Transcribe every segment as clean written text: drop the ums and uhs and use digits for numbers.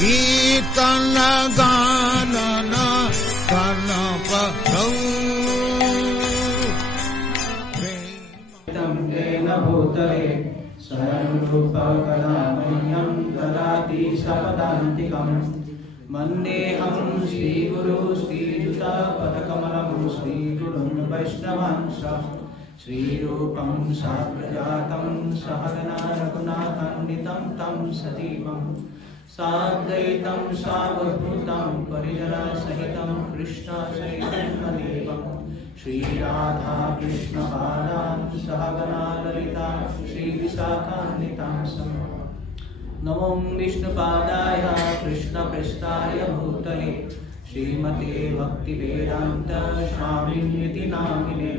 कीर्तन गानन कर्णपरौ तेन भूतले स्वयं रूप कदा मह्यं ददाति सपदान्तिकम् वन्देऽहं श्रीगुरु श्रीयुतापदकमलं श्रीगुरुं वैष्णवांश श्रीरूपं साग्रजातं सहगना रघुनाथान्वितं तं सजीवं साद्वैतं सावधूतं परिजनसहितं कृष्णचैतन्यदेवं श्रीराधा कृष्णपादान् सहगना ललिता श्रीविशाखान्वितांसं नमो विष्णुपादाय कृष्णपृष्ठाय भूतले श्रीमते भक्तिवेदान्त स्वामिनिति नामिने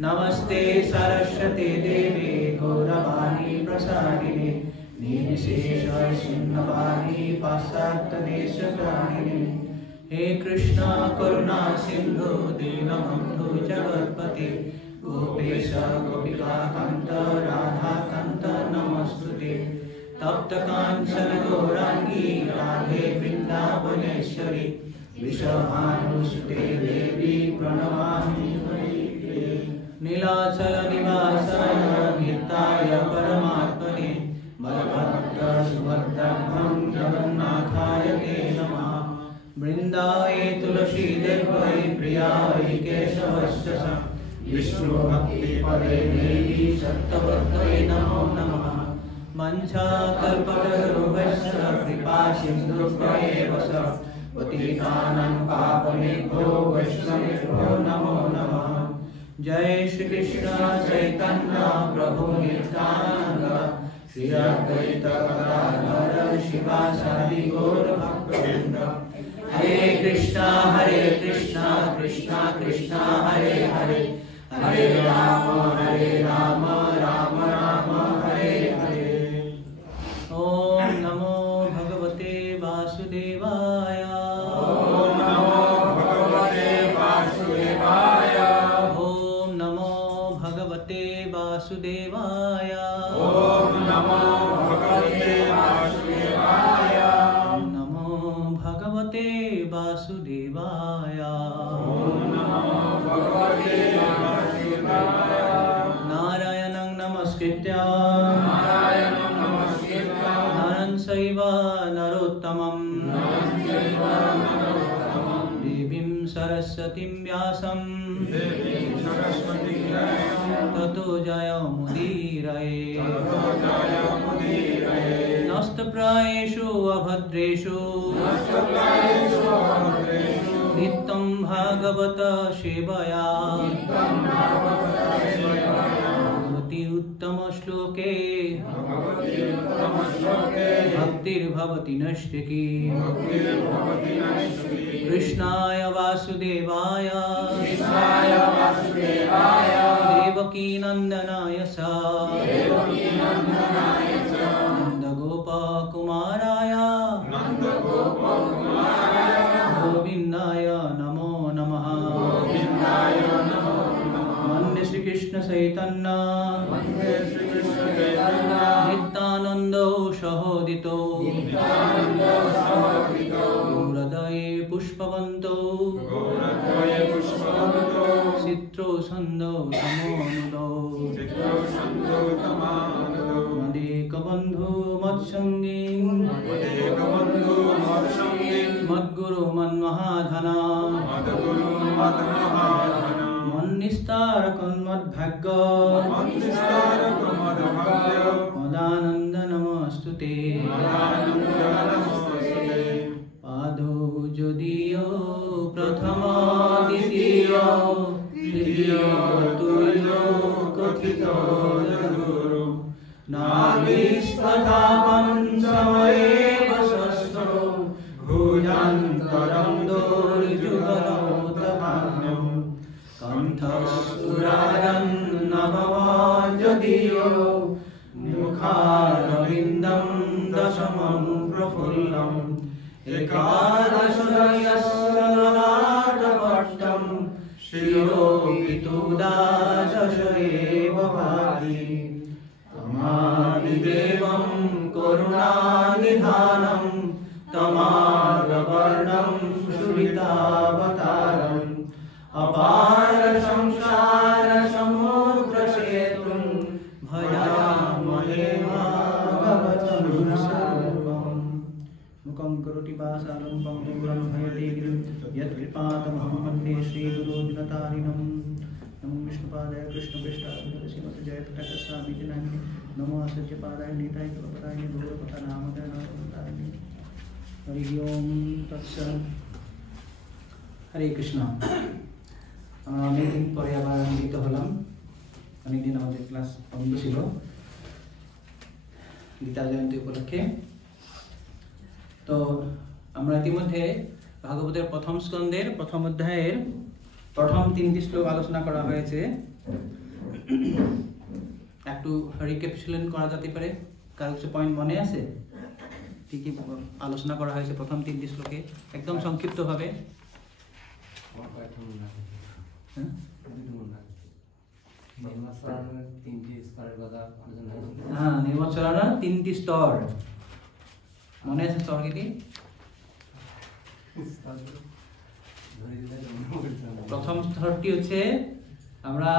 नमस्ते सरस्वती देवे गौरवाणी प्रसादिने निर्विशेष शून्यवाणी पाश्चात्यदेशकारिणे हे कृष्ण करुणा सिंधु दीनबन्धु जगत्पते गोपेश गोपिकान्त राधाकान्त नमस्तुते तप्त कांचन गौरांगी राधे वृंदावनेश्वरी विषभानुसुते देवी प्रणमामि नीलाचल निवासाय नित्याय परमात्मने बलभद्र सुभद्रभं जगन्नाथाय ते नमः वृंदाय तुलसी देवै प्रियाय केशवस्य विष्णु भक्ति पदे देवी सत्यवत्यै नमो नमः मंसाकल्पतरुभ्यश्च कृपा सिन्धुभ्यैव च पतितानां पावनेभ्यो वैष्णवेभ्यो नमो नमः जय श्री कृष्ण चैतन्य प्रभु नित्यानंद श्री अद्वैत गदाधर शिवासादि गौर भक्तवृंद हरे कृष्णा कृष्णा कृष्णा हरे हरे हरे राम राम राम हरे हरे। ओम नमो भगवते वासुदेवाय ओम नमो भगवते वासुदेवाय ओम नमो भगवते वासुदेवाय ओम नमो भगवते वासुदेवाय नमो भगवते वासुदेवाय ओम नमो भगवते वासुदेवाय नारायणं नमस्कृत्य नरं चैव नरोत्तमं देवीं सरस्वतीं व्यासं ततो जयमुदीरये नस्तप्रायेषु अभद्रेषु नित्यं भागवत सेवया भगवति उत्तम श्लोके भक्तिर्भवति नैष्ठिकी कृष्णाय वासुदेवाय देवकी नंदनाय च नंदगोपकुमाराय गोविन्दाय नमो नमः वन्दे श्री कृष्ण चैतन्य नित्यानन्दो सहोदितो गौरदये पुष्पवन्तो चित्रो छन्दो तमोनुदो मदेकबन्धु मत्सङ्गी मद्गुरु मन्महाधना मन्निस्तारकन्मद्भाग्य मदानन्द नमस्तुते पादो যদিও प्रथम द्वितीय तृतीय तुल्य कथित जगद्गुरु नाभिस्तथा पञ्चमेव षष्ठो भुजान्तरं दोर्जुगनोतभान्यं कंठस्तुराजन् नभवान् यदीयो मुखारविन्दं दशमं प्रफुल्लम् एकादशयस्सललाटपट्टं शिरोपितुदाशयेव भाति तमादिदेवं करुणानिधानं तमा करोति वासालं पङ्गुं भयते गिरिं यत्कृपातमहं वन्दे श्रीगुरुदिनतारिणं नमो विष्णुपादाय कृष्णपृष्ठाय श्रीमते जयप्रकाशस्वामीति नामिने नमो आचार्यपादाय नीताय कृपदाय गौरकथानामदाय नामदाय हरि ओम तत्सत् हरे कृष्ण অনেকদিন পরে আবার মিলিত হলাম অনেকদিন আমাদের ক্লাস বন্ধ ছিল গীতা জয়ন্তী উপলক্ষে তো আমরা ইতিমধ্যে ভাগবতের প্রথম স্কন্ধের প্রথম অধ্যায়ের প্রথম 3টি শ্লোক আলোচনা করা হয়েছে একটু রিক্যাপিচুলেট করা যেতে পারে কারো কিছু পয়েন্ট মনে আছে কি কি আলোচনা করা হয়েছে প্রথম 3টি শ্লোকে একদম সংক্ষিপ্তভাবে নির্মৎসরণের 3টি স্তর মনে আছে স্তর কি প্রথম স্তরটি হচ্ছে আমরা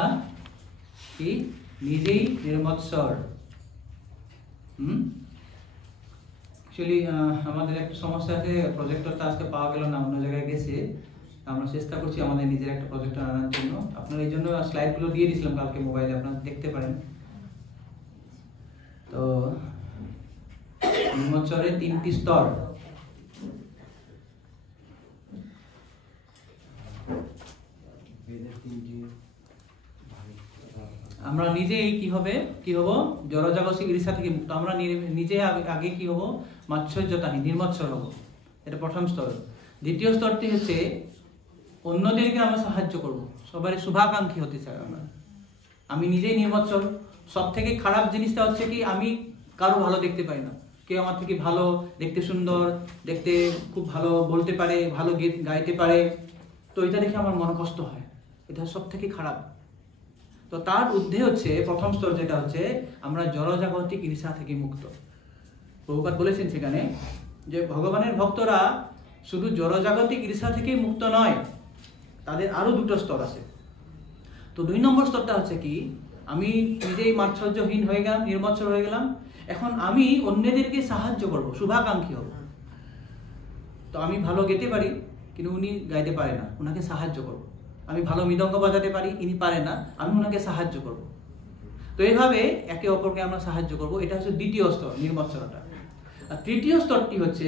কি নিজেই নির্মৎসর অ্যাকচুয়ালি আমাদের একটা সমস্যা আছে প্রজেক্টরটা আজকে পাওয়া গেল না অন্য জায়গায় গেছে আমরা চেষ্টা করছি আমাদের নিজের একটা প্রজেক্টর আনার জন্য আপনারা এই জন্য স্লাইডগুলো দিয়ে দিয়েছিলাম কালকে মোবাইলে আপনারা দেখতে পারেন তো নির্মৎসরের 3টি স্তর আমরা নিজেই কি হব জড়জাগতিক ঈর্ষা থেকে মুক্ত আমরা নিজে আগে কি হব মাৎসর্যতাহীন নির্মৎসর হব এটা প্রথম স্তর দ্বিতীয় স্তরটি হচ্ছে অন্যদেরকে আমরা সাহায্য করব সবারই শুভাকাঙ্ক্ষী হতে চাই আমি নিজেই নির্মৎসর সবথেকে খারাপ জিনিসটা হচ্ছে কি আমি কারো ভালো দেখতে পাই না কেউ আমার থেকে ভালো দেখতে সুন্দর দেখতে খুব ভালো বলতে পারে ভালো গীত গাইতে পারে তো এটা দেখে আমার মন কষ্ট হয় এটা সবথেকে খারাপ তো তার ঊর্ধ্বে হচ্ছে প্রথম স্তর যেটা হচ্ছে আমরা জড়জাগতিক ঈর্ষা থেকে মুক্ত প্রভুপাদ বলেছেন সেখানে যে ভগবানের ভক্তরা শুধু জড়জাগতিক ঈর্ষা থেকে মুক্ত নয় তাদের আরো 2টো স্তর আছে তো 2 নম্বর স্তরটা হচ্ছে কি আমি নিজেই মাৎসর্যহীন হয়ে গেলাম নির্মৎসর হয়ে গেলাম এখন আমি অন্যদেরকে সাহায্য করব শুভাকাঙ্ক্ষী হব তো আমি ভালো গেতে পারি কিন্তু উনি গাইতে পারে না ওনাকে সাহায্য করব আমি ভালো মৃদঙ্গ বাজাতে পারি ইনি পারে না আমি ওনাকে সাহায্য করব তো এইভাবে একে অপরকে আমরা সাহায্য করব এটা হচ্ছে দ্বিতীয় স্তর নির্মৎসরতা আর তৃতীয় স্তরটি হচ্ছে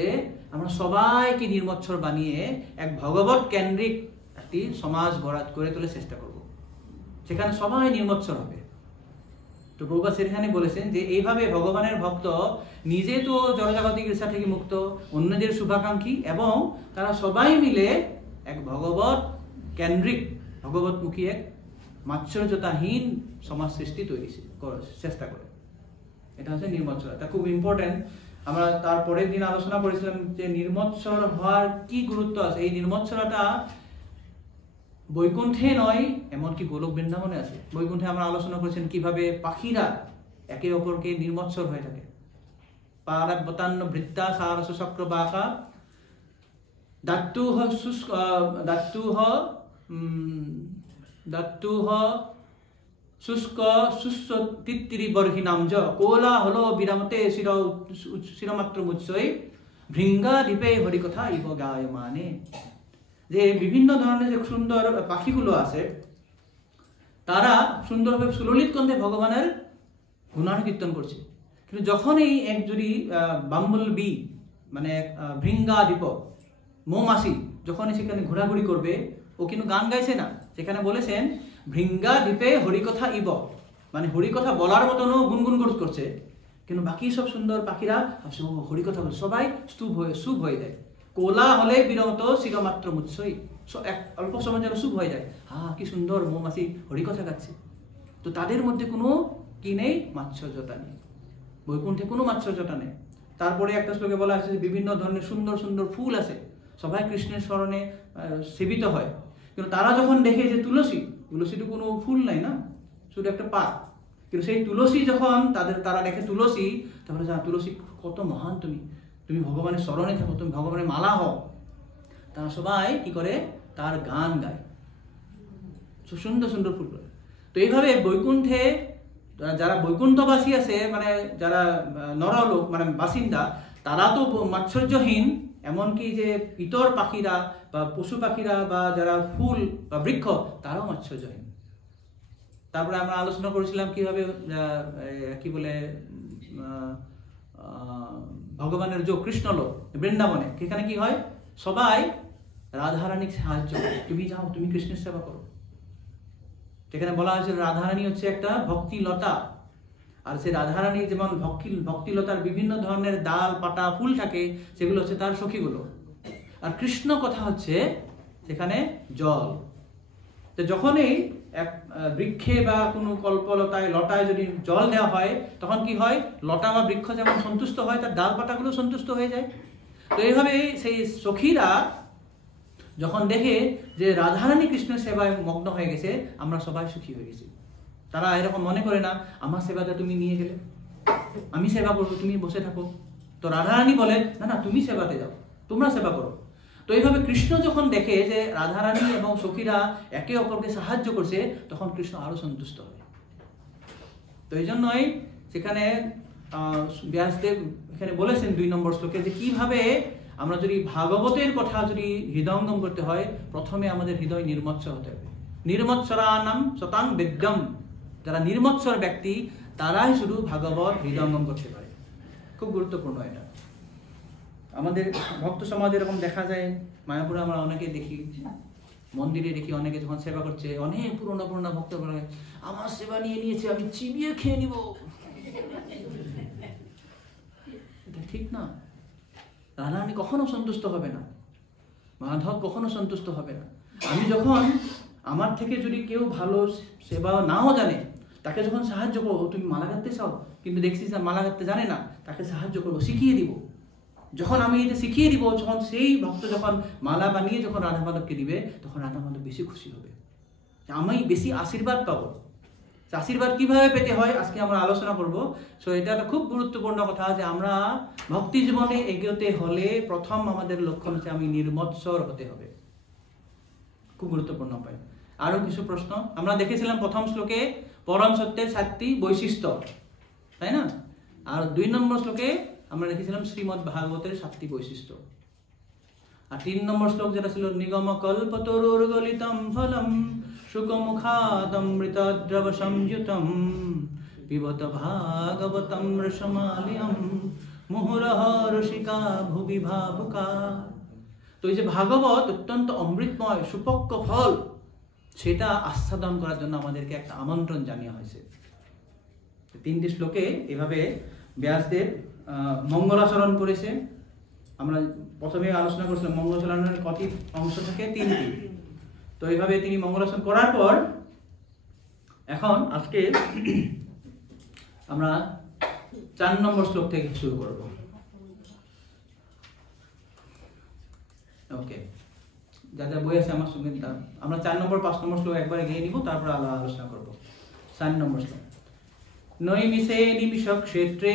আমরা সবাইকে নির্মৎসর বানিয়ে এক ভগবত কেন্দ্রিক একটি সমাজ গড়ে তোলার চেষ্টা করব সেখানে সবাই নির্মৎসর হবে তো প্রভুপাদ সেখানে বলেছেন যে এইভাবে ভগবানের ভক্ত নিজে তো জড়জাগতিক ঈর্ষা থেকে মুক্ত অন্যদের শুভাকাঙ্ক্ষী এবং তারা সবাই মিলে এক ভগবত কেন্দ্রিক ভগবতমুখী এক মাৎসর্যতাহীন সমাজ সৃষ্টি তৈরি চেষ্টা করে এটা হচ্ছে নির্মৎসরতা খুব ইম্পর্টেন্ট আমরা তার পরের দিন আলোচনা করেছিলাম যে নির্মৎসর হওয়ার কি গুরুত্ব আছে এই নির্মৎসরতা বৈকুণ্ঠে নয় এমনকি গোলক বৃন্দাবনে আছে বৈকুণ্ঠে আমরা আলোচনা করেছেন কিভাবে পাখিরা একে অপরকে নির্মৎসর হয়ে থাকে পারাবতান্ন বৃত্তা সারস চক্র বাঁকা দাত্তুহ শুষ্ক শুষ্ক তিত্তিরি বর্হি নামজ কোলা হলো বিরামতে শিরমাত্র মুচ্ছই ভৃঙ্গা দ্বীপে হরিকথা ইব গায়মানে যে বিভিন্ন ধরনের যে সুন্দর পাখিগুলো আছে তারা সুন্দরভাবে সুললিত কণ্ঠে ভগবানের গুণানুকীর্তন করছে কিন্তু যখন এই এক যদি বাম্বল বি মানে ভৃঙ্গা দ্বীপ মৌমাছি যখন সেখানে ঘোরাঘুরি করবে ও কিন্তু গান গাইছে না সেখানে বলেছেন ভৃঙ্গা দ্বীপে হরিকথা ইব মানে হরিকথা বলার মতনও গুনগুন করছে কিন্তু বাকি সব সুন্দর পাখিরা হরিকথা বলে সবাই স্তূপ হয়ে যায় কোলা হলে বিরত শিরমাত্র মুচ্ছই অল্প সময় যেন চুপ হয়ে যায় কি সুন্দর মৌমাছি হরিকথা গাচ্ছে তো তাদের মধ্যে কোনো কি নেই মাৎসর্যতা নেই বৈকুণ্ঠে কোনো মাৎসর্যতা নেই তারপরে একটা শ্লোকে বলা আছে যে বিভিন্ন ধরনের সুন্দর সুন্দর ফুল আছে সবাই কৃষ্ণের স্মরণে সেবিত হয় কিন্তু তারা যখন দেখে যে তুলসী তো কোনো ফুল নাই না শুধু একটা পাত কিন্তু সেই তুলসী যখন তারা দেখে তুলসী তাহলে তুলসী কত মহান তুমি ভগবানের স্মরণে থাকো তুমি ভগবানের মালা হও তারা সবাই কি করে তার গান গায় সুন্দর সুন্দর ফুল করে তো এইভাবে বৈকুণ্ঠে যারা বৈকুণ্ঠবাসী আছে মানে যারা নরলোক মানে বাসিন্দা তারা তো মাৎসর্যহীন এমনকি যে ইতর পাখিরা বা পশু পাখিরা বা যারা ফুল বা বৃক্ষ তারাও মাৎসর্যহীন। তারপরে আমরা আলোচনা করেছিলাম কিভাবে কি বলে ভগবানের যে কৃষ্ণলোক বৃন্দাবনে, সেখানে কি হয়, সবাই রাধারানীকে সাহায্য করে, তুমি যাও, তুমি কৃষ্ণের সেবা করো। সেখানে বলা হয়েছে রাধারানী হচ্ছে একটা ভক্তিলতা, আর সেই রাধারানী যেমন ভক্তিলতার বিভিন্ন ধরনের ডাল পাতা ফুল থাকে, সেগুলো হচ্ছে তার সখীগুলো। আর কৃষ্ণ কথা হচ্ছে সেখানে জল। তো যখনই এক বৃক্ষে বা কোনো কল্পলতায় লতায় যদি জল দেওয়া হয়, তখন কি হয়, লতা বা বৃক্ষ যেমন সন্তুষ্ট হয়, তার ডাল পাতাগুলো সন্তুষ্ট হয়ে যায়। তো এইভাবে সেই সখীরা যখন দেখে যে রাধারানী কৃষ্ণের সেবায় মগ্ন হয়ে গেছে, আমরা সবাই সুখী হয়ে গেছি। তারা এরকম মনে করে না আমার সেবাটা তুমি নিয়ে গেলে, আমি সেবা করবো, তুমি বসে থাকো। তো রাধারানী বলে না না, তুমি সেবাতে যাও, তোমরা সেবা করো। তো এইভাবে কৃষ্ণ যখন দেখে যে রাধারানী এবং সখীরা একে অপরকে সাহায্য করছে, তখন কৃষ্ণ আরো সন্তুষ্ট হয়। তো এই জন্যই সেখানে ব্যাসদেব এখানে বলেছেন 2 নম্বর শ্লোকে যে কিভাবে আমরা যদি ভাগবতের কথা যদি হৃদয়ঙ্গম করতে হয়, প্রথমে আমাদের হৃদয় নির্মৎসর হতে হবে। নির্মৎসরানাম শতাং বেদ্যম, যারা নির্মৎসর ব্যক্তি তারাই শুধু ভাগবত হৃদয়ঙ্গম করতে পারে। খুব গুরুত্বপূর্ণ এটা। আমাদের ভক্ত সমাজ এরকম দেখা যায়, মায়াপুরে আমরা অনেকে দেখি, মন্দিরে দেখি অনেকে যখন সেবা করছে, অনেক পুরোনো ভক্ত বলে আমার সেবা নিয়ে নিয়েছে, আমি চিবিয়ে খেয়ে নিব। এটা ঠিক না। রাধারানী কখনো সন্তুষ্ট হবে না, মাধব কখনো সন্তুষ্ট হবে না। আমি যখন আমার থেকে যদি কেউ ভালো সেবা নাও জানে, তাকে যখন সাহায্য করবো, তুমি মালা গাঁথতে চাও কিন্তু দেখছিস মালা গাঁথতে জানে না, তাকে সাহায্য করবো, শিখিয়ে দিব। যখন আমি এটা শিখিয়ে দিব, যখন সেই ভক্ত যখন মালা বানিয়ে যখন রাধা মাধবকে দিবে, তখন রাধা মাধব বেশি খুশি হবে, আমি বেশি আশীর্বাদ পাবো। আশীর্বাদ কিভাবে পেতে হয় আজকে আমরা আলোচনা করব। সো এটা একটা খুব গুরুত্বপূর্ণ কথা যে আমরা ভক্তি জীবনে এগোতে হলে প্রথম আমাদের লক্ষ্য হচ্ছে আমি নির্মৎসর হতে হবে। খুব গুরুত্বপূর্ণ উপায়। আরো কিছু প্রশ্ন আমরা দেখেছিলাম প্রথম শ্লোকে পরম সত্যের 7টি বৈশিষ্ট্য, তাই না? আর 2 নম্বর শ্লোকে আমরা দেখেছিলাম শ্রীমদ্ ভাগবতের 7টি বৈশিষ্ট্য। আর 3 নম্বর শ্লোক যেটা ছিল নিগম কল্পতরুর গলিতম ফলম শুকমুখাদমৃতদ্রব সংযুতম পিবত ভাগবতম রসমালিয়ম মুহুরহ রসিকা ভুবি ভাবুকা। তো এই যে ভাগবত অত্যন্ত অমৃতময় সুপক্ক ফল, সেটা আস্বাদন করার জন্য আমাদেরকে একটা আমন্ত্রণ জানিয়ে হয়েছে। 3টি শ্লোকে এভাবে ব্যাসদেব মঙ্গলাচরণ করেছে। আমরা প্রথমে আলোচনা করছিলাম মঙ্গলাচরণের কটি অংশ থেকে 3টি। তো এইভাবে তিনি মঙ্গলাচরণ করার পর এখন আজকে আমরা 4 নম্বর শ্লোক থেকে শুরু করব। ওকে, যা যা বই আছে আমার সঙ্গে আমরা 4 নম্বর 5 নম্বর শ্লোক একবারে গিয়ে নিব, তারপর আলোচনা করব। 4 নম্বর শ্লোক নৈমিষে নিমিষ ক্ষেত্রে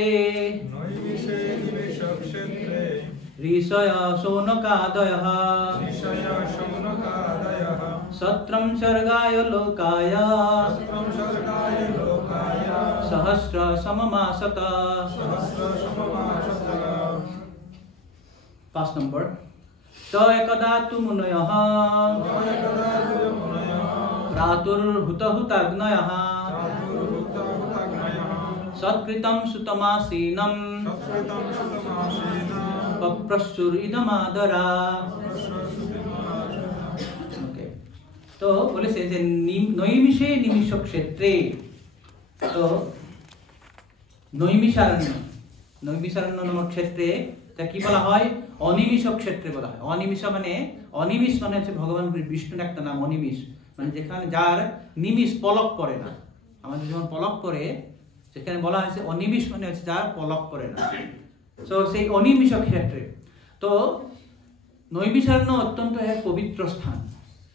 ঋষয় শৌনকাদয়ঃ সত্রম স্বর্গায় লোকায় সহস্র সমমাসত। 5 নম্বর ত একদা তু মুনয়ঃ প্রাতুর্হুতহুতাগ্নয়ঃ সৎকৃতম সুতমাসীনম পপ্রসুর ইদমাদরা। ওকে, তো বলেছে যে নৈমিষে নিমিষ ক্ষেত্রে, তো নৈমিষারণ্য নামক ক্ষেত্রে তা কি বলা হয়? অনিমিষ ক্ষেত্রে বলা হয়। অনিমিষ মানে হচ্ছে ভগবান বিষ্ণুর একটা নাম। অনিমিষ মানে যেখানে যার নিমিষ পলক পড়ে না। আমাদের যখন পলক পড়ে সেখানে বলা হয়েছে অনিমিষ মানে হচ্ছে যার পলক পড়ে না। তো সেই অনিমিষ ক্ষেত্রে তো নৈমিষারণ্য অত্যন্ত এক পবিত্র স্থান।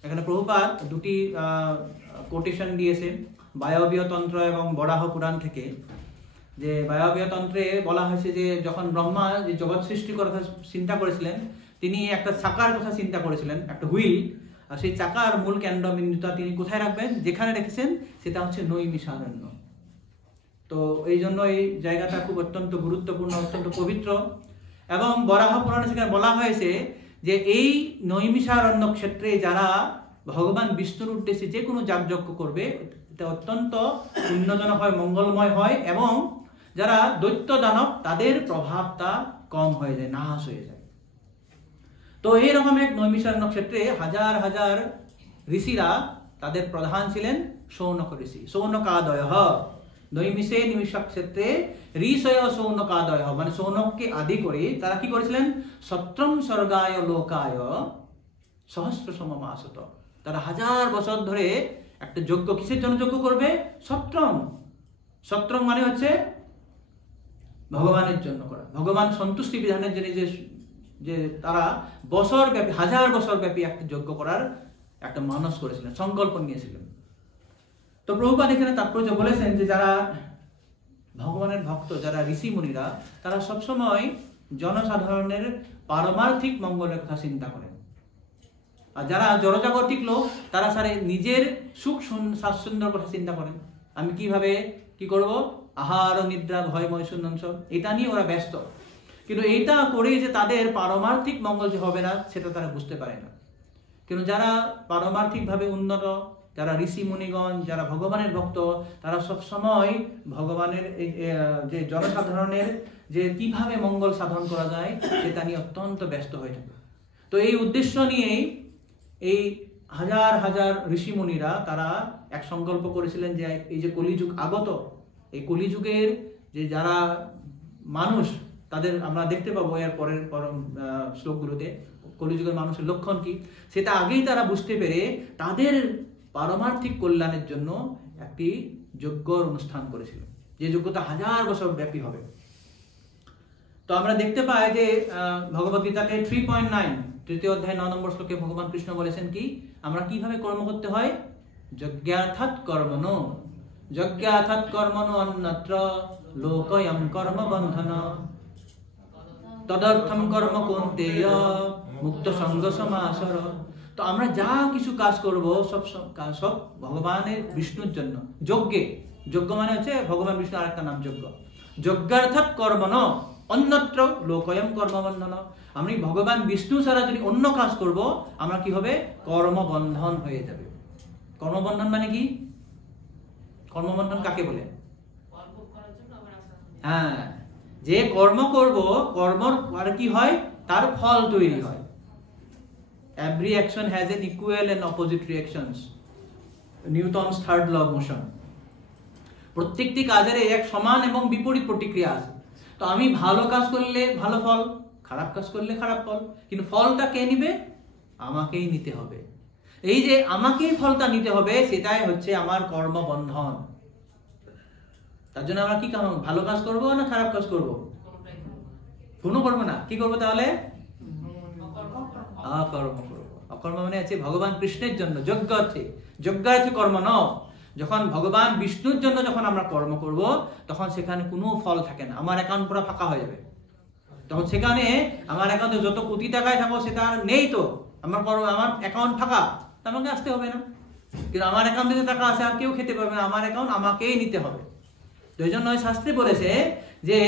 এখানে প্রভুপাদ 2টি কোটেশন দিয়েছে বায়বীয় তন্ত্র এবং বরাহ পুরাণ থেকে। যে বায়বীয় তন্ত্রে বলা হয়েছে যে যখন ব্রহ্মা যে জগৎ সৃষ্টি করার কথা চিন্তা করেছিলেন, তিনি একটা চাকার কথা চিন্তা করেছিলেন, একটা হুইল। আর সেই চাকার মূল কেন্দ্রবিন্দুটা তিনি কোথায় রাখবেন? যেখানে রেখেছেন সেটা হচ্ছে নৈমিষারণ্য। তো এই জন্য এই জায়গাটা খুব অত্যন্ত গুরুত্বপূর্ণ, অত্যন্ত পবিত্র। এবং বরাহ পুরাণে সেখানে বলা হয়েছে যে এই নৈমিষারণ্য ক্ষেত্রে যারা ভগবান বিষ্ণুর উদ্দেশ্যে যে কোনো যাগযজ্ঞ করবে এটা অত্যন্ত পুণ্যজনক হয়, মঙ্গলময় হয়, এবং যারা দৈত্য দানব তাদের প্রভাবটা কম হয়ে যায়, নাশ হয়ে যায়। তো এইরকম এক নৈমিষারণ্য ক্ষেত্রে হাজার হাজার ঋষিরা, তাদের প্রধান ছিলেন সৌনক ঋষি। সৌনকাদয় নৈমিষে নিমিষক ক্ষেত্রে ঋষয় সৌনকাদয়, মানে সৌনককে আদি করে তারা কি করেছিলেন? সত্রম স্বর্গায় লোকায় সহস্র সমমাসত। তারা হাজার বছর ধরে একটা যজ্ঞ, কিসের জন্য যজ্ঞ করবে? সত্রম। সত্রম মানে হচ্ছে ভগবানের জন্য করা, ভগবান সন্তুষ্টি বিধানের জন্য যে তারা বছর ব্যাপী, হাজার বছর ব্যাপী একটা যজ্ঞ করার একটা মানস করেছিলেন, সংকল্প নিয়েছিলেন। তো প্রভুপাদ এখানে তাৎপর্য বলেছেন যে যারা ভগবানের ভক্ত, যারা ঋষি মুনিরা, তারা সবসময় জনসাধারণের পারমার্থিক মঙ্গলের কথা চিন্তা করেন। আর যারা জড়জাগতিক লোক, তারা সারে নিজের সুখ স্বাচ্ছন্দ্যের কথা চিন্তা করেন। আমি কিভাবে কি করব, আহার নিদ্রা ভয় মৈশুন্যংশ, এটা নিয়ে ওরা ব্যস্ত। কিন্তু এইটা করেই যে তাদের পারমার্থিক মঙ্গল যে হবে না, সেটা তারা বুঝতে পারে না। কিন্তু যারা পারমার্থিকভাবে উন্নত, যারা ঋষি মুনিগণ, যারা ভগবানের ভক্ত, তারা সব সময় ভগবানের যে জনসাধারণের যে কিভাবে মঙ্গল সাধন করা যায় সেটা নিয়ে অত্যন্ত ব্যস্ত হয়ে থাকে। তো এই উদ্দেশ্য নিয়েই এই হাজার হাজার ঋষি মুনিরা তারা এক সংকল্প করেছিলেন যে এই যে কলিযুগ আগত, এই কলিযুগের যে যারা মানুষ, তাদের আমরা দেখতে পাবো এর পরের শ্লোকগুলোতে কলিযুগের মানুষের লক্ষণ কি, সেটা আগেই তারা বুঝতে পেরে তাদের পারমার্থিক কল্যাণের জন্য একটি যজ্ঞর অনুষ্ঠান করেছিল, যে যজ্ঞটা হাজার বছর ব্যাপী হবে। তো আমরা দেখতে পাই যে ভগবদ্গীতাতে 3.9 তৃতীয় অধ্যায় 9 নম্বর শ্লোকে ভগবান কৃষ্ণ বলেছেন কি, আমরা কিভাবে কর্ম করতে হয়? যজ্ঞার্থাৎ কর্মণো, যজ্ঞার্থাৎ কর্মণো অন্যত্র লোকয়ং কর্ম বন্ধন তদর্থম কর্ম কৌন্তেয় মুক্ত সঙ্গ সমাসর। তো আমরা যা কিছু কাজ করব সব ভগবানের বিষ্ণুর জন্য। যজ্ঞে, যজ্ঞ মানে হচ্ছে ভগবান বিষ্ণু আরেকটা নাম যজ্ঞ। যজ্ঞার্থাৎ কর্মণ অন্যত্র লোকয়ং কর্মবন্ধন, আমি ভগবান বিষ্ণু ছাড়া যদি অন্য কাজ করব, আমরা কি হবে? কর্মবন্ধন হয়ে যাবে। কর্মবন্ধন মানে কি? কর্মবন্ধন কাকে বলে? হ্যাঁ, যে কর্ম করব, কর্মর আর কি হয়? তার ফল তৈরি হয়। Every action has an equal and opposite reactions. Newton's third law of motion. প্রত্যেকটি কাজের এক সমান এবং বিপরীত প্রতিক্রিয়া আছে। তো আমি ভালো কাজ করলে ভালো ফল, খারাপ কাজ করলে খারাপ ফল, কিন্তু ফলটা কে নিবে? আমাকেই নিতে হবে। এই যে আমাকেই ফলটা নিতে হবে, সেটাই হচ্ছে আমার কর্মবন্ধন। তার জন্য আমরা কি করব? ভালো কাজ করব না খারাপ কাজ করব? কোনো করবো না। কি করবো তাহলে? অকর্ম করব। অকর্ম মানে আছে ভগবান কৃষ্ণের জন্য, যজ্ঞার্থে। যজ্ঞার্থে কর্ম ন। যখন ভগবান বিষ্ণুর জন্য যখন আমরা কর্ম করব, তখন সেখানে কোনো ফল থাকে না, আমার অ্যাকাউন্ট পুরো ফাঁকা হয়ে যাবে। তখন সেখানে আমার অ্যাকাউন্টে যত কোটি টাকায় থাকো সেটা নেই, তো আমার অ্যাকাউন্ট ফাঁকা, আমাকে আসতে হবে না। কিন্তু আমার অ্যাকাউন্টে যে টাকা আছে আর কেউ খেতে পারবে না, আমার অ্যাকাউন্ট আমাকেই নিতে হবে। তো এই জন্য শাস্ত্রে বলেছে যে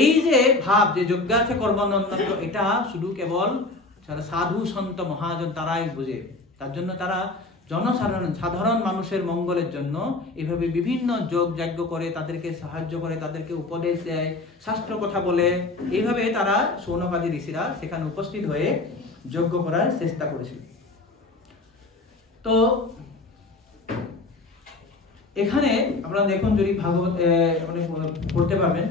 এই যে ভাব, যে যজ্ঞার্থে কর্মবন্ধন, এটা শুধু কেবল সাধু সন্ত মহাজন তারাই বুঝে। তার জন্য তারা সাধারণ মানুষের মঙ্গলের জন্য এভাবে বিভিন্ন যজ্ঞ করে, তাদেরকে সাহায্য করে, তাদেরকে উপদেশ দেয়, শাস্ত্র কথা বলে। এইভাবে তারা সৌনকাদি ঋষিরা সেখানে উপস্থিত হয়ে যজ্ঞ করার চেষ্টা করেছিল। তো এখানে আপনারা দেখুন, যদি ভাগবত পড়তে পারবেন,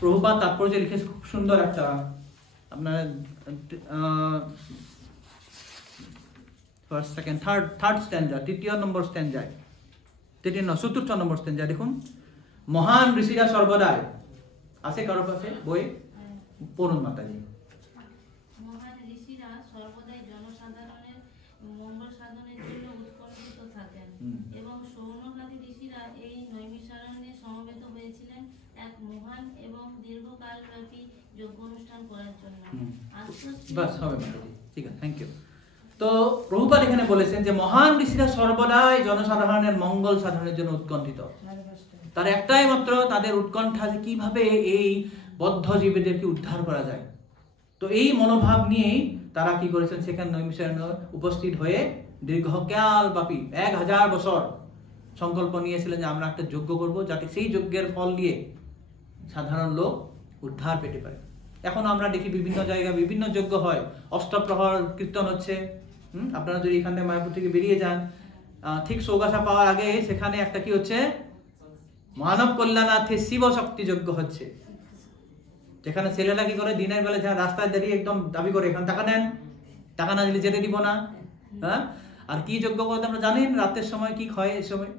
প্রভুপাদ তাৎপর্য লিখেছে খুব সুন্দর একটা, আপনার ফার্স্ট সেকেন্ড থার্ড স্ট্যান্ডার, তৃতীয় নম্বর স্ট্যান্ডায়, চতুর্থ নম্বর স্ট্যান্ডায় দেখুন, মহান ঋষিরা সর্বদাই আছে। কারোর কাছে বই পড়ুন মাতাজি। মহান ঋষিরা সর্বদাই জনসাধারণের মঙ্গল সাধনের জন্য উৎকণ্ঠিত থাকেন, এবং সৌনকাদি ঋষিরা এই নৈমিষারণ্যে সমবেত হয়েছিলেন এক মহান এবং দীর্ঘকালব্যাপী যজ্ঞ অনুষ্ঠান করার জন্য। বাস হবে মাতাজি, ঠিক আছে, থ্যাংক ইউ। তো প্রভুপাদ এখানে বলেছেন যে মহান ঋষিরা সর্বদাই জনসাধারণের মঙ্গল সাধনের জন্য উৎকণ্ঠিত। তার একটাই মাত্র তাদের উৎকণ্ঠা যে কিভাবে এই বদ্ধজীবীদেরকে উদ্ধার করা যায়। তো এই মনোভাব নিয়েই তারা কি করেছেন, সেখানে নৈমিষারণ্যে উপস্থিত হয়ে দীর্ঘকাল ব্যাপী 1000 বছর সংকল্প নিয়েছিলেন যে আমরা একটা যজ্ঞ করব, যাতে সেই যজ্ঞের ফল দিয়ে সাধারণ লোক উদ্ধার পেতে পারে। এখন আমরা দেখি বিভিন্ন জায়গায় বিভিন্ন যজ্ঞ হয়, অষ্টপ্রহর কীর্তন হচ্ছে। আপনারা যদি এখান থেকে মায়াপুর থেকে বেরিয়ে যান, ঠিক চৌগাছা পাওয়ার আগে সেখানে একটা কি হচ্ছে, মানব কল্যাণার্থে শিব শক্তি যজ্ঞ হচ্ছে, যেখানে ছেলেরা কি করে দিনের বেলা যা রাস্তায় দাঁড়িয়ে একদম দাবি করে এখানে টাকা নেন, টাকা না দিলে যেতে দিব না। হ্যাঁ, আর কি যজ্ঞ করতে আমরা জানেন, রাতের সময় কি হয় এই সময়।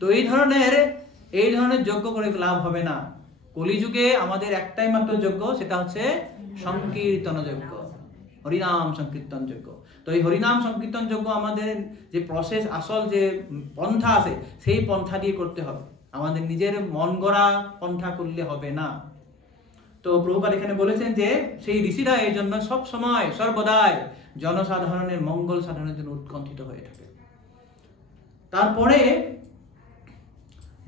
তো এই ধরনের যজ্ঞ করে লাভ হবে না। কলিযুগে আমাদের একটাই মাত্র যজ্ঞ, সেটা হচ্ছে সংকীর্তন যজ্ঞ, হরিনাম সংকীর্তন যজ্ঞ। তো এই হরিনাম সংকীর্তন যজ্ঞ আমাদের যে প্রসেস, আসল যে পন্থা আছে, সেই পন্থা দিয়ে করতে হবে, আমাদের নিজের মন গড়া পন্থা করলে হবে না। তো প্রভুপাদ এখানে বলেছেন যে সেই ঋষিরা এই জন্য সব সময় সর্বদাই জনসাধারণের মঙ্গল সাধনের জন্য উৎকণ্ঠিত হয়ে থাকে। তারপরে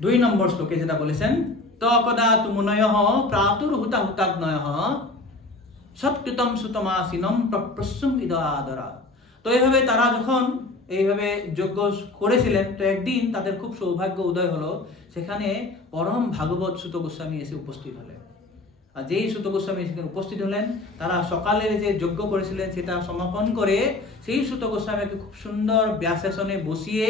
2 নম্বর শ্লোকে যেটা বলেছেন, তকদা তুমুনয়ঃ প্রাতুর্হুতা হুতাগ্নয়ঃ সৎকৃতম সুতমাসিনম প্রপ্রস্যুম ইদাদরা। তো এইভাবে তারা যখন এইভাবে যজ্ঞ করেছিলেন, তো একদিন তাদের খুব সৌভাগ্য উদয় হলো, সেখানে পরম ভাগবত সুত গোস্বামী এসে উপস্থিত হলেন। আর যেই সুত গোস্বামী সেখানে উপস্থিত হলেন, তারা সকালে যে যজ্ঞ করেছিলেন সেটা সমাপন করে সেই সুত গোস্বামীকে খুব সুন্দর ব্যাসাসনে বসিয়ে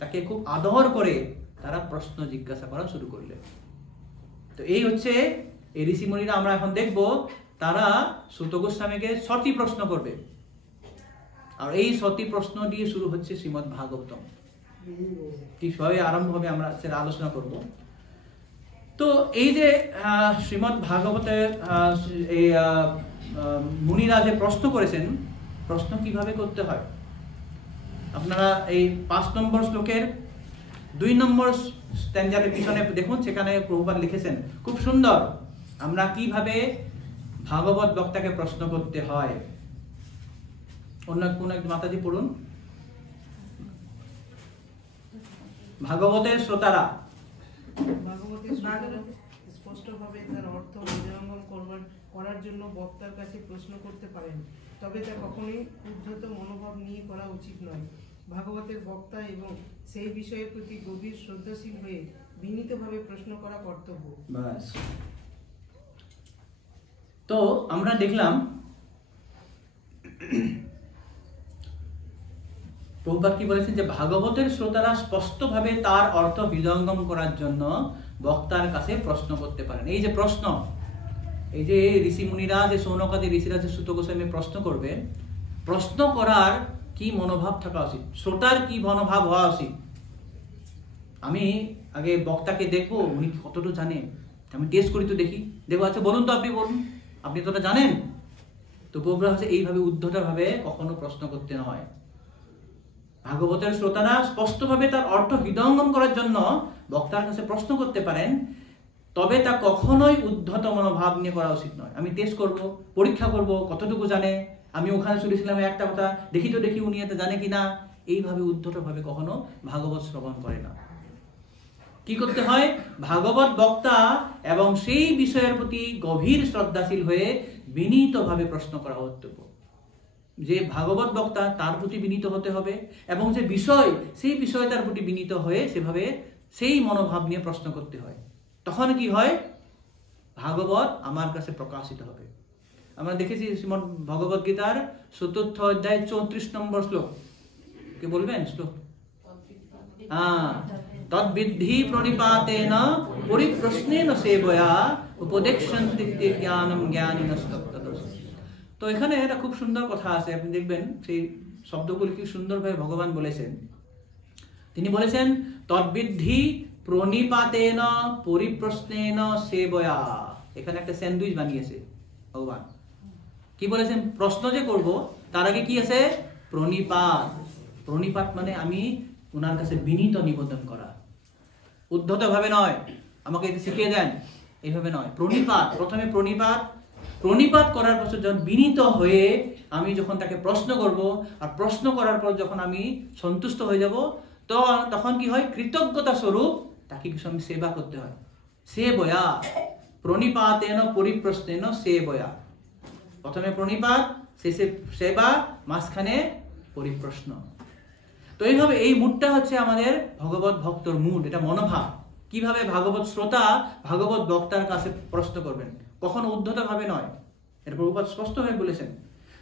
তাকে খুব আদর করে তারা প্রশ্ন জিজ্ঞাসা করা শুরু করলেন। তো এই হচ্ছে এই ঋষিমুনিরা, আমরা এখন দেখব তারা সুত গোস্বামীকে 6টি প্রশ্ন করবে, আর এই 6টি প্রশ্ন দিয়ে শুরু হচ্ছে শ্রীমদ্ ভাগবতম। কিভাবে আরম্ভ হবে আমরা সেটা আলোচনা করব। তো এই যে শ্রীমদ্ ভাগবতের এই মুনিরা যে প্রশ্ন করেছেন, প্রশ্ন কিভাবে করতে হয় আপনারা এই 5 নম্বর শ্লোকের 2 নম্বর স্ট্যাঞ্জার পিছনে দেখুন, সেখানে প্রভুপাদ লিখেছেন খুব সুন্দর আমরা কিভাবে ভাগবত বক্তাকে প্রশ্ন করতে হয়। অন্য কোন এক মাতাজি পড়ুন। ভাগবতের শ্রোতারা স্পষ্টভাবে তার অর্থ হৃদয়ঙ্গম করার জন্য বক্তার কাছে প্রশ্ন করতে পারেন, তবে তা কখনোই উদ্ধত মনোভাব নিয়ে করা উচিত নয়। ভাগবতের বক্তা এবং সেই বিষয়ের প্রতি গভীর শ্রদ্ধাশীল হয়ে বিনীতভাবে প্রশ্ন করা কর্তব্য। বাস। তো আমরা দেখলাম প্রভুপাদ কি বলেছেন যে ভাগবতের শ্রোতারা স্পষ্টভাবে তার অর্থ হৃদয়ঙ্গম করার জন্য বক্তার কাছে প্রশ্ন করতে পারেন। এই যে প্রশ্ন, এই যে ঋষি মুনিরা যে সৌনকাদি ঋষিরা যে সুত গোস্বামী প্রশ্ন করবে, প্রশ্ন করার কি মনোভাব থাকা উচিত, শ্রোতার কি মনোভাব হওয়া উচিত। আমি আগে বক্তাকে দেখবো উনি কতটুকু জানেন, আমি টেস্ট করি, তো দেখি, দেখবো আচ্ছা বলুন তো, আপনি বলুন, আপনি তো জানেন। তো প্রভুরা হচ্ছে এইভাবে উদ্ধতভাবে কখনো প্রশ্ন করতে নয়। ভাগবতের শ্রোতারা স্পষ্টভাবে তার অর্থ হৃদয়ঙ্গম করার জন্য বক্তার কাছে প্রশ্ন করতে পারেন, তবে তা কখনোই উদ্ধত মনোভাব নিয়ে করা উচিত নয়। আমি টেস্ট করব, পরীক্ষা করব কতটুকু জানে, আমি ওখানে শুনেছিলাম একটা কথা, দেখি তো দেখি উনি এটা জানে কিনা। এইভাবে উদ্ধতভাবে কখনো ভাগবত শ্রবণ করে না। কি করতে হয়, ভাগবত বক্তা এবং সেই বিষয়ের প্রতি গভীর শ্রদ্ধাশীল হয়ে বিনীতভাবে প্রশ্ন করা কর্তব্য। যে ভাগবত বক্তা তার প্রতি বিনীত হতে হবে, এবং যে বিষয় সেই বিষয় তার প্রতি বিনীত হয়ে সেভাবে সেই মনোভাব নিয়ে প্রশ্ন করতে হয়। তখন কি হয়, ভাগবত আমার কাছে প্রকাশিত হবে। আমরা দেখেছি শ্রীমদ্ ভগবত গীতার 4th অধ্যায় 34 নম্বর শ্লোক, কে বলবেন শ্লোক? তদ্বিদ্ধি প্রণিপাতেন পরিপ্রশ্নেন সেবয়া উপদেক্ষন্তি জ্ঞানম জ্ঞানিনস্তত্ত্বদর্শী। তো এখানে একটা খুব সুন্দর কথা আছে, আপনি দেখবেন সেই শব্দগুলি কি সুন্দরভাবে ভগবান বলেছেন। তিনি বলেছেন তদ্বিদ্ধি প্রণিপাতেন পরিপ্রশ্নেন সেবয়া। এখানে একটা স্যান্ডউইচ বানিয়েছে ভগবান। কি বলেছেন, প্রশ্ন যে করব তার আগে কি আছে, প্রণিপাত। প্রণিপাত মানে আমি ওনার কাছে বিনীত নিবেদন করা, উদ্ধত ভাবে নয়, আমাকে এটা শিখিয়ে দেন এইভাবে নয়। প্রণিপাত, প্রথমে প্রণিপাত করার পর যখন বিনীত হয়ে আমি যখন তাকে প্রশ্ন করব, আর প্রশ্ন করার পর যখন আমি সন্তুষ্ট হয়ে যাব, তো তখন কি হয়, কৃতজ্ঞতা স্বরূপ তাকে কিছু আমি সেবা করতে হয়। সেবয়া, প্রণিপাতেন পরিপ্রশ্নেন সেবয়া। প্রথমে প্রণিপাত, শেষে সেবা, মাঝখানে পরিপ্রশ্ন। তো এইভাবে এই মুডটা হচ্ছে আমাদের ভগবত ভক্তর মুড, এটা মনোভাব। কিভাবে ভাগবত শ্রোতা ভাগবত বক্তার কাছে প্রশ্ন করবেন, কখনো উদ্ধত ভাবে নয়। এটা প্রভুপাদ স্পষ্ট হয়ে বলেছেন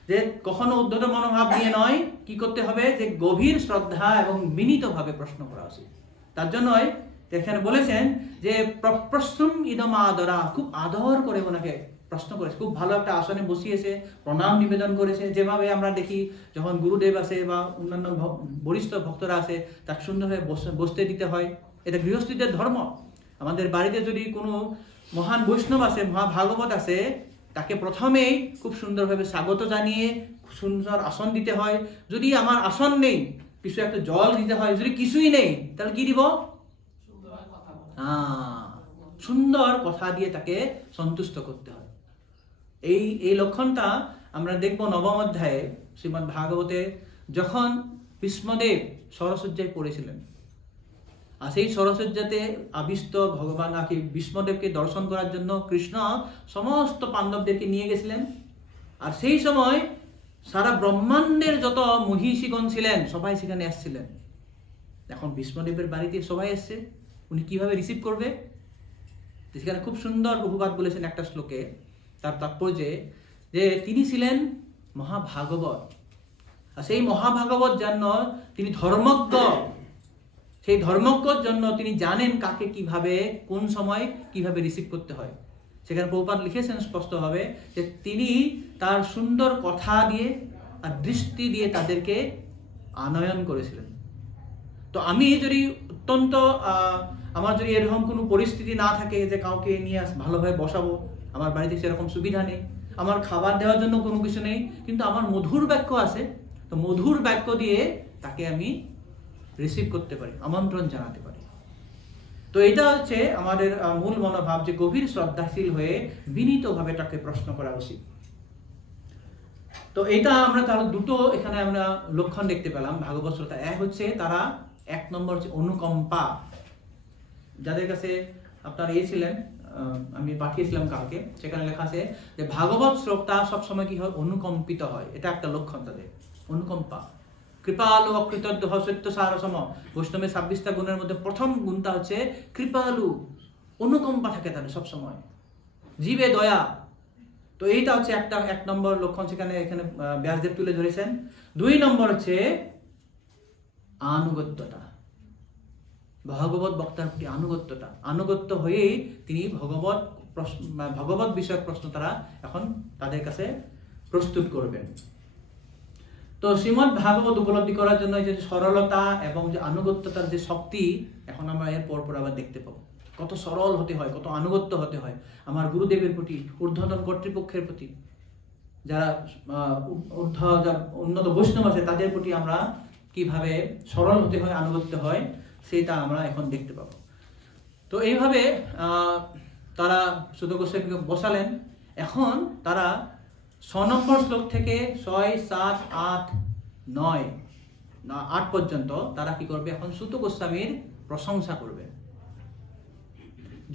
যে কখনো উদ্ধত মনোভাব নিয়ে নয়, কি করতে হবে, যে গভীর শ্রদ্ধা এবং বিনীত ভাবে প্রশ্ন করা উচিত। তার জন্যই এখানে বলেছেন যে প্রশ্নম ইদম আদরা, খুব আদর করে ওনাকে প্রশ্ন করেছে, খুব ভালো একটা আসনে বসিয়েছে, প্রণাম নিবেদন করেছে। যেভাবে আমরা দেখি যখন গুরুদেব আসে বা অন্যান্য বরিষ্ঠ ভক্তরা আসে, তাকে সুন্দরভাবে বসতে দিতে হয়। এটা গৃহস্থীদের ধর্ম। আমাদের বাড়িতে যদি কোনো মহান বৈষ্ণব আসে, মহাভাগবত আসে, তাকে প্রথমেই খুব সুন্দরভাবে স্বাগত জানিয়ে সুন্দর আসন দিতে হয়। যদি আমার আসন নেই, কিছু একটা জল দিতে হয়। যদি কিছুই নেই, তাহলে কি দিব? সুন্দর কথা দিয়ে তাকে সন্তুষ্ট করতে হয়। এই লক্ষণটা আমরা দেখব নবম অধ্যায়ে শ্রীমদ্ ভাগবতে, যখন ভীষ্মদেব সরসজ্জায় পড়েছিলেন। আর সেই সরসজ্জাতে আবিষ্ট ভগবান ভীষ্মদেবকে দর্শন করার জন্য কৃষ্ণ সমস্ত পাণ্ডবদেরকে নিয়ে গেছিলেন। আর সেই সময় সারা ব্রহ্মাণ্ডের যত মহিষীগণ ছিলেন সবাই সেখানে এসেছিলেন। এখন ভীষ্মদেবের বাড়িতে সবাই এসছে, উনি কিভাবে রিসিভ করবে? সেখানে খুব সুন্দর প্রভুপাদ বলেছেন একটা শ্লোকে, তার তাৎপর্যে যে তিনি ছিলেন মহাভাগবত। আর সেই মহাভাগবত জন্য তিনি ধর্মজ্ঞ। সেই ধর্মজ্ঞর জন্য তিনি জানেন কাকে কিভাবে, কোন সময় কিভাবে রিসিভ করতে হয়। সেখানে প্রভুপাদ লিখেছেন স্পষ্টভাবে যে তিনি তার সুন্দর কথা দিয়ে আর দৃষ্টি দিয়ে তাদেরকে আনয়ন করেছিলেন। তো আমি যদি অত্যন্ত আমার যদি এরকম কোনো পরিস্থিতি না থাকে যে কাউকে নিয়ে ভালোভাবে বসাবো, আমার বাড়িতে সেরকম সুবিধা নেই, আমার খাবার দেওয়ার জন্য কোনো কিছু নেই, কিন্তু আমার মধুর বাক্য আছে, তো মধুর বাক্য দিয়ে তাকে আমি রিসিভ করতে পারি, আমন্ত্রণ জানাতে পারি। তো এটা হচ্ছে আমাদের মূল মনোভাব, যে গভীর শ্রদ্ধাশীল হয়ে বিনীতভাবে তাকে প্রশ্ন করা উচিত। তো এটা আমরা তার দুটো এখানে আমরা লক্ষণ দেখতে পেলাম ভাগবত শ্রোতা। এক হচ্ছে তারা, এক নম্বর হচ্ছে অনুকম্পা। যাদের কাছে আপনার ছিলেন, আমি পাঠিয়েছিলাম কালকে, সেখানে লেখা আছে যে ভাগবত শ্রোতা সবসময় কি হয়, অনুকম্পিত হয়। এটা একটা লক্ষণ তাদের, অনুকম্পা। কৃপালু অকৃতজ্ঞ সত্য সারসম, বৈষ্ণবের 26টা গুণের মধ্যে প্রথম গুণটা হচ্ছে কৃপালু, অনুকম্পা থাকে তাদের সবসময়, জীবে দয়া। তো এইটা হচ্ছে এক নম্বর লক্ষণ এখানে ব্যাসদেব তুলে ধরেছেন। 2 নম্বর হচ্ছে আনুগত্যতা, ভাগবত বক্তার প্রতি আনুগত্যতা। আনুগত্য হয়েই তিনি ভগবত বিষয়ক প্রশ্ন তারা এখন তাদের কাছে প্রস্তুত করবেন। তো শ্রীমদ্ ভাগবত উপলব্ধি করার জন্য যে সরলতা এবং যে আনুগত্যতার যে শক্তি, এখন আমরা এর পর আবার দেখতে পাবো। কত সরল হতে হয়, কত আনুগত্য হতে হয় আমার গুরুদেবের প্রতি, ঊর্ধ্বতন কর্তৃপক্ষের প্রতি, যারা উন্নত বৈষ্ণব আছে তাদের প্রতি আমরা কিভাবে সরল হতে হয়, আনুগত্য হয়, সেটা আমরা এখন দেখতে পাবো। তো এইভাবে তারা সুত গোস্বামীকে বসালেন। এখন তারা 6 নম্বর শ্লোক থেকে 6, 7, 8, 9, 8 পর্যন্ত তারা কি করবে, এখন সুত গোস্বামীর প্রশংসা করবে।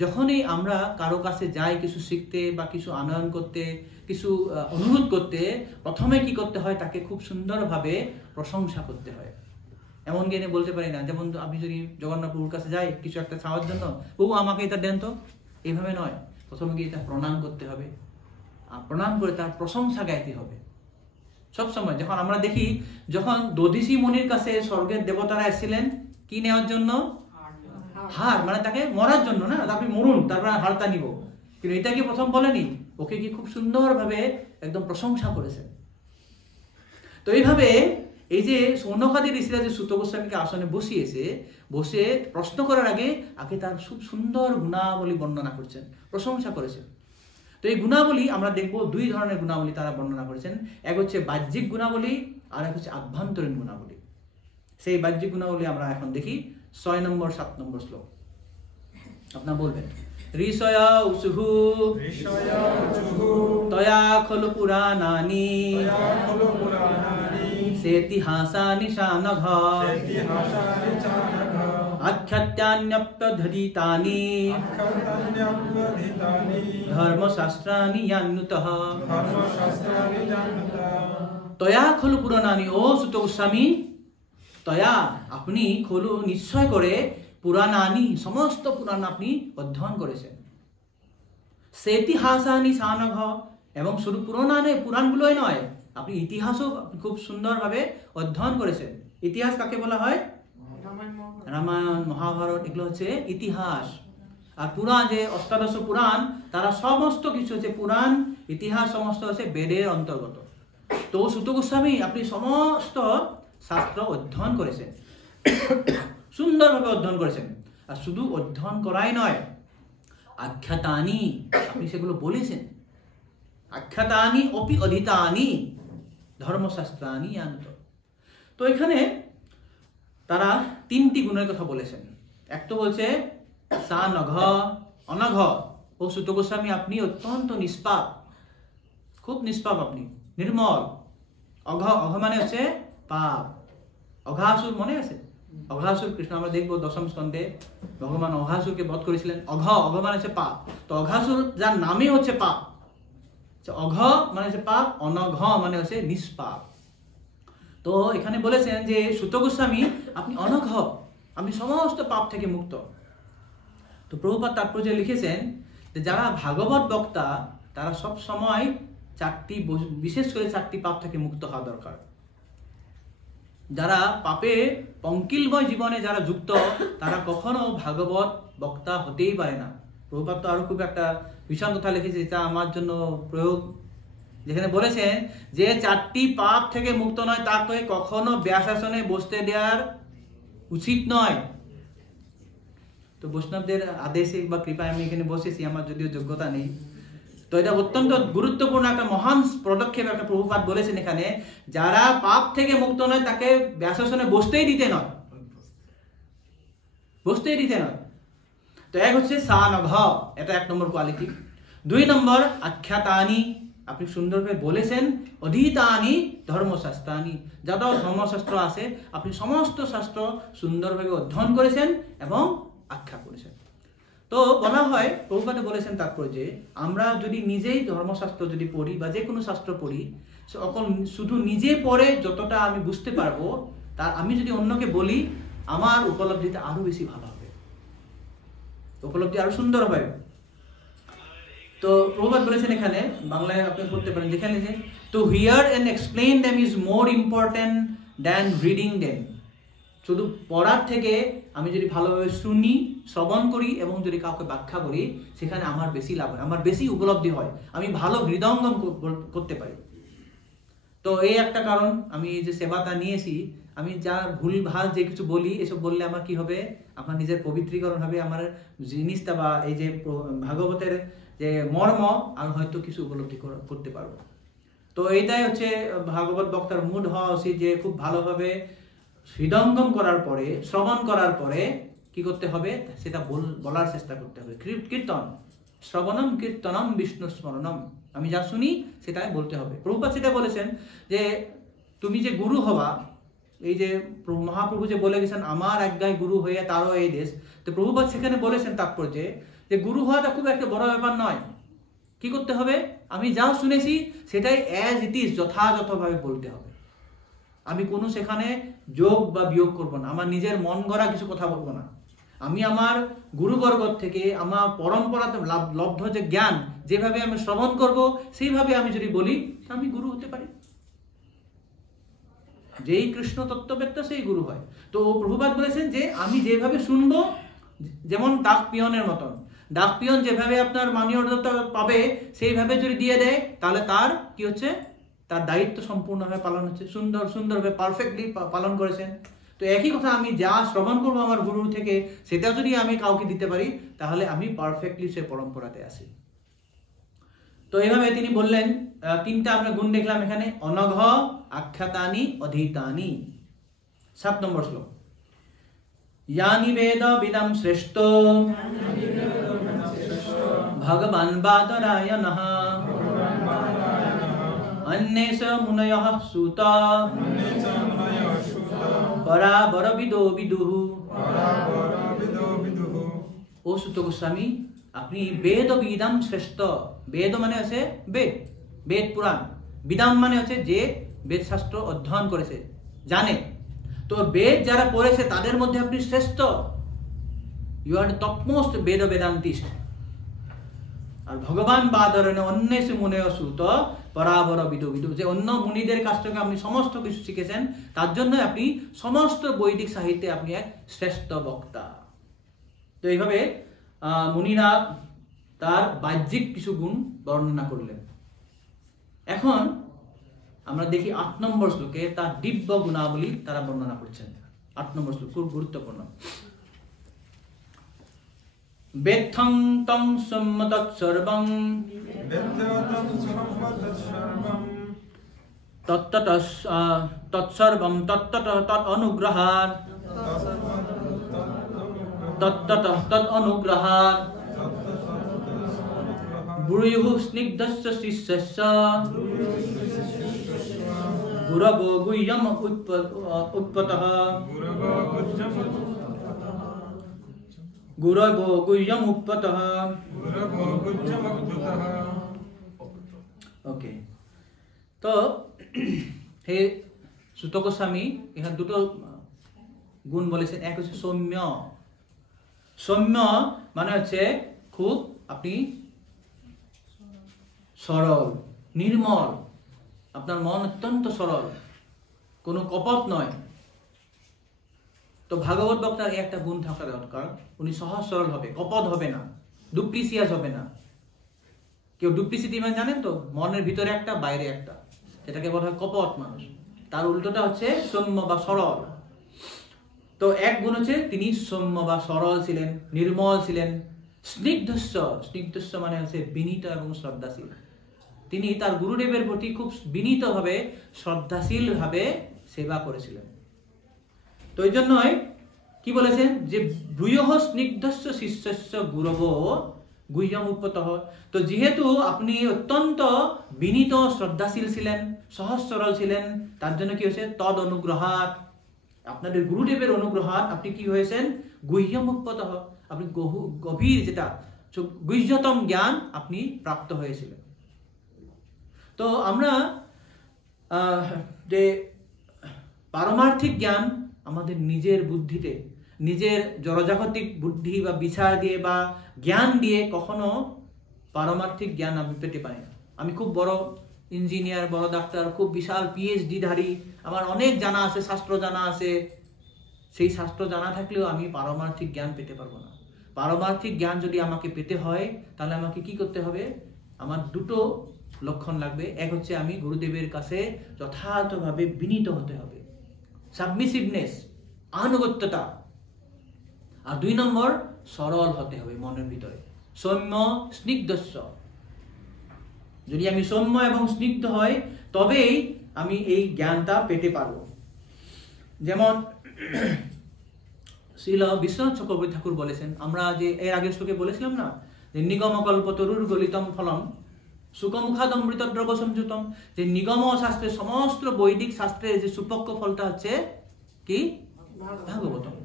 যখনই আমরা কারো কাছে যাই কিছু শিখতে বা কিছু আনয়ন করতে, কিছু অনুরোধ করতে, প্রথমে কি করতে হয়, তাকে খুব সুন্দরভাবে প্রশংসা করতে হয়। এমন জ্ঞানে বলতে পারি না, যেমন আপনি যদি জগন্নাথ প্রভুর কাছে যাই কিছু একটা চাওয়ার জন্য, প্রভু আমাকে এটা দেন তো, এইভাবে নয়। প্রথমে গিয়ে এটা প্রণাম করতে হবে, আর প্রণাম করে তার প্রশংসা গাইতে হবে সবসময়। যখন আমরা দেখি, যখন দধিসি মুনির কাছে স্বর্গের দেবতারা এসেছিলেন কি নেওয়ার জন্য, হার, মানে তাকে মরার জন্য না, আপনি মরুন তারপর হারটা নিব, কিন্তু এটা কি প্রথম বলেনি, ওকে কি খুব সুন্দরভাবে একদম প্রশংসা করেছেন। তো এইভাবে এই যে সৌনকাদি ঋষিরা যে সুত গোস্বামীকে আসনে বসিয়েছে, বসে প্রশ্ন করার আগে তার খুব সুন্দর গুণাবলী বর্ণনা করছেন, প্রশংসা করেছেন। তো এই গুণাবলী আমরা দেখব, 2 ধরনের গুণাবলী তারা বর্ণনা করেছেন। এক হচ্ছে বাহ্যিক গুণাবলী, আর এক হচ্ছে আভ্যন্তরীণ গুণাবলী। সেই বাহ্যিক গুণাবলী আমরা এখন দেখি 6 নম্বর 7 নম্বর শ্লোক। আপনারা বলবেন, ঋষয়া উচুহু তয়া খলু পুরাণানি সেতিহাসানি শানঘ আখ্যাত্যান্যপ্যধীতানি আখ্যাতান্যাপ্যধীতানি ধর্মশাস্ত্রাণি ইয়ান্নুতঃ ধর্মশাস্ত্রাণি জানতা তয়া খলু পুরাণানি। ও সুত গোস্বামী, তয়া আপনি খলু নিশ্চয় করে পুরাণানি সমস্ত পুরাণ আপনি অধ্যয়ন করেছেন। সেতিহাসানি সানঘ, এবং শুধু পুরাণগুলোই নয়, আপনি ইতিহাসও খুব সুন্দরভাবে অধ্যয়ন করেছেন। ইতিহাস কাকে বলা হয়? রামায়ণ, মহাভারত, এগুলো হচ্ছে ইতিহাস। আর পুরাণ যে অষ্টাদশ পুরাণ, তারা সমস্ত কিছু হচ্ছে পুরাণ, ইতিহাস সমস্ত হচ্ছে বেদের অন্তর্গত। তো সুত গোস্বামী আপনি সমস্ত শাস্ত্র অধ্যয়ন করেছেন, সুন্দরভাবে অধ্যয়ন করেছেন। আর শুধু অধ্যয়ন করাই নয়, আখ্যাতানি, আপনি সেগুলো বলেছেন। আখ্যাতানি অপি অধীতানি ধর্মশাস্ত্রানি ইয়ান্ত। তো এখানে তারা তিনটি গুণের কথা বলেছেন। এক তো বলছে সা নঘ, অনঘ। ও সুত গোস্বামী আপনি অত্যন্ত নিষ্পাপ, খুব নিষ্পাপ, আপনি নির্মল। অঘ, অঘ মানে হচ্ছে পাপ। অঘাসুর মনে আছে? অঘাসুর কৃষ্ণ আমরা দেখবো দশম স্কন্ধে ভগবান অঘাসুরকে বধ করেছিলেন। অঘ, অঘ মানে হচ্ছে পাপ। তো অঘাসুর যার নামে হচ্ছে পাপ। অঘ মানে হচ্ছে পাপ, অনঘ মানে হচ্ছে নিষ্পাপ। তো এখানে বলেছেন যে সুত গোস্বামী আপনি অনঘ, আপনি সমস্ত পাপ থেকে মুক্ত। তো প্রভুপাদ তাৎপর্যে লিখেছেন যে যারা ভাগবত বক্তা তারা সব সময় বিশেষ করে চারটি পাপ থেকে মুক্ত হওয়া দরকার। যারা পাপে পঙ্কিলময় জীবনে যারা যুক্ত, তারা কখনো ভাগবত বক্তা হতেই পারে না। প্রভুপাদ তো আরো খুব একটা ভীষণ কথা লিখেছে, তা আমার জন্য প্রয়োগ, যেখানে বলেছেন যে চারটি পাপ থেকে মুক্ত নয় তাকে কখনো ব্যাসাসনে বসতে দেওয়ার উচিত নয়। তো বৈষ্ণবদের আদেশে বা কৃপায় আমি এখানে বসেছি, আমার যদিও যোগ্যতা নেই। তো এটা অত্যন্ত গুরুত্বপূর্ণ একটা মহান পদক্ষেপ একটা প্রভুপাদ বলেছেন এখানে, যারা পাপ থেকে মুক্ত নয় তাকে ব্যাসাসনে বসতেই দিতে নয়, বসতেই দিতে নয়। তো এক হচ্ছে সা নঘ, এটা এক নম্বর কোয়ালিটি। দুই নম্বর আখ্যাতানি, আপনি সুন্দরভাবে বলেছেন। অধীতানি ধর্মশাস্ত্রানি, যত ধর্মশাস্ত্র আছে আপনি সমস্ত শাস্ত্র সুন্দরভাবে অধ্যয়ন করেছেন এবং আখ্যা করেছেন। তো বলা হয়, প্রভুপাদে বলেছেন তাৎপর্যে, আমরা যদি নিজেই ধর্মশাস্ত্র যদি পড়ি বা যে কোনো শাস্ত্র পড়ি, শুধু নিজে পড়ে যতটা আমি বুঝতে পারবো, তার আমি যদি অন্যকে বলি, আমার উপলব্ধিটা আরো বেশি ভালো হবে, উপলব্ধি আরো সুন্দর হবে। তো প্রভুপাদ বলেছেন এখানে, বাংলায় আপনি পড়তে পারেন, যেখানে যে to hear and explain them is more important than reading them. শুধু পড়ার থেকে আমি যদি ভালোভাবে শুনি, শ্রবণ করি এবং যদি কাউকে ব্যাখ্যা করি, সেখানে আমার বেশি লাভ হয়, আমার বেশি উপলব্ধি হয়, আমি ভালো হৃদয়ঙ্গম করতে পারি। তো এই একটা কারণ, আমি এই যে সেবাটা নিয়েছি, আমি যা ভুল ভাল যে কিছু বলি, এসব বললে আমার কি হবে, আমার নিজের পবিত্রীকরণ হবে, আমার জিনিসটা বা এই যে ভাগবতের যে মর্ম আর হয়তো কিছু উপলব্ধি করতে পারবো। তো এইটাই হচ্ছে ভাগবত বক্তার মুড হওয়া উচিত, যে খুব ভালোভাবে হৃদয়ঙ্গম করার পরে, শ্রবণ করার পরে কি করতে হবে, সেটা বলার চেষ্টা করতে হবে। কীর্তন, শ্রবণম কীর্তনম বিষ্ণু স্মরণম, আমি যা শুনি সেটাই বলতে হবে। প্রভুপাদ সেটা বলেছেন যে তুমি যে গুরু হবা, এই যে মহাপ্রভু যে বলে গেছেন আমার একগায় গুরু হয়ে তারও এই দেশ, তো প্রভুপাদ সেখানে বলেছেন তাৎপর্যে যে গুরু হওয়াটা খুব একটা বড় ব্যাপার নয়। কি করতে হবে, আমি যা শুনেছি সেটাই অ্যাজ ইট ইজ যথাযথভাবে বলতে হবে। আমি কোনো সেখানে যোগ বা বিয়োগ করব না, আমার নিজের মন গড়া কিছু কথা বলবো না। আমি আমার গুরুবর্গ থেকে আমার পরম্পরাতে লব্ধ যে জ্ঞান, যেভাবে আমি শ্রবণ করব সেইভাবে আমি যদি বলি, আমি গুরু হতে পারি। যেই কৃষ্ণ তত্ত্ববেত্তা সেই গুরু হয়। তো প্রভুপাদ বলেছেন যে আমি যেভাবে শুনবো, যেমন ডাক পিয়নের মতন, ডাক পিয়ন যেভাবে আপনার মাননীয়তা পাবে সেইভাবে যদি দিয়ে দেয়, তাহলে তার কি হচ্ছে, তার দায়িত্ব সম্পূর্ণভাবে পালন হচ্ছে, সুন্দরভাবে পারফেক্টলি পালন করেছেন। তো একই কথা, আমি যা শ্রবণ করবো আমার গুরু থেকে, সেটা যদি আমি কাউকে দিতে পারি, তাহলে আমি পারফেক্টলি সে পরম্পরাতে আসি। তো এইভাবে তিনি বললেন, তিনটা আমরা গুণ দেখলাম এখানে, অনঘ, আখ্যাতানি, অধীতানি। 7 নম্বর শ্লোক, ইয়ানি বেদ বিদম শ্রেষ্ঠ ভগবান বাদরায়ণঃ अन्येष मुनयः सूत पराबरविदो विदुः পরাপরবিদো বিদুঃ। ও সুত গোস্বামী, আপনি বেদ বিদাম শ্রেষ্ঠ। বেদ মানে হচ্ছে বেদ, বেদ পুরাণ। বিদাম মানে হচ্ছে যে বেদ শাস্ত্র অধ্যয়ন করেছে, জানে। তো বেদ যারা পড়েছে তাদের মধ্যে আপনি শ্রেষ্ঠ। ইউ আর টপমোস্ট বেদ বেদান্তিস্ট। আর ভগবান বাদরণে অন্যেষু মুনে অসুত পরাবর বিদু বিদু, যে অন্য মুনিদের কাছ থেকে আপনি সমস্ত কিছু শিখেছেন, তার জন্য আপনি সমস্ত বৈদিক সাহিত্যে আপনি এক শ্রেষ্ঠ বক্তা। তো এইভাবে মুনিরা তার বাহ্যিক কিছু গুণ বর্ণনা করলেন। এখন আমরা দেখি 8 নম্বর শ্লোকে তার দিব্য গুণাবলী তারা বর্ণনা করছেন। 8 নম্বর শ্লোক খুব গুরুত্বপূর্ণ। বেত্থং তং সম্মতৎসর্বং বেদ্যতং সম্মতৎসর্বং তৎসর্বং তত্ততঃ তৎ অনুগ্রহাৎ তত্ততঃ তৎ অনুগ্রহাৎ ব্রূয়ুঃ স্নিগ্ধস্য শিষ্যস্য গুরবো গুহ্যম উৎপতঃ গুরবো গুহ্যম উৎপতঃ। ওকে, তো হে সুত গোস্বামী এখানে দুটো গুণ বলেছেন। এক হচ্ছে সৌম্য। সৌম্য মানে হচ্ছে খুব আপনি সরল, নির্মল, আপনার মন অত্যন্ত সরল, কোনো কপট নয়। তো ভাগবত বক্তার একটা গুণ থাকা দরকার, উনি সহজ সরল হবে, কপট হবে না, ডুপ্লিসিয়াস হবে না। কেউ ডুপ্লিসিটি মানে জানেন তো, মনের ভিতরে একটা বাইরে একটা, সেটাকে বলা হয় কপট মানুষ। তার উল্টোটা হচ্ছে সৌম্য বা সরল। তো এক গুণ হচ্ছে তিনি সৌম্য বা সরল ছিলেন, নির্মল ছিলেন। স্নিগ্ধস্য, স্নিগ্ধস্য মানে হচ্ছে বিনীত এবং শ্রদ্ধাশীল। তিনি তার গুরুদেবের প্রতি খুব বিনীতভাবে শ্রদ্ধাশীল ভাবে সেবা করেছিলেন। তো এই জন্যই কি বলেছেন যে ব্রূয়ঃ স্নিগ্ধস্য শিষ্যস্য গুরব গুহ্যম উৎপতঃ। তো যেহেতু আপনি অত্যন্ত বিনীত শ্রদ্ধাশীল ছিলেন, সহজ সরল ছিলেন, তার জন্য কি হয়েছে তদ অনুগ্রহাৎ, আপনাদের গুরুদেবের অনুগ্রহাৎ আপনি কি হয়েছেন গুহ্যম উৎপতঃ, আপনি গভীর যেটা গুহ্যতম জ্ঞান আপনি প্রাপ্ত হয়েছিলেন। তো আমরা যে পারমার্থিক জ্ঞান আমাদের নিজের বুদ্ধিতে, নিজের জড়জাগতিক বুদ্ধি বা বিচার দিয়ে বা জ্ঞান দিয়ে কখনো পারমার্থিক জ্ঞান আমি পেতে পারি না। আমি খুব বড় ইঞ্জিনিয়ার, বড় ডাক্তার, খুব বিশাল PhD ধারী, আমার অনেক জানা আছে, শাস্ত্র জানা আছে, সেই শাস্ত্র জানা থাকলেও আমি পারমার্থিক জ্ঞান পেতে পারবো না। পারমার্থিক জ্ঞান যদি আমাকে পেতে হয় তাহলে আমাকে কি করতে হবে? আমার দুটো লক্ষণ লাগবে। এক হচ্ছে আমি গুরুদেবের কাছে যথার্থভাবে বিনীত হতে হবে, সাবমিসিভনেস, আনুগত্যতা। আর 2 নম্বর সরল হতে হবে মনের ভিতরে, সৌম্য স্নিগ্ধস্য। যদি আমি সৌম্য এবং স্নিগ্ধ হই তবেই আমি এই জ্ঞানটা পেতে পারবো। যেমন শ্রীল বিশ্বনাথ চক্রবর্তী ঠাকুর বলেছেন, আমরা যে এর আগের শ্লোকে বলেছিলাম না যে নিগম কল্পতরুর গলিতম ফলম সুকমুখাদমৃত দ্রব্য সংযুতম, যে নিগম শাস্ত্রের সমস্ত বৈদিক শাস্ত্রের যে সুপক্ষ ফলটা হচ্ছে কি? ভাগবতম।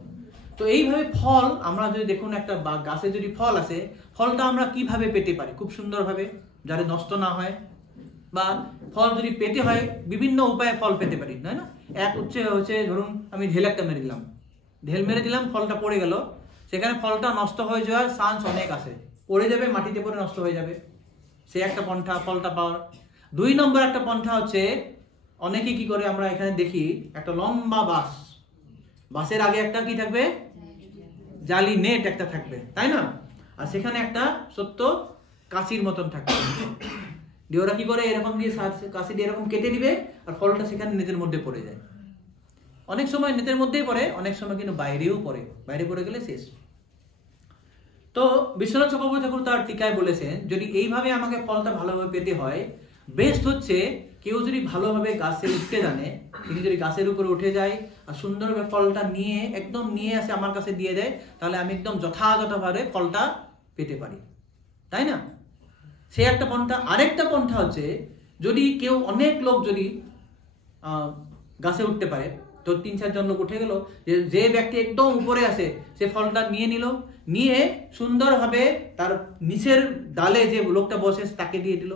তো এইভাবে ফল আমরা যদি দেখুন, একটা গাছে যদি ফল আছে, ফলটা আমরা কিভাবে পেতে পারি? খুব সুন্দরভাবে, যাতে নষ্ট না হয়। বা ফল যদি পেতে হয় বিভিন্ন উপায়ে ফল পেতে পারি, তাই না? এক হচ্ছে ধরুন আমি ঢেল একটা মেরে দিলাম, ঢেল মেরে দিলাম, ফলটা পড়ে গেল, সেখানে ফলটা নষ্ট হয়ে যাওয়ার চান্স অনেক আছে, পড়ে যাবে, মাটিতে পড়ে নষ্ট হয়ে যাবে। সে একটা পন্থা ফলটা পাওয়ার। 2 নম্বর একটা পন্থা হচ্ছে, অনেকে কি করে আমরা এখানে দেখি একটা লম্বা বাঁশ, বাঁশের আগে একটা কি থাকবে? জালি নেট একটা থাকবে, তাই না? আর সেখানে একটা সত্য কাঁচির মতন থাকবে। দিয়ে ওরা কি করে এরকম দিয়ে কাঁচি দিয়ে এরকম কেটে দিবে, আর ফলটা সেখানে নেটের মধ্যে পড়ে যায়। অনেক সময় নেটের মধ্যেই পড়ে, অনেক সময় কিন্তু বাইরেও পড়ে, বাইরে পড়ে গেলে শেষ। তো বিশ্বনাথ চক্রবর্তী ঠাকুর তার টিকায় বলেছেন, যদি এইভাবে আমাকে ফলটা ভালোভাবে পেতে হয়, বেস্ট হচ্ছে কেউ যদি ভালোভাবে গাছে উঠতে জানে, তিনি যদি গাছের উপরে উঠে যায় আর সুন্দরভাবে ফলটা একদম নিয়ে আসে আমার কাছে দিয়ে দেয়, তাহলে আমি একদম যথাযথভাবে ফলটা পেতে পারি, তাই না? সে একটা পন্থা। আরেকটা পন্থা হচ্ছে, যদি কেউ অনেক লোক যদি গাছে উঠতে পারে, তো 3-4 জন লোক উঠে গেল, যে ব্যক্তি একদম উপরে আছে সে ফলটা নিয়ে নিল, নিয়ে সুন্দরভাবে তার নিচের ডালে যে লোকটা বসে তাকে দিয়ে দিল।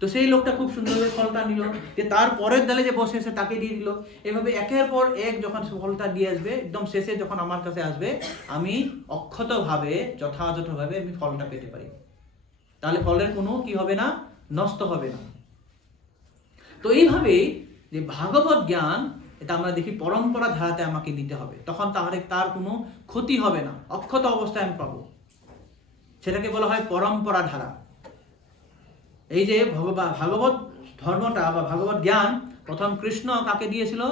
তো সেই লোকটা খুব সুন্দরভাবে ফলটা নিল, যে তার পরের ডালে যে বসে আছে তাকে দিয়ে দিল। এভাবে একের পর এক যখন ফলটা দিয়ে আসবে, একদম শেষে যখন আমার কাছে আসবে, আমি অক্ষতভাবে যথাযথভাবে আমি ফলটা পেতে পারি। তাহলে ফলের কোনো কি হবে না, নষ্ট হবে না। তো এইভাবেই যে ভাগবত জ্ঞান, এটা আমরা দেখি পরম্পরা ধারাতে আমাকে নিতে হবে, তখন তাহলে তার কোনো ক্ষতি হবে না, অক্ষত অবস্থায় আমি পাবো। সেটাকে বলা হয় পরম্পরা ধারা। এই যে ভাগবত ধর্মটা বা ভাগবত জ্ঞান প্রথম কৃষ্ণ কাকে দিয়েছিল?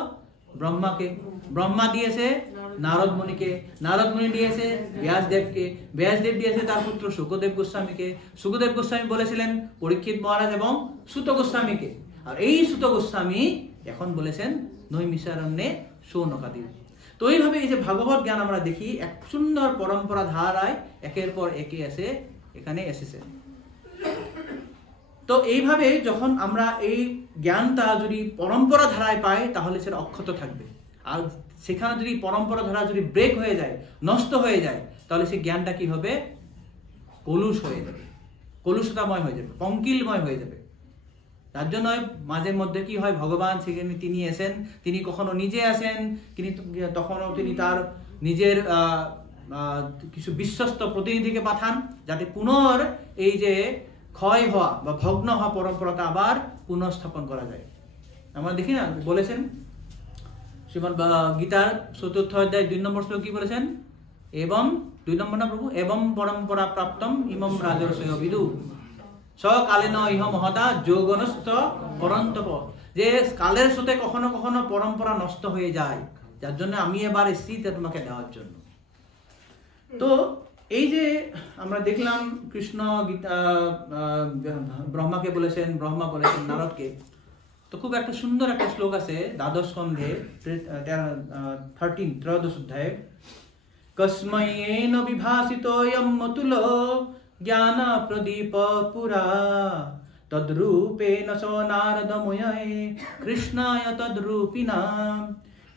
ব্রহ্মাকে। ব্রহ্মা দিয়েছে নারদ মুনিকে, নারদ মুনি দিয়েছে ব্যাসদেবকে, ব্যাসদেব দিয়েছে তার পুত্র শুকদেব গোস্বামীকে, শুকদেব গোস্বামী বলেছিলেন পরীক্ষিত মহারাজ এবং সুত গোস্বামীকে। আর এই সুত গোস্বামী এখন বলেছেন নৈমিষারণ্যে শৌনকাদি। তো এইভাবে এই যে ভাগবত জ্ঞান আমরা দেখি এক সুন্দর পরম্পরা ধারায় একের পর একে এসে এখানে এসেছে। তো এইভাবে যখন আমরা এই জ্ঞানটা যদি পরম্পরা ধারায় পাই তাহলে সেটা অক্ষত থাকবে। আর সেখানে যদি পরম্পরা ধারা যদি ব্রেক হয়ে যায়, নষ্ট হয়ে যায়, তাহলে সেই জ্ঞানটা কি হবে? কলুষ হয়ে যাবে, কলুষতাময় হয়ে যাবে, পঙ্কিলময় হয়ে যাবে। তার জন্য মাঝে মধ্যে কি হয়, ভগবান সেখানে তিনি এসেন, তিনি কখনো নিজে আসেন, তখনও তিনি তার নিজের কিছু বিশ্বস্ত প্রতিনিধিকে পাঠান, যাতে পুনর এই যে ক্ষয় হওয়া বা ভগ্ন হওয়া পরম্পরাটা আবার পুনঃস্থাপন করা যায়। আমরা দেখি না, বলেছেন শ্রীমদ্ গীতার 4th অধ্যায় 2 নম্বর শ্লোক কি বলেছেন? এবং 2 নম্বর না প্রভু, এবং পরম্পরা প্রাপ্তম ইমম রাজর্ষয় বিদু সকালেন ইহ মহদা যোগনস্থ পরন্তপ। যে কালের সাথে কখনো কখনো পরম্পরা নষ্ট হয়ে যায়, যার জন্য আমি এবার এসেছি তোমাকে দেওয়ার জন্য। তো এই যে আমরা দেখলাম কৃষ্ণ গীতা ব্রহ্মাকে বলেছেন, ব্রহ্মা বলেছেন নারদকে। তো খুব একটা সুন্দর একটা শ্লোক আছে দ্বাদশ স্কন্ধে 13th অধ্যায়ে, কস্ময়েন বিভাসিতোয়ম অতুলো জ্ঞান প্রদীপ পুরা তদ্রূপেণ স নারদমুয়ে কৃষ্ণায় তদ্রূপিণা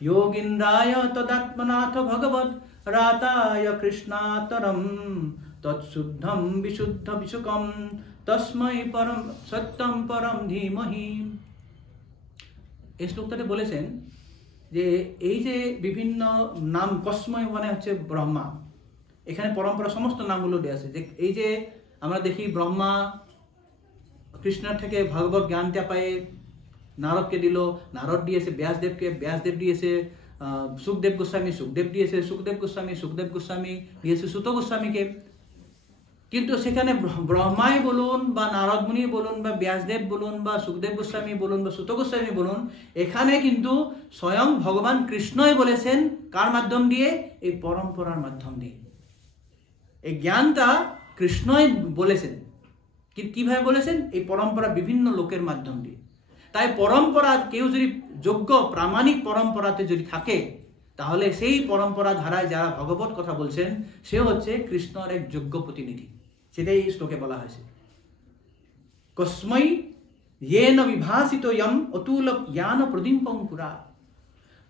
যোগীন্দ্রায় তদাত্মনাথ ভগবৎ রাতায় কৃষ্ণাতরম তৎশুদ্ধম বিশুদ্ধ বিশুকম তস্मै পরম সত্যম পরম ধীমহি। এই শ্লোকটাতে বলেছেন যে এই যে বিভিন্ন নাম, কসময় মানে হচ্ছে ব্রহ্মা, এখানে পরম্পরা সমস্ত নামগুলো দেওয়া আছে। যে এই যে আমরা দেখি ব্রহ্মা কৃষ্ণের থেকে ভাগবত জ্ঞানটা পায়ে নারদকে দিল, নারদ দিয়েছে ব্যাসদেবকে, ব্যাসদেব দিয়েছে সুখদেব গোস্বামী, সুখদেব দিয়েছে সুখদেব গোস্বামী, সুখদেব গোস্বামী দিয়েছে সুত গোস্বামীকে। কিন্তু সেখানে ব্রহ্মাই বলুন বা নারদ মুনি বলুন বা ব্যাসদেব বলুন বা সুখদেব গোস্বামী বলুন বা সুত গোস্বামী বলুন, এখানে কিন্তু স্বয়ং ভগবান কৃষ্ণই বলেছেন কার মাধ্যম দিয়ে? এই পরম্পরার মাধ্যম দিয়ে। এই জ্ঞানটা কৃষ্ণই বলেছেন। কিভাবে বলেছেন? এই পরম্পরা বিভিন্ন লোকের মাধ্যম দিয়ে। তাই পরম্পরা কেউ যদি যোগ্য প্রামাণিক পরম্পরাতে যদি থাকে, তাহলে সেই পরম্পরা ধারায় যারা ভগবত কথা বলছেন সে হচ্ছে কৃষ্ণর এক যোগ্য প্রতিনিধি। সেটাই এই শ্লোকে বলা হয়েছে, কস্मै येन विभासितोऽयम् अतुल ज्ञान प्रदीपं पुरा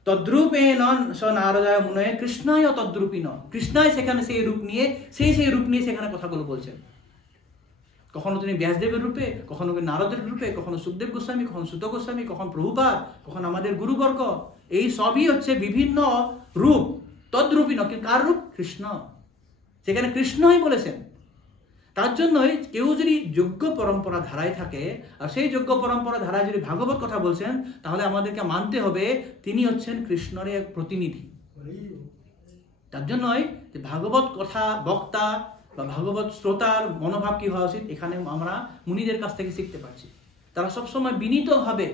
তদ্রূপেণ স নারদায় মুনয়ে কৃষ্ণায় তদ্রূপিণ। কৃষ্ণায় সেখানে সেই রূপ নিয়ে সেই রূপ নিয়ে সেখানে কথাগুলো বলছেন। কখনো তিনি ব্যাসদেবের রূপে, কখনো নারদের রূপে, কখনো সুখদেব গোস্বামী, কখনো সুত গোস্বামী, কখনো প্রভুপাদ, কখনো আমাদের গুরুবর্গ। এই সবই হচ্ছে বিভিন্ন রূপ, তদ্রূপিণ। কিন্তু কার রূপ? কৃষ্ণ। সেখানে কৃষ্ণই বলেছেন। তার জন্যই কেউ যদি যোগ্য পরম্পরা ধারায় থাকে আর সেই যোগ্য পরম্পরা ধারায় যদি ভাগবত কথা বলছেন, তাহলে আমাদেরকে মানতে হবে তিনি হচ্ছেন কৃষ্ণের এক প্রতিনিধি। তার জন্যই যে ভাগবত কথা বক্তা বা ভাগবত শ্রোতার মনোভাব কি হওয়া উচিত, এখানে আমরা মুনিদের কাছ থেকে শিখতে পারছি। তারা সবসময় বিনীতভাবে,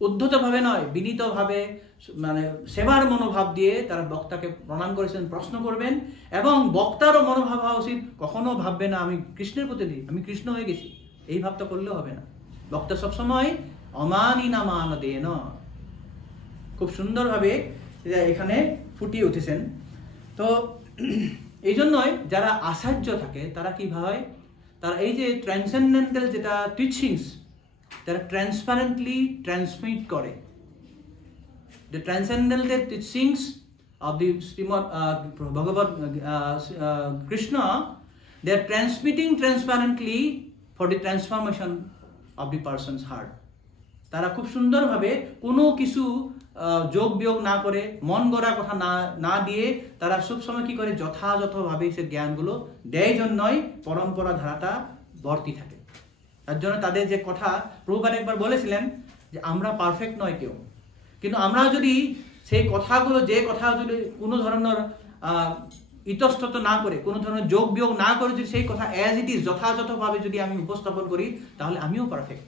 উদ্ধতভাবে নয়, বিনীতভাবে মানে সেবার মনোভাব দিয়ে তারা বক্তাকে প্রণাম করেছেন, প্রশ্ন করবেন। এবং বক্তারও মনোভাব হওয়া উচিত, কখনো ভাববে না আমি কৃষ্ণের প্রতিনিধি, আমি কৃষ্ণ হয়ে গেছি, এই ভাবটা করলেও হবে না। বক্তা সবসময় অমানি না মান দেন, খুব সুন্দরভাবে এখানে ফুটিয়ে উঠেছেন। তো এই জন্যই যারা আচার্য থাকে তারা কি হয়, তারা এই যে ট্রান্সেন্ডেন্টাল যেটা টিচিংস তারা ট্রান্সপারেন্টলি ট্রান্সমিট করে। the transcendental teachings of the Srimad Bhagavad Krishna, they are transmitting transparently for the transformation of the person's heart. তারা খুব সুন্দরভাবে কোনো কিছু যোগ বিয়োগ না করে, মন গড়া কথা না দিয়ে তারা সবসময় কি করে, যথাযথভাবে সে জ্ঞানগুলো দেয় জন্যই পরম্পরা ধারাটা বর্তি থাকে। তার জন্য তাদের যে কথা প্রভুপাদ একবার বলেছিলেন যে আমরা পারফেক্ট নয় কেউ, কিন্তু আমরা যদি সেই কথাগুলো, যে কথা যদি কোনো ধরনের ইতস্তত না করে, কোনো ধরনের যোগ বিয়োগ না করে যদি সেই কথা অ্যাজ ইট ইজ যথাযথভাবে যদি আমি উপস্থাপন করি, তাহলে আমিও পারফেক্ট।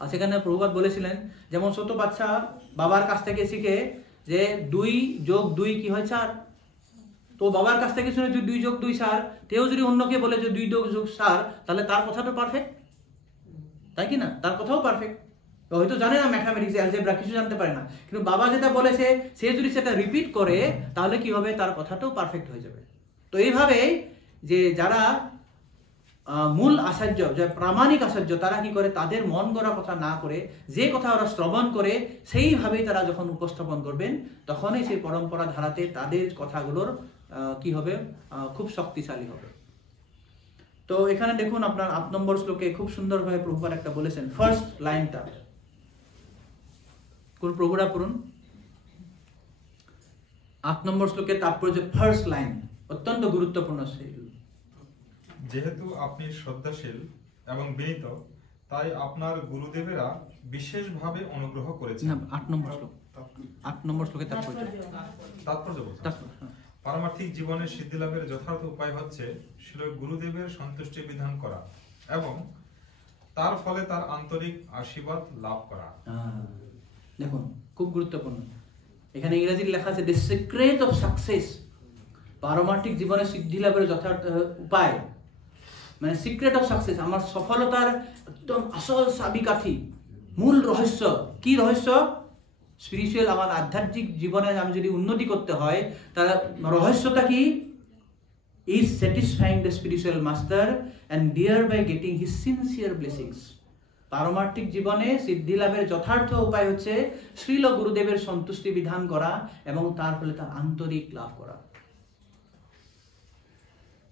আর সেখানে প্রভুপাদ বলেছিলেন, যেমন ছোট বাচ্চা বাবার কাছ থেকে শিখে যে 2 যোগ 2 কি হয় 4, তো বাবার কাছ থেকে শুনে যে 2 যোগ 2 4, তেও যদি অন্যকে বলে যে 2 যোগ 4, তাহলে তার কথাটা পারফেক্ট, তাই কি না? তার কথাও পারফেক্ট। হয়তো জানে না ম্যাথমেটিক্স, অ্যালজেব্রা কিছু জানতে পারে না, কিন্তু বাবা যেটা বলেছে সে যদি সেটা রিপিট করে, তাহলে কি হবে, তার কথাটাও পারফেক্ট হয়ে যাবে। তো এইভাবে যে যারা মূল আচার্য, যারা প্রামাণিক আচার্য, তারা কি করে, তাদের মন গড়া কথা না করে যে কথা ওরা শ্রবণ করে সেইভাবেই তারা যখন উপস্থাপন করবেন, তখনই সেই পরম্পরা ধারাতে তাদের কথাগুলোর কি হবে, খুব শক্তিশালী হবে। তো এখানে দেখুন আপনার 8 নম্বর শ্লোকে খুব সুন্দরভাবে প্রভুপাদ একটা বলেছেন, ফার্স্ট লাইনটা কোন প্রভুরা পড়ুন। 8 নম্বর শ্লোকের তাৎপর্য, ফার্স্ট লাইন অত্যন্ত গুরুত্বপূর্ণ। যেহেতু আপনি শ্রদ্ধাশীল এবং বিনীত, তাই আপনার গুরুদেবেরা বিশেষভাবে অনুগ্রহ করেছেন। 8 নম্বর শ্লোক, 8 নম্বর শ্লোকের তাৎপর্য পারমার্থিক জীবনের সিদ্ধি লাভের যথার্থ উপায় হচ্ছে শ্রী গুরুদেবের সন্তুষ্টি বিধান করা এবং তার ফলে তার আন্তরিক আশীর্বাদ লাভ করা। দেখুন খুব গুরুত্বপূর্ণ, এখানে ইংরেজি লেখা আছে দ্য সিক্রেট অফ সাকসেস, পারমার্থিক জীবনের সিদ্ধি লাভের যথার্থ উপায়, মানে সিক্রেট অফ সাকসেস, আমার সফলতার একদম আসল চাবিকাঠি, মূল রহস্য। কি রহস্য? স্পিরিচুয়াল, আমার আধ্যাত্মিক জীবনে আমি যদি উন্নতি করতে হয়, তার রহস্যটা কি? Is satisfying the spiritual master and dear by getting his sincere blessings. পারমার্থিক জীবনে সিদ্ধি লাভের যথার্থ উপায় হচ্ছে শ্রীল গুরুদেবের সন্তুষ্টি বিধান করা এবং তার ফলে তার আন্তরিক লাভ করা।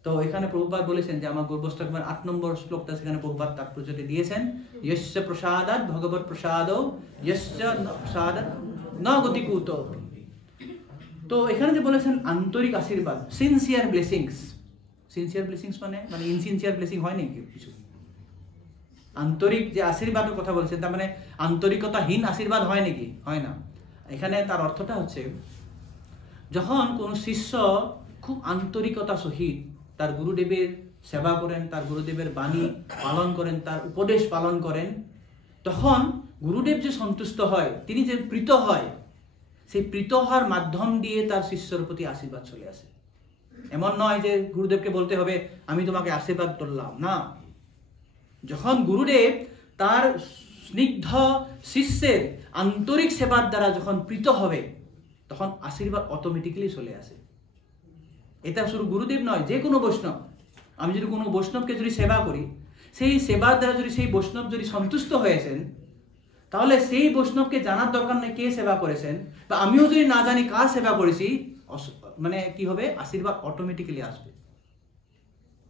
তো এখানে প্রভুপাদ বলেছেন যে আমার গর্ভস্থকের 8 নম্বর শ্লোকটা, সেখানে প্রভুপাদ তাৎপর্যটি দিয়েছেন, ইয়স্য প্রসাদাৎ ভগবৎ প্রসাদো ইয়স্য প্রসাদাৎ ন গতিকুত। তো এখানে যে বলেছেন আন্তরিক আশীর্বাদ, সিনসিয়ার ব্লেসিংস। সিনসিয়ার ব্লেসিংস মানে ইনসিনসিয়ার ব্লেসিং হয় নাকি কিছু? আন্তরিক যে আশীর্বাদের কথা বলেছেন, তার মানে আন্তরিকতাহীন আশীর্বাদ হয় নাকি? হয় না। এখানে তার অর্থটা হচ্ছে, যখন কোন শিষ্য খুব আন্তরিকতা সহিত তার গুরুদেবের সেবা করেন, তার গুরুদেবের বাণী পালন করেন, তার উপদেশ পালন করেন, তখন গুরুদেব যে সন্তুষ্ট হয়, তিনি যে প্রীত হয়, সেই প্রীত হওয়ার মাধ্যম দিয়ে তার শিষ্যর প্রতি আশীর্বাদ চলে আসে। এমন নয় যে গুরুদেবকে বলতে হবে আমি তোমাকে আশীর্বাদ করলাম, না। যখন গুরুদেব তার স্নিগ্ধ শিষ্যের আন্তরিক সেবার দ্বারা যখন প্রীত হবে, তখন আশীর্বাদ অটোমেটিক্যালি চলে আসে। এটা শুধু গুরুদেব নয়, যে কোনো বৈষ্ণব। আমি যদি কোনো বৈষ্ণবকে যদি সেবা করি, সেই সেবার দ্বারা যদি সেই বৈষ্ণব যদি সন্তুষ্ট হয়েছেন, তাহলে সেই বৈষ্ণবকে জানার দরকার নেই কে সেবা করেছেন, বা আমিও যদি না জানি কার সেবা করেছি, মানে কি হবে, আশীর্বাদ অটোমেটিক্যালি আসবে।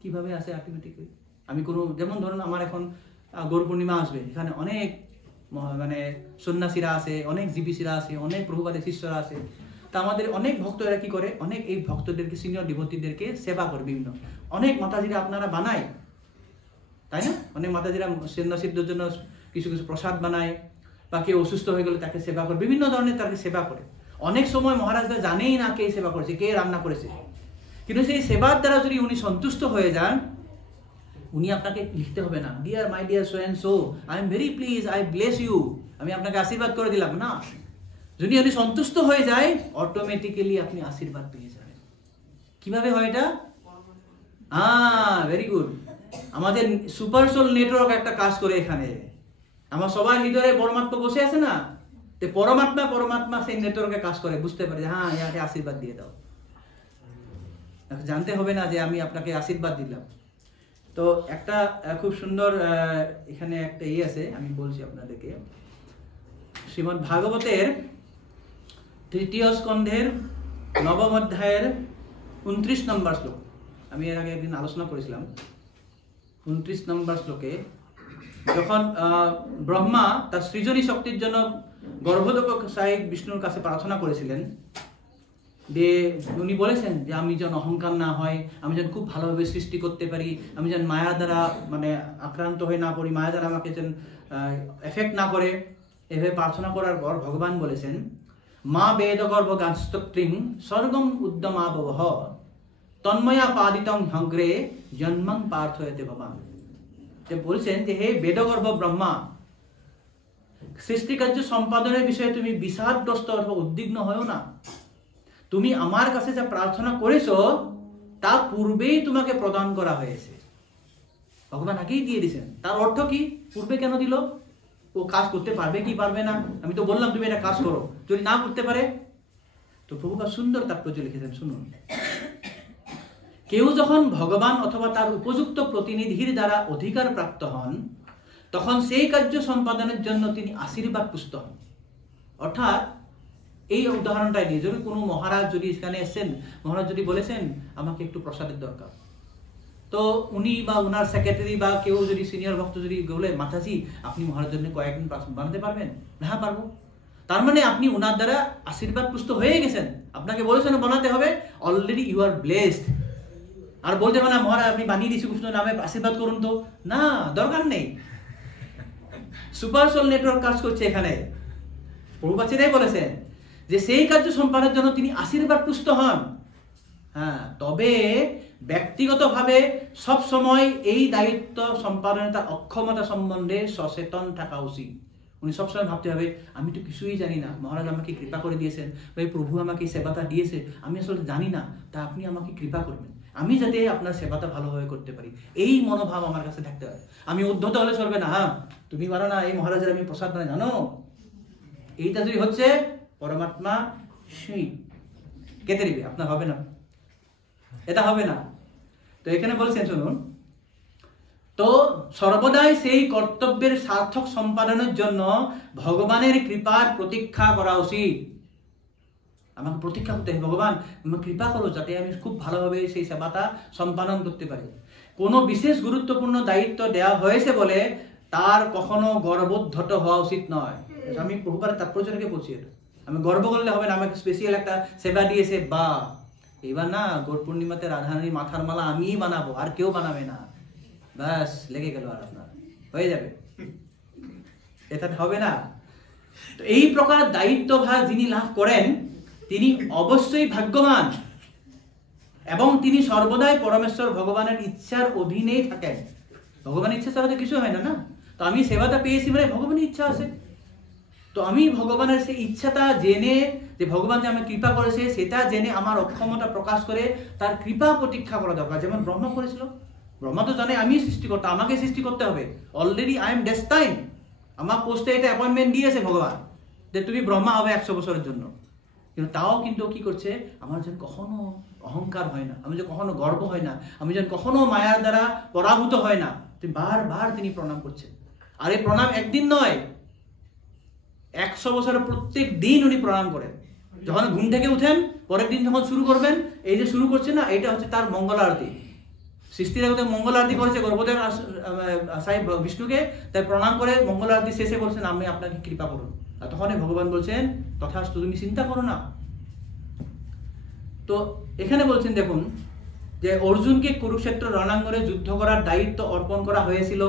কিভাবে আসে অটোমেটিক্যালি? আমি কোনো, যেমন ধরুন আমার এখন গৌর পূর্ণিমা আসবে, এখানে অনেক মানে সন্ন্যাসীরা আছে, অনেক জীবিসীরা আছে, অনেক প্রভুপাদের শিষ্যরা আছে। তা আমাদের অনেক ভক্তরা কি করে, অনেক এই ভক্তদেরকে, সিনিয়র ডিভোটিদেরকে সেবা করে বিভিন্ন। অনেক মাতাজিরা আপনারা বানায়, তাই না? অনেক মাতাজিরা সন্ন্যাসীদের জন্য কিছু কিছু প্রসাদ বানায়, বা কেউ অসুস্থ হয়ে গেলে তাকে সেবা করে, বিভিন্ন ধরনের তাকে সেবা করে। অনেক সময় মহারাজরা জানেই না কে সেবা করেছে, কে রান্না করেছে, কিন্তু সেই সেবার দ্বারা যদি উনি সন্তুষ্ট হয়ে যান, উনি আপনাকে লিখতে হবে না, dear my dear so and so, I am very please, I bless you, আমি আপনাকে আশীর্বাদ করে দিলাম না। যদি উনি সন্তুষ্ট হয়ে যায়, অটোমেটিক্যালি আপনি আশীর্বাদ পেয়ে যাবেন। কিভাবে হয় এটা? Very good. আমাদের সুপার সোল নেটওয়ার্ক একটা কাজ করে এখানে। আমার সবার হৃদয়ে পরমাত্মা বসে আছে না, তো পরমাত্মা সেই নেটওয়ার্কে কাজ করে, বুঝতে পারে যে হ্যাঁ ইয়াকে আশীর্বাদ দিয়ে দাও। জানতে হবে না যে আমি আপনাকে আশীর্বাদ দিলাম। তো একটা খুব সুন্দর এখানে একটা আছে, আমি বলছি আপনাদেরকে। শ্রীমদ্ ভাগবতের তৃতীয় স্কন্ধের 9ম অধ্যায়ের 29 নম্বর শ্লোক। আমি এর আগে একদিন আলোচনা করেছিলাম। 29 নম্বর শ্লোকে যখন ব্রহ্মা তার সৃজনী শক্তির জন্য গর্ভোদক সাই বিষ্ণুর কাছে প্রার্থনা করেছিলেন, যে উনি বলেছেন যে আমি যেন অহংকার না হয়, আমি যেন খুব ভালোভাবে সৃষ্টি করতে পারি, আমি যেন মায়া দ্বারা মানে আক্রান্ত হয়ে না পড়ি, মায়া দ্বারা আমাকে যেন এফেক্ট না করে। এভাবে প্রার্থনা করার পর ভগবান বলেছেন, মা বেদগর্ভ গাস্তত্রিং স্বর্গম উদ্যমাবহ তন্ময়া পাদিতং হগ্রে জন্মং পার্থয়তে ভবান। যে বলছেন যে হে বেদগর্ভ ব্রহ্মা, সৃষ্টিকার্য সম্পাদনের বিষয়ে তুমি বিষাদগ্রস্ত অথবা উদ্বিগ্ন হও না। তুমি আমার কাছে যা প্রার্থনা করেছো তা পূর্বেই তোমাকে প্রদান করা হয়েছে। ভগবান আগেই দিয়ে দিয়েছেন। তার অর্থ কি? পূর্বে কেন দিল? ও কাজ করতে পারবে কি পারবে না? আমি তো বললাম তুমি এটা কাজ করো, যদি না করতে পারে? তো প্রভুপাদ সুন্দর তাৎপর্য লিখেছেন, শুনুন। কেউ যখন ভগবান অথবা তার উপযুক্ত প্রতিনিধির দ্বারা অধিকার প্রাপ্ত হন, তখন সেই কার্য সম্পাদনের জন্য তিনি আশীর্বাদ পুষ্ট হন। অর্থাৎ এই উদাহরণটাই নিয়ে, যদি কোনো মহারাজ যদি এখানে এসেছেন, মহারাজ যদি বলেছেন আমাকে একটু প্রসাদের দরকার, তো উনি বা উনার সেক্রেটারি বা কেউ যদি সিনিয়র ভক্ত যদি বলে, মাতাজি আপনি মহারাজের জন্য কয়েকদিন বানাতে পারবেন? হ্যাঁ পারবো। তার মানে আপনি উনার দ্বারা আশীর্বাদ পুষ্ট হয়ে গেছেন। আপনাকে বলেছেন বানাতে হবে, অলরেডি ইউ আর ব্লেসড। আর বলতে পারে না মহারাজ আপনি বানিয়ে দিয়েছি কৃষ্ণ নামে, আশীর্বাদ করুন তো। না, দরকার নেই। সুপার সোল নেটওয়ার্ক কাজ করছে এখানে। প্রভুপাদ সেটাই বলেছেন যে সেই কার্য সম্পাদনের জন্য তিনি আশীর্বাদ পুষ্ট হন। হ্যাঁ, তবে ব্যক্তিগতভাবে সব সময় এই দায়িত্ব সম্পাদনে তার অক্ষমতা সম্বন্ধে সচেতন থাকা উচিত। উনি সবসময় ভাবতে হবে আমি তো কিছুই জানি না, মহারাজ আমাকে কৃপা করে দিয়েছেন, ভাই প্রভু আমাকে সেবাটা দিয়েছে, আমি আসলে জানি না, তা আপনি আমাকে কৃপা করবেন, আমি যাতে আপনার সেবাটা ভালোভাবে করতে পারি। এই মনোভাব আমার কাছে থাকতে হবে। আমি উদ্ধত হলে চলবে না, হ্যাঁ তুমি পারো না, এই মহারাজের আমি প্রসাদ মানে জানো, এইটা যদি হচ্ছে পরমাত্মা সেই কেটে দিবে, আপনার হবে না, এটা হবে না। তো এখানে বলছেন শুনুন, তো সর্বদাই সেই কর্তব্যের সার্থক সম্পাদনের জন্য ভগবানের কৃপার প্রতীক্ষা করা উচিত। আমাকে প্রতীক্ষা করতে হবে, ভগবান আমাকে কৃপা করো যাতে আমি খুব ভালোভাবে সেই সেবাটা সম্পাদন করতে পারি। কোনো বিশেষ গুরুত্বপূর্ণ দায়িত্ব দেওয়া হয়েছে বলে তার কখনো গর্বোদ্ধত হওয়া উচিত নয়। আমি প্রভুপাদের তাৎপর্যটাকে বলছি, আমি গর্ব করলে হবে না, আমাকে স্পেশাল একটা সেবা দিয়েছে, বা এবার না গৌর পূর্ণিমাতে রাধারানীর মাথার মালা আমিই বানাবো, আর কেউ বানাবে না, ব্যাস লেগে গেল, আর আপনার হয়ে যাবে, এটা হবে না। তো এই প্রকার দায়িত্বভার যিনি লাভ করেন তিনি অবশ্যই ভাগ্যবান, এবং তিনি সর্বদাই পরমেশ্বর ভগবানের ইচ্ছার অধীনেই থাকেন। ভগবানের ইচ্ছা ছাড়া তো কিছু হয় না। না, তো আমি সেবাটা পেয়েছি মানে ভগবানের ইচ্ছা আছে, তো আমি ভগবানের সেই ইচ্ছাটা জেনে, যে ভগবান যে আমাকে কৃপা করেছে সেটা জেনে আমার অক্ষমতা প্রকাশ করে তার কৃপা প্রতীক্ষা করা দরকার। যেমন ব্রহ্মা করেছিল, ব্রহ্মা তো জানে আমি সৃষ্টিকর্তা, আমাকে সৃষ্টি করতে হবে, অলরেডি আই এম ডেস্টাইন, আমার পোস্টে এটা অ্যাপয়েন্টমেন্ট দিয়েছে ভগবান যে তুমি ব্রহ্মা হবে 100 বছরের জন্য। কিন্তু তাও কিন্তু কি করছে, আমার যেন কখনো অহংকার হয় না, আমি যেন কখনো গর্ব হয় না, আমি যেন কখনো মায়ার দ্বারা পরাভূত হয় না, বারবার তিনি প্রণাম করছেন। আর এই প্রণাম একদিন নয়, 100 বছরের প্রত্যেক দিন উনি প্রণাম করেন। যখন ঘুম থেকে উঠেন, পরের দিন যখন শুরু করবেন, এই যে শুরু করছে না, এটা হচ্ছে তার মঙ্গল আরতি। সৃষ্টি দেবতা মঙ্গল আরতি করেছে গর্ভদেব সাহেব বিষ্ণুকে, তাই প্রণাম করে মঙ্গল আরতি শেষে বলছেন আমি আপনাকে কৃপা করুন। আর তখন ভগবান বলছেন তথাস্তু, তুমি চিন্তা করো না। তো এখানে বলছেন দেখুন যে অর্জুনকে কুরুক্ষেত্র রণাঙ্গনে যুদ্ধ করার দায়িত্ব অর্পণ করা হয়েছিল,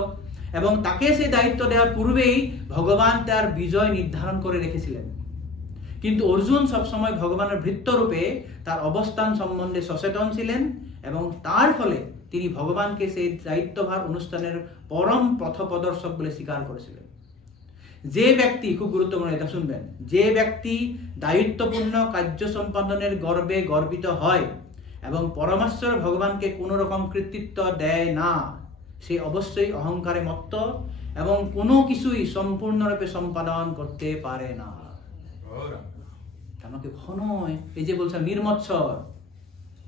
এবং তাকে সেই দায়িত্ব দেওয়ার পূর্বেই ভগবান তার বিজয় নির্ধারণ করে রেখেছিলেন। কিন্তু অর্জুন সবসময় ভগবানের ভৃত্যরূপে তার অবস্থান সম্বন্ধে সচেতন ছিলেন, এবং তার ফলে তিনি ভগবানকে সেই দায়িত্বভার অনুষ্ঠানের পরম পথপ্রদর্শক বলে স্বীকার করেছিলেন। যে ব্যক্তি, খুব গুরুত্বপূর্ণ এটা শুনবেন, যে ব্যক্তি দায়িত্বপূর্ণ কার্য সম্পাদনের গর্বে গর্বিত হয় এবং পরমেশ্বর ভগবানকে কোনো রকম কৃতিত্ব দেয় না, সে অবশ্যই অহংকারে মত্ত এবং কোনো কিছুই সম্পূর্ণরূপে সম্পাদন করতে পারে না। আমাকে ঘনয় এই যে বলছেন নির্মৎসর,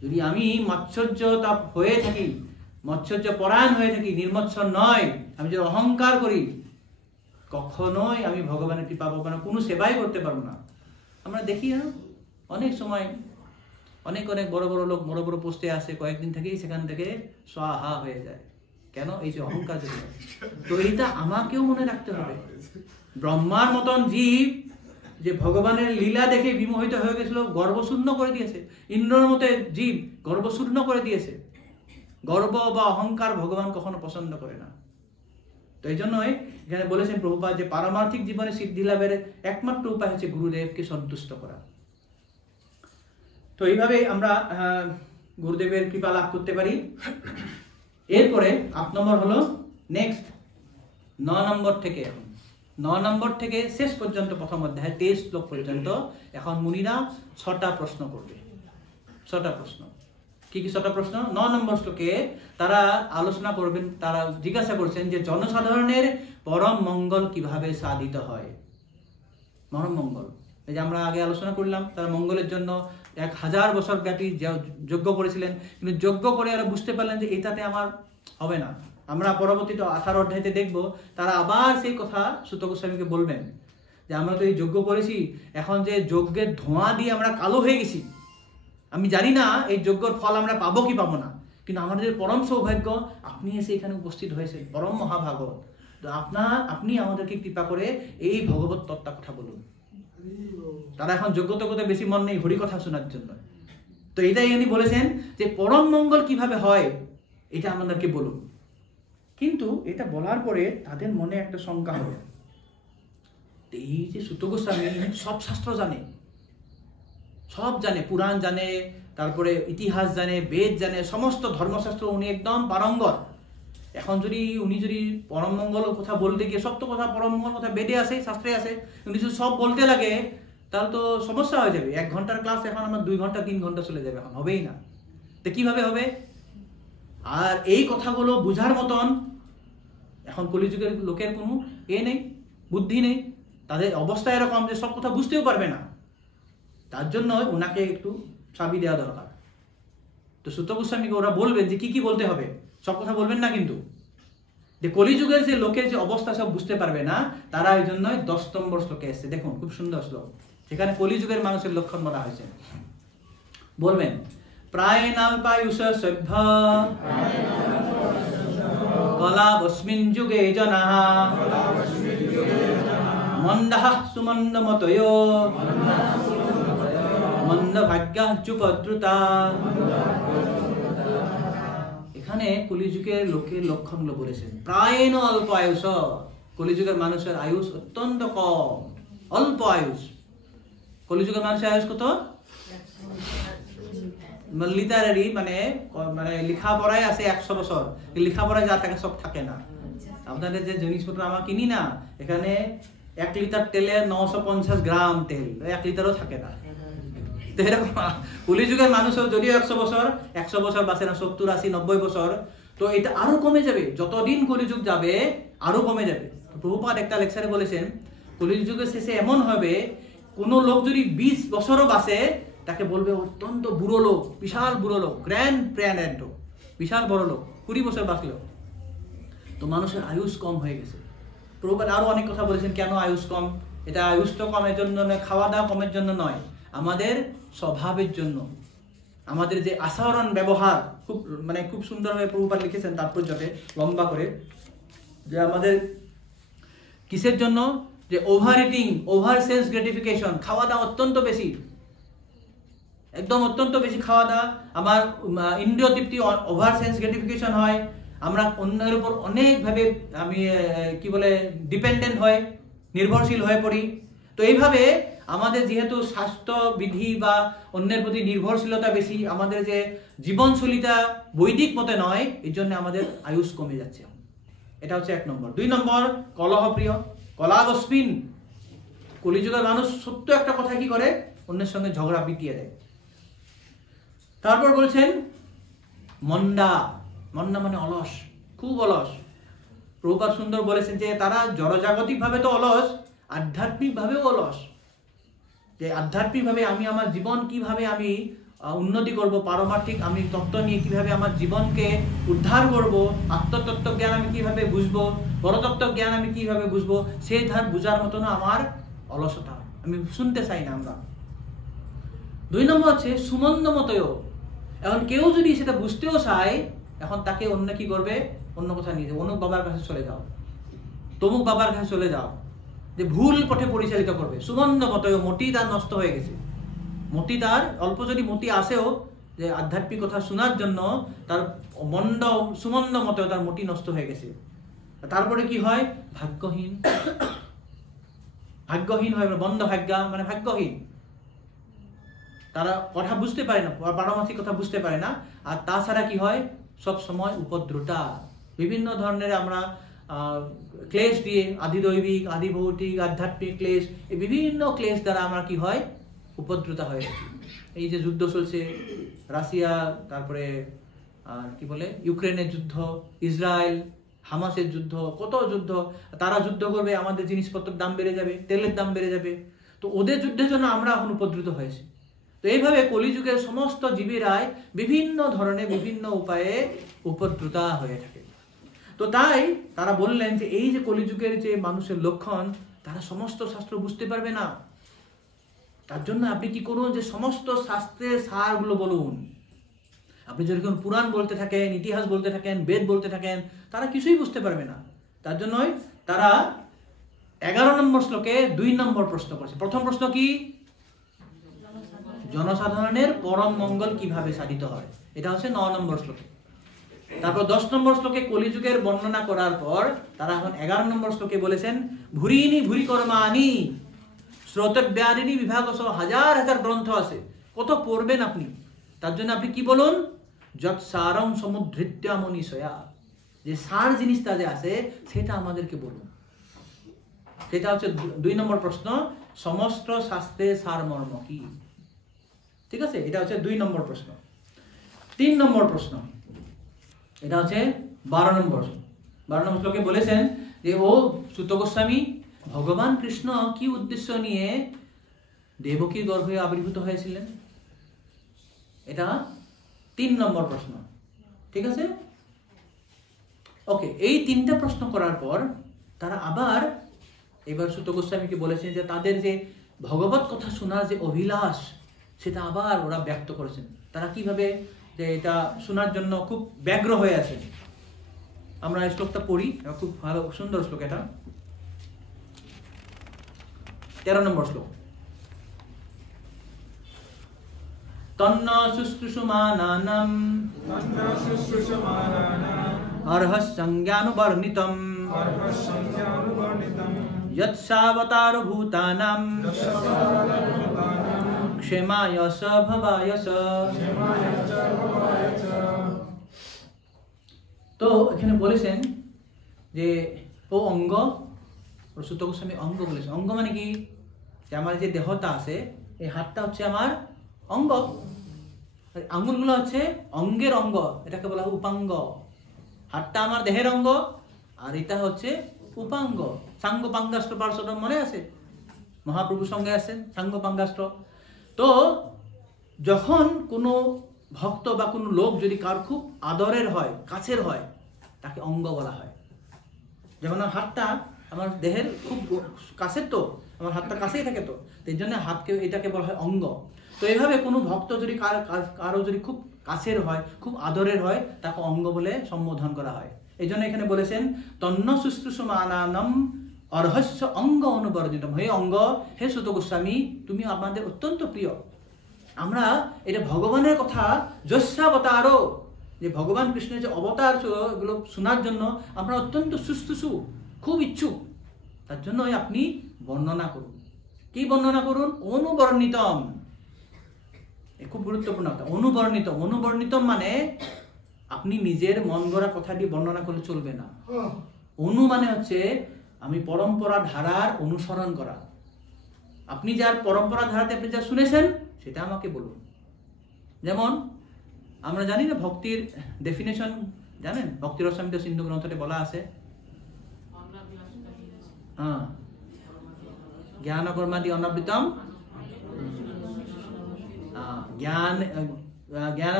যদি আমি মাৎসর্যতা হয়ে থাকি, মৎসর্য পরায়ণ হয়ে থাকি, নির্মৎসর নয়, আমি যদি অহংকার করি, কখনোই আমি ভগবানের কৃপা পাবো না, কোনো সেবাই করতে পারবো না। আমরা দেখি না অনেক সময় অনেক অনেক বড় বড় লোক বড় বড় পোস্টে আসে, কয়েকদিন থেকেই সেখান থেকে স্বাহা হয়ে যায়। কেন? এই যে অহংকার। তো এইটা আমাকেও মনে রাখতে হবে। ব্রহ্মার মতন জীব যে ভগবানের লীলা দেখে বিমোহিত হয়ে গেছিল, গর্বশূন্য করে দিয়েছে। ইন্দ্রর মতো জীব গর্বশূন্য করে দিয়েছে। গর্ব বা অহংকার ভগবান কখনো পছন্দ করে না। তো এই জন্যই এখানে বলেছেন প্রভুপাদ যে পারমার্থিক জীবনে সিদ্ধি লাভের একমাত্র উপায় হচ্ছে গুরুদেবকে সন্তুষ্ট করা। তো এইভাবে আমরা গুরুদেবের কৃপা লাভ করতে পারি। এরপরে 8 নম্বর হলো নেক্সট 9 নম্বর থেকে, এখন 9 নম্বর থেকে শেষ পর্যন্ত প্রথম অধ্যায় 23 শ্লোক পর্যন্ত এখন মুনিরা 6টা প্রশ্ন করবে। 6টা প্রশ্ন। কি কি 6টা প্রশ্ন? 9 নম্বর শ্লোকে তারা আলোচনা করবেন, তারা জিজ্ঞাসা করছেন যে জনসাধারণের পরম মঙ্গল কিভাবে সাধিত হয়। পরম মঙ্গল, এই যে আমরা আগে আলোচনা করলাম, তারা মঙ্গলের জন্য 1000 বছর ব্যাপী যজ্ঞ করেছিলেন, কিন্তু যজ্ঞ করে আর বুঝতে পারলেন যে এটাতে আমার হবে না। আমরা পরবর্তীতে 18 অধ্যায়তে দেখব তারা আবার সেই কথা সুত গোস্বামীকে বলবেন যে আমরা তো এই যজ্ঞ করেছি, এখন যে যজ্ঞের ধোঁয়া দিয়ে আমরা কালো হয়ে গেছি, আমি জানি না এই যজ্ঞের ফল আমরা পাবো কি পাবো না, কিন্তু আমাদের পরম সৌভাগ্য আপনি এসে এখানে উপস্থিত হয়েছেন, পরম মহাভাগবত। তো আপনি আমাদেরকে কৃপা করে এই ভগবত তত্ত্ব কথা বলুন। তারা এখন যোগ্যতা করতে বেশি মন নেই হরি কথা শোনার জন্য। তো এটাই উনি বলেছেন যে পরম মঙ্গল কিভাবে হয় এটা আমাদেরকে বলুন। কিন্তু এটা বলার পরে তাদের মনে একটা শঙ্কা হবে, এই যে সুত গোস্বামী সব শাস্ত্র জানে, সব জানে, পুরাণ জানে, তারপরে ইতিহাস জানে, বেদ জানে, সমস্ত ধর্মশাস্ত্র উনি একদম পারঙ্গত। এখন উনি যদি পরম মঙ্গল কথা বলতে গিয়ে, সব তো কথা পরম মঙ্গল কথা বেদে আছে, শাস্ত্রে আছে, উনি যদি সব বলতে লাগে তাহলে তো সমস্যা হয়ে যাবে। 1 ঘন্টার ক্লাস এখন আমার 2 ঘন্টা 3 ঘন্টা চলে যাবে, এখন হবেই না। তো কিভাবে হবে? আর এই কথাগুলো বুঝার মতন এখন কলিযুগের লোকের কোনো নেই, বুদ্ধি নেই, তাদের অবস্থা এরকম যে সব কথা বুঝতেও পারবে না। তার জন্য ওনাকে একটু চাবি দেওয়া দরকার। তো সুত গোস্বামীকে ওরা বলবেন যে কি কি বলতে হবে, সব কথা বলবেন না, কিন্তু যে কলিযুগের যে লোকের যে অবস্থা সব বুঝতে পারবে না, তারা এই জন্যই 10 নম্বর শ্লোকে এসছে। দেখুন খুব সুন্দর শ্লোক, সেখানে কলিযুগের মানুষের লক্ষণ বলা হয়েছে। বলবেন প্রায় নাল্পায়ুষ সভ্য কলাবস্মিন যুগে জনাঃ মন্দাঃ সুমন্দমতয়ো মন্দভাগ্যাঃ চুপদ্রুতা। এখানে কলিযুগের লোকের লক্ষণগুলো বলেছেন। প্রায়ণ অল্প আয়ুষ, কলিযুগের মানুষের আয়ুষ অত্যন্ত কম, অল্প আয়ুষ। কলিযুগের মানুষের আয়ুষ কত? লিটারারি মানে লেখাপড়ায় আছে 100 বছর, লেখাপড়ায় যা থাকে সব থাকে না। আপনাদের যে জিনিসপত্র আমরা কিনি না, এখানে 1 লিটার তেলে 950 গ্রাম তেল, 1 লিটারও থাকে না। তো এরকম কলিযুগের মানুষও যদিও 100 বছর বাঁচে না, 70, 80, 90 বছর, তো এটা আরো কমে যাবে। যতদিন কলিযুগ যাবে আরো কমে যাবে। প্রভুপাদ একটা লেকচারে বলেছেন কলিযুগের শেষে এমন হবে কোন লোক যদি 20 বছরও বাঁচে তাকে বলবে অত্যন্ত বুড়ো লোক, বিশাল বুড়ো লোক, গ্র্যান্ড প্রেয়ারেন্ট, বিশাল বড় লোক, 20 বছর বাঁচলেও। তো মানুষের আয়ুষ কম হয়ে গেছে। প্রভুপাদ আরো অনেক কথা বলেছেন কেন আয়ুষ কম। এটা আয়ুষ তো কমের জন্য নয়, খাওয়া দাওয়া কমের জন্য নয়, আমাদের স্বভাবের জন্য, আমাদের যে আচরণ ব্যবহার খুব সুন্দরভাবে প্রভুপাদ লিখেছেন তাৎপর্যতে লম্বা করে, যে আমাদের কিসের জন্য, যে ওভার ইটিং, ওভার সেন্স গ্রেটিফিকেশন, খাওয়া দাওয়া অত্যন্ত বেশি, একদম অত্যন্ত বেশি খাওয়া দাওয়া, আমার ইন্দ্রিয় তৃপ্তি, ওভার সেন্স গ্রেটিফিকেশন হয়, আমরা অন্যের উপর অনেকভাবে ডিপেন্ডেন্ট হয়, নির্ভরশীল হয়ে পড়ি। তো এইভাবে আমাদের যেহেতু স্বাস্থ্য বিধি বা অন্যের প্রতি নির্ভরশীলতা বেশি, আমাদের যে জীবনশৈলীটা বৈদিক মতে নয়, এই জন্য আমাদের আয়ুষ কমে যাচ্ছে। এটা হচ্ছে 1 নম্বর। 2 নম্বর কলহপ্রিয়, কলাবস্মিন। কলিযুগের মানুষ সত্য একটা কথা কি করে, অন্যের সঙ্গে ঝগড়া পিটিয়ে দেয়। তারপর বলছেন মন্দা, মন্দা মানে অলস, খুব অলস। প্রভুপাদ সুন্দর বলেছেন যে তারা জড়জাগতিক ভাবে তো অলস, আধ্যাত্মিক ভাবেও অলস। যে আধ্যাত্মিক ভাবে আমি আমার জীবন কিভাবে আমি উন্নতি করব, পারমার্থিক আমি তত্ত্ব নিয়ে কিভাবে আমার জীবনকে উদ্ধার করব, আত্মতত্ত্ব জ্ঞান আমি কিভাবে বুঝবো, পরতত্ত্ব জ্ঞান আমি কিভাবে বুঝবো, সেই ধার বুঝার মতো না আমার অলসতা, আমি শুনতে চাই না। আমরা 2 নম্বর হচ্ছে সুমন্দমতয়। এখন কেউ যদি সেটা বুঝতেও চায়, এখন তাকে অন্য কি করবে, অন্য কোথাও নিয়ে যাবে, অমুক বাবার কাছে চলে যাও, তমুক বাবার কাছে চলে যাও, যে ভুল পথে পরিচালিত করবে। সুমন্দমতয়, মতি তার নষ্ট হয়ে গেছে। মতি তার অল্প যদি মতি আসেও যে আধ্যাত্মিক কথা শোনার জন্য, তার সুমন্দ মতে তার মতি নষ্ট হয়ে গেছে। তারপরে কি হয়, ভাগ্যহীন। ভাগ্যহীন হয়, বন্ধ ভাগ্যা মানে ভাগ্যহীন। তারা কথা বুঝতে পারে না, পারমার্থিক কথা বুঝতে পারে না। আর তাছাড়া কি হয়, সব সময় উপদ্রুতা, বিভিন্ন ধরনের আমরা ক্লেশ দিয়ে, আদিদৈবিক, আদিভৌতিক, আধ্যাত্মিক ক্লেশ, এই বিভিন্ন ক্লেশ দ্বারা আমরা কি হয়, উপদ্রুতা হয়ে থাকি। এই যে যুদ্ধ চলছে, রাশিয়া, তারপরে কি বলে ইউক্রেনের যুদ্ধ, ইসরায়েল হামাসের যুদ্ধ, কত যুদ্ধ। তারা যুদ্ধ করবে, আমাদের জিনিসপত্রের দাম বেড়ে যাবে, তেলের দাম বেড়ে যাবে। তো ওদের যুদ্ধের জন্য আমরা এখন উপদ্রুত হয়েছি। তো এইভাবে কলিযুগের সমস্ত জীবেরাই বিভিন্ন ধরনের বিভিন্ন উপায়ে উপদ্রুতা হয়ে থাকে। তো তাই তারা বললেন যে এই যে কলিযুগের যে মানুষের লক্ষণ, তারা সমস্ত শাস্ত্র বুঝতে পারবে না। তার জন্য আপনি কি করুন, যে সমস্ত শাস্ত্রের সারগুলো বলুন। আপনি যদি কোন পুরাণ বলতে থাকেন, ইতিহাস বলতে থাকেন, বেদ বলতে থাকেন, তারা কিছুই বুঝতে পারবে না। তার জন্যই তারা 11 নম্বর শ্লোকে 2 নম্বর প্রশ্ন করছে। প্রথম প্রশ্ন কি, জনসাধারণের পরম মঙ্গল কিভাবে সাধিত হয়, এটা হচ্ছে 9 নম্বর শ্লোকে। তারপর 10 নম্বর শ্লোকে কলিযুগের বর্ণনা করার পর তারা এখন 11 নম্বর শ্লোকে বলেছেন, ভুরিনি ভুরি কর্মানি শ্রোতব্যারিণী বিভাগ, হাজার হাজার গ্রন্থ আছে, কত পড়বেন আপনি। তার জন্য আপনি কি বলুন, যৎ সারম সমুদ্ধৃত্যা মনীষয়া, যে সার জিনিসটা যে আছে সেটা আমাদেরকে বলুন। সেটা হচ্ছে 2 নম্বর প্রশ্ন, সমস্ত শাস্ত্রের সারমর্ম কি। ঠিক আছে, এটা হচ্ছে 2 নম্বর প্রশ্ন। 3 নম্বর প্রশ্ন, এটা হচ্ছে 12 নম্বর। 12 নম্বর শ্লোকে বলেছেন যে ও সূত গোস্বামী, ভগবান কৃষ্ণ কি উদ্দেশ্য নিয়ে দেবকীর গর্ভে আবির্ভূত হয়েছিলেন, এটা 3 নম্বর প্রশ্ন। ঠিক আছে, ওকে। এই 3টা প্রশ্ন করার পর তারা আবার এবার সূত গোস্বামীকে বলেছেন যে তাদের যে ভগবত কথা শোনার যে অভিলাষ, সেটা আবার ওরা ব্যক্ত করেছেন। তারা কিভাবে যে এটা শোনার জন্য খুব ব্যগ্র হয়ে আছে। আমরা এই শ্লোকটা পড়ি, খুব ভালো সুন্দর শ্লোক এটা। 13 নম্বর শ্লোক, তন্ন শুশ্রূষমানানাম অর্হসংজ্ঞানুবর্ণিতম যৎসাবতার ভূতানাম ক্ষেমায় স ভবায় স। তো এখানে বলেছেন যে ও অঙ্গ, সূত গোস্বামী অঙ্গ বলেছেন। অঙ্গ মানে কি, যে আমার যে দেহটা আছে, এই হাতটা হচ্ছে আমার অঙ্গ, আঙ্গুলগুলো হচ্ছে অঙ্গের অঙ্গ, এটাকে বলা হয় উপাঙ্গ। হাতটা আমার দেহের অঙ্গ, আর এটা হচ্ছে উপাঙ্গ। সাঙ্গ পাঙ্গাস্ত্র পার্শ্বটা মনে আছে, মহাপ্রভুর সঙ্গে আছেন সাঙ্গ পাঙ্গাস্ত্র। তো যখন কোনো ভক্ত বা কোনো লোক যদি কার খুব আদরের হয়, কাছের হয়, তাকে অঙ্গ বলা হয়। যেমন হাতটা আমার দেহের খুব কাছের, তো আমার হাতটা কাছেই থাকে, তো এই জন্য হাতকে এটাকে বলা হয় অঙ্গ। তো এইভাবে কোনো ভক্ত যদি কারো যদি খুব কাছের হয়, খুব আদরের হয়, তাকে অঙ্গ বলে সম্বোধন করা হয়। এই জন্য এখানে বলেছেন তন্ন শুশ্রূষমানানাম অর্হস্য অঙ্গ অনুবর্জিতম। হে অঙ্গ, হে সূত গোস্বামী, তুমি আমাদের অত্যন্ত প্রিয়। আমরা এটা ভগবানের কথা, যস্যাবতারো, যে ভগবান কৃষ্ণের যে অবতার এগুলো শোনার জন্য আমরা অত্যন্ত শুশ্রূষু, খুব ইচ্ছুক। তার জন্য আপনি বর্ণনা করুন। কি বর্ণনা করুন? অনুবর্ণিতম, খুব গুরুত্বপূর্ণ কথা। অনুবর্ণিতম, অনুবর্ণিতম মানে আপনি নিজের মন গড়া কথাটি বর্ণনা করলে চলবে না। অনু মানে হচ্ছে আমি পরম্পরা ধারার অনুসরণ করা। আপনি যার পরম্পরা ধারাতে আপনি যা শুনেছেন সেটা আমাকে বলুন। যেমন আমরা জানি না ভক্তির ডেফিনেশন জানেন, ভক্তি রসামৃত সিন্ধু গ্রন্থে বলা আছে, হ্যাঁ, জ্ঞান কর্মাদি অনাবৃতম, জ্ঞান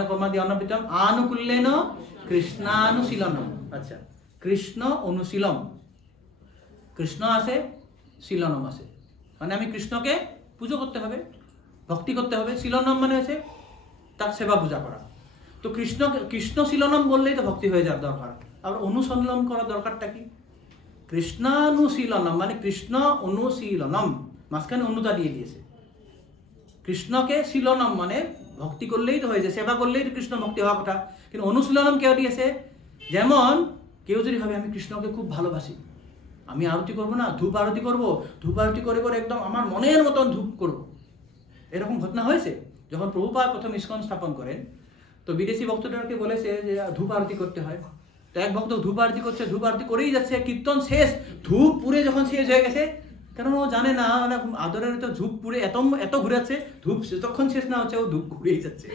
কর্মাদি অনাবৃতম আনুকূল্যেন কৃষ্ণানুশীলনম। আচ্ছা, কৃষ্ণ অনুশীলন, কৃষ্ণ আছে, শীলনম আছে, মানে আমি কৃষ্ণকে পুজো করতে হবে, ভক্তি করতে হবে। শিলনম মানে হচ্ছে তার সেবা পূজা করা। তো কৃষ্ণ শিলনম বললেই তো ভক্তি হয়ে যাওয়ার দরকার। আবার অনুশীলন করার দরকারটা কি? কৃষ্ণানুশীলনম মানে কৃষ্ণ অনুশীলনম, মাঝখানে অনুতা দিয়ে দিয়েছে। কৃষ্ণকে শিলনম মানে ভক্তি করলেই তো হয়ে যায়, সেবা করলেই তো কৃষ্ণ ভক্তি হওয়ার কথা। কিন্তু অনুশীলনম কেউ দিয়েছে, যেমন কেউ যদি ভাবে আমি কৃষ্ণকে খুব ভালোবাসি, আমি আরতি করবো না, ধূপ আরতি করবো, ধূপ আরতি করে করে একদম আমার মনের মতন ধূপ করবো, এরকম ঘটনা হয়েছে। যখন প্রভুপাদ প্রথম ইস্কন স্থাপন করেন, তো বিদেশি ভক্তদেরকে বলেছে যে ধূপ আরতি করতে হয়। তো এক ভক্ত ধূপ আরতি করছে, ধূপ আরতি করেই যাচ্ছে, কীর্তন শেষ, ধূপ পুড়ে যখন শেষ হয়ে গেছে, কারণ ও জানে না মানে আদরের তো ধূপ পুড়ে এত ঘুরাচ্ছে, ধূপ যতক্ষণ শেষ না হচ্ছে ও ধূপ ঘুরেই যাচ্ছে।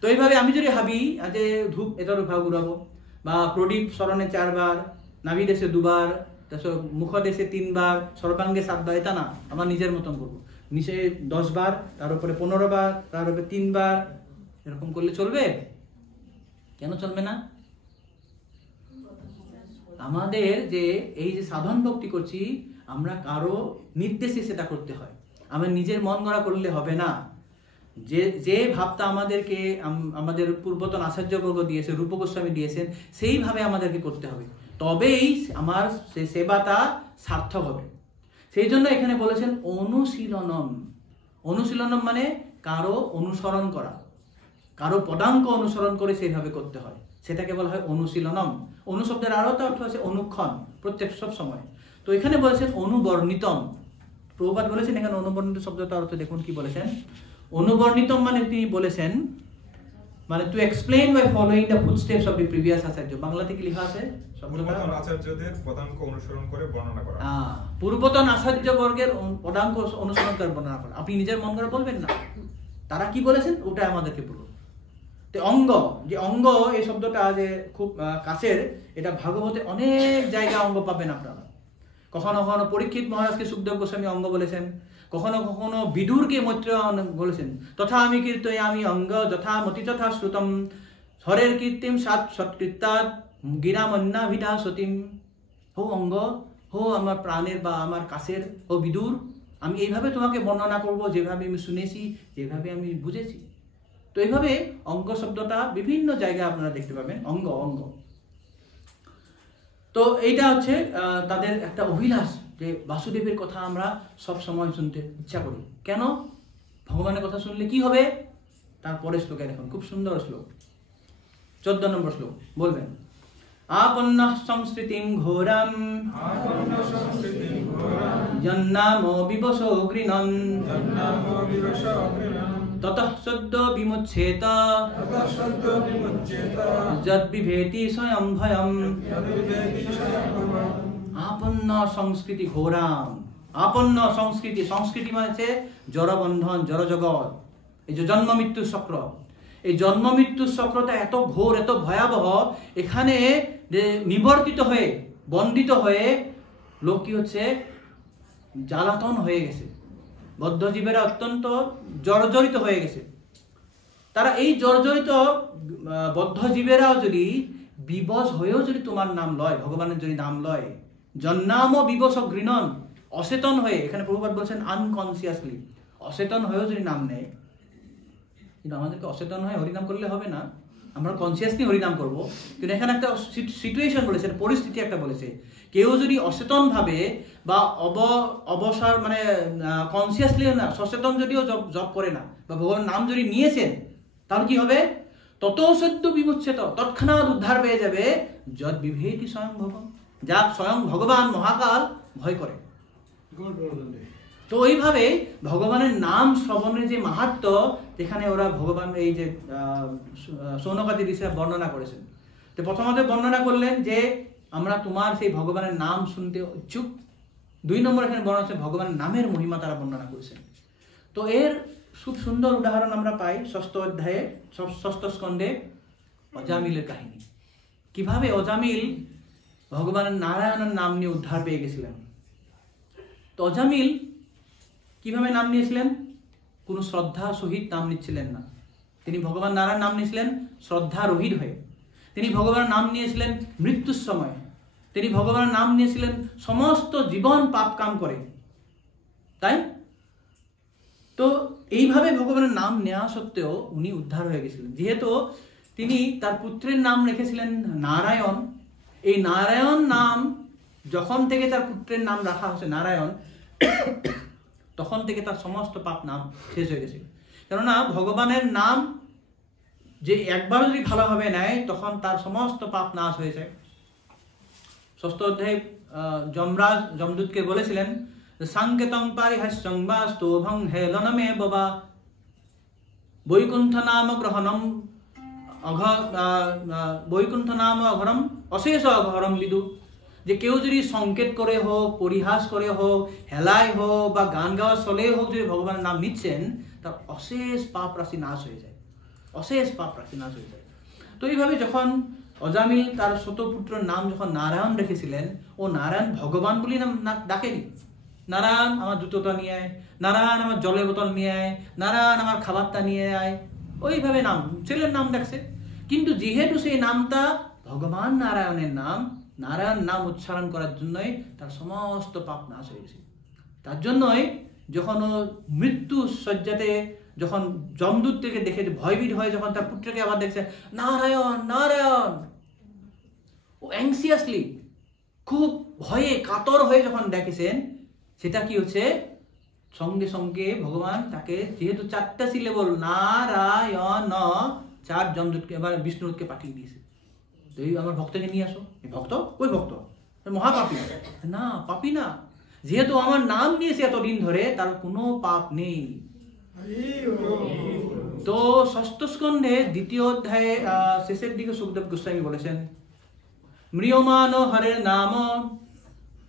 তো এইভাবে আমি যদি ভাবি যে ধূপ এটারও ভাব ঘুরাবো, বা প্রদীপ স্মরণে 4 বার, নাভি দেশে 2 বার, তারপর মুখ দেশে 3 বার, সর্বাঙ্গে 7 বার, এটা না, আমার নিজের মতন করবো। নিচে 10 বার, তার উপরে 15 বার, তার উপরে 3 বার, এরকম করলে চলবে? কেন চলবে না? আমাদের যে এই যে সাধন ভক্তি করছি, আমরা কারো নির্দেশে সেটা করতে হয়, আমরা নিজের মন গড়া করলে হবে না। যে ভাবটা আমাদেরকে আমাদের পূর্বতন আচার্যবর্গ দিয়েছে, রূপ গোস্বামী দিয়েছেন, সেইভাবে আমাদেরকে করতে হবে, তবেই আমার সে সেবাটা সার্থক হবে। সেই জন্য এখানে বলেছেন অনুশীলনম। অনুশীলনম মানে কারো অনুসরণ করা, কারো পদাঙ্ক অনুসরণ করে সেইভাবে করতে হয়, সেটাকে বলা হয় অনুশীলনম। অনুশব্দের আরো অর্থ আছে অনুক্ষণ, প্রত্যেক সব সময়। তো এখানে বলেছেন অনুবর্ণিতম। প্রভুপাদ বলেছেন এখানে অনুবর্ণিত শব্দটার অর্থ দেখুন কি বলেছেন। অনুবর্ণিতম মানে তিনি বলেছেন মানে to explain by following the footsteps of the previous acharya. বাংলাতে কি লেখা আছে? পূর্বতন আচার্যদের পদাঙ্ক অনুসরণ করে বর্ণনা করা। পূর্বতন আচার্য বর্গের পদাঙ্ক অনুসরণ করে বর্ণনা করা। আপনি নিজের মন করে বলবেন না, তারা কি বলেছেন ওটা আমাদেরকে বলুন। তো অঙ্গ, যে অঙ্গ এই শব্দটা যে খুব কাছের, এটা ভাগবতে অনেক জায়গায় অঙ্গ পাবেন আপনারা। কখনো কখনো পরীক্ষিত মহারাজকে সুখদেব গোস্বামী অঙ্গ বলেছেন, কখনো কখনো বিদুরকে মৈত্র বলেছেন। তথা আমি কীর্তয়ামি অঙ্গ যথা মতি তথা শ্রুতম হরের কীর্তিম সাত সৎকৃত্যাৎ গিরামন্যাভিধা সতীম। হো অঙ্গ, হো আমার প্রাণের বা আমার কাছের, ও বিদুর, আমি এইভাবে তোমাকে বর্ণনা করব যেভাবে আমি শুনেছি, যেভাবে আমি বুঝেছি। তো এইভাবে অঙ্গ শব্দটা বিভিন্ন জায়গায় আপনারা দেখতে পাবেন, অঙ্গ অঙ্গ। তো এইটা হচ্ছে তাদের একটা অভিলাষ যে বাসুদেবের কথা আমরা সব সময় শুনতে ইচ্ছা করি। কেন? ভগবানের কথা শুনলে কি হবে? তারপরে শ্লোকে দেখুন, খুব সুন্দর শ্লোক, 14 নম্বর শ্লোক বলবেন। আপন্ন সংস্কৃতিং ঘোরাম জন্নামো বিবশো গৃণন ততঃ সদ্য বিমুচ্ছেত যদ্বিভেতি স্বয়ং ভয়ম। আপন্ন সংস্কৃতি ঘোরাম। আপন্ন সংস্কৃতি, সংস্কৃতি মানে হচ্ছে জড়বন্ধন, জড়জগৎ, এই যে জন্ম মৃত্যুর চক্র। এই জন্ম মৃত্যুর চক্রটা এত ঘোর, এত ভয়াবহ, এখানে যে নিবর্তিত হয়ে, বন্দিত হয়ে লোক কি হচ্ছে, জ্বালাতন হয়ে গেছে। বদ্ধজীবেরা অত্যন্ত জর্জরিত হয়ে গেছে। তারা এই জর্জরিত বদ্ধজীবেরাও যদি বিবশ হয়েও যদি তোমার নাম লয়, ভগবানের যদি নাম লয়, জন্নাম বিবশ ঘৃণন, অচেতন হয়ে, এখানে প্রভুপাদ বলছেন আনকনসিয়াসলি, অচেতন হয়েও যদি নাম নেয়। কিন্তু আমাদেরকে অচেতন হয়ে হরিনাম করলে হবে না, আমরা কনসিয়াসলি হরিনাম করব। কিন্তু এখানে একটা সিচুয়েশন বলেছে, পরিস্থিতি একটা বলেছে, কেউ যদি অচেতন ভাবে বা অবসর মানে কনসিয়াসলি না, সচেতন যদিও জব করে না বা ভগবানের নাম যদি নিয়েছেন, তাহলে কি হবে? তত সদ্য বিমুচ্ছেত, তৎক্ষণাৎ উদ্ধার পেয়ে যাবে। যদ বিভেতি স্বয়ং ভগবান, যা স্বয়ং ভগবান মহাকাল ভয় করে। তো ওইভাবে ভগবানের নাম শ্রবণের যে মাহাত্ম্য, যেখানে ওরা ভগবান এই যে সৌনকাদি ঋষিরা বর্ণনা করেছেন। তো প্রথমত বর্ণনা করলেন যে আমরা তোমার সেই ভগবানের নাম শুনতে ইচ্ছুক। 2 নম্বর এখানে বর্ণনা হচ্ছে ভগবানের নামের মহিমা তারা বর্ণনা করেছেন। তো এর খুব সুন্দর উদাহরণ আমরা পাই 6ষ্ঠ অধ্যায়ে 6ষ্ঠ স্কন্ধে অজামিলের কাহিনী। কিভাবে অজামিল ভগবানের নারায়ণের নাম নিয়ে উদ্ধার পেয়ে গেছিলেন। তো অজামিল কিভাবে নাম নিয়েছিলেন? কোনো শ্রদ্ধা সহিত নাম নিচ্ছিলেন না। তিনি ভগবান নারায়ণ নাম নিয়েছিলেন শ্রদ্ধা রহিত হয়ে। তিনি ভগবানের নাম নিয়েছিলেন মৃত্যুর সময়। তিনি ভগবানের নাম নিয়েছিলেন সমস্ত জীবন পাপ কাম করে, তাই তো এইভাবে ভগবানের নাম নেওয়া সত্ত্বেও উনি উদ্ধার হয়ে গেছিলেন, যেহেতু তিনি তার পুত্রের নাম রেখেছিলেন নারায়ণ। এই নারায়ণ নাম যখন থেকে তার পুত্রের নাম রাখা হয়েছে নারায়ণ, তখন থেকে তার সমস্ত পাপ নাম শেষ হয়ে গেছে। কেননা ভগবানের নাম যে একবার যদি ভালোভাবে নেয় তখন তার সমস্ত পাপ নাশ হয়ে যায়। 6ষ্ঠ অধ্যায়ে যমরাজ যমদূতকে বলেছিলেন, সাংকেতং পারিহাস্যং বা স্তোভং হেলনমে বাবা বৈকুণ্ঠ নাম গ্রহণম বৈকুণ্ঠ নাম অঘরম অশেষ অঘরম বিদু। যে কেউ যদি সংকেত করে হোক, পরিহাস করে হোক, হেলায় হোক বা গান গাওয়ার চলে হোক, যদি ভগবানের নাম নিচ্ছেন তার অশেষ পাপ রাশি নাশ হয়ে যায়, অশেষ পাপ রাশি নাশ হয়ে যায়। তো এইভাবে যখন অজামিল তার শতপুত্রের নাম যখন নারায়ণ রেখেছিলেন, ও নারায়ণ ভগবান বলি নাম ডাকেনি। নারায়ণ আমার জুতোটা নিয়ে আয়, নারায়ণ আমার জলের বোতল নিয়ে আয়, নারায়ণ আমার খাবারটা নিয়ে আয়, ওইভাবে নাম ছেলের নাম ডাকছে। কিন্তু যেহেতু সেই নামটা ভগবান নারায়ণের নাম, নারায়ণ নাম উচ্চারণ করার জন্যই তার সমস্ত পাপ নাশ হয়েছে। তার জন্যই যখন ও মৃত্যু শয্যাতে যখন যমদূত থেকে দেখে ভয়ভীত হয়ে যখন তার পুত্রকে আবার দেখছে নারায়ণ নারায়ণ, ও অ্যাংসিয়াসলি খুব ভয়ে কাতর হয়ে যখন দেখেছেন, সেটা কি হচ্ছে, সঙ্গে সঙ্গে ভগবান তাকে যেহেতু 4টা সিলেবল নারায়ণ 4 যমদূতকে এবার বিষ্ণুদূতকে পাঠিয়ে দিয়েছে। তো এই আমার ভক্তকে নিয়ে আসো। ভক্ত ওই ভক্ত মহাপাপী না, পাপী না, যেহেতু আমার নাম নিয়েছে এতদিন ধরে, তার কোনো পাপ নেই। তো 6ষ্ঠ স্কন্ধে 2য় অধ্যায়ে শেষের দিকে সুখদেব গোস্বামী বলেছেন, ম্রিয়মান হরের নাম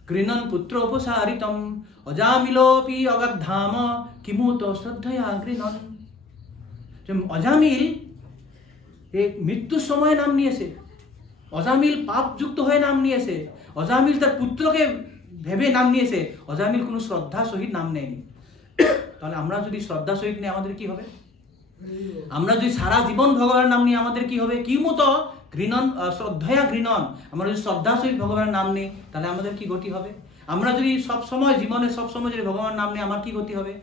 গৃণন পুত্র উপসারিতম অজামিলোপি অগাধাম কিমুত শ্রদ্ধয়া গৃণন। অজামিল মৃত্যুর সময় নাম নিয়েছে, অজামিল পাপযুক্ত হয়ে নাম নিয়েছে, অজামিল তার পুত্রকে ভেবে নাম নিয়েছে, অজামিল কোনো শ্রদ্ধা সহিত নাম নেয়নি। তাহলে আমরা যদি শ্রদ্ধা সহিত নিয়ে আমাদের কি হবে? আমরা যদি সারা জীবন ভগবানের নাম নিয়ে আমাদের কি হবে? কি মতো ঘৃণন শ্রদ্ধয়া ঘৃণন, আমরা যদি শ্রদ্ধা সহিত ভগবানের নাম নিই তাহলে আমাদের কি গতি হবে? আমরা যদি সবসময় জীবনে সবসময় যদি ভগবানের নাম নিই আমার কি গতি হবে?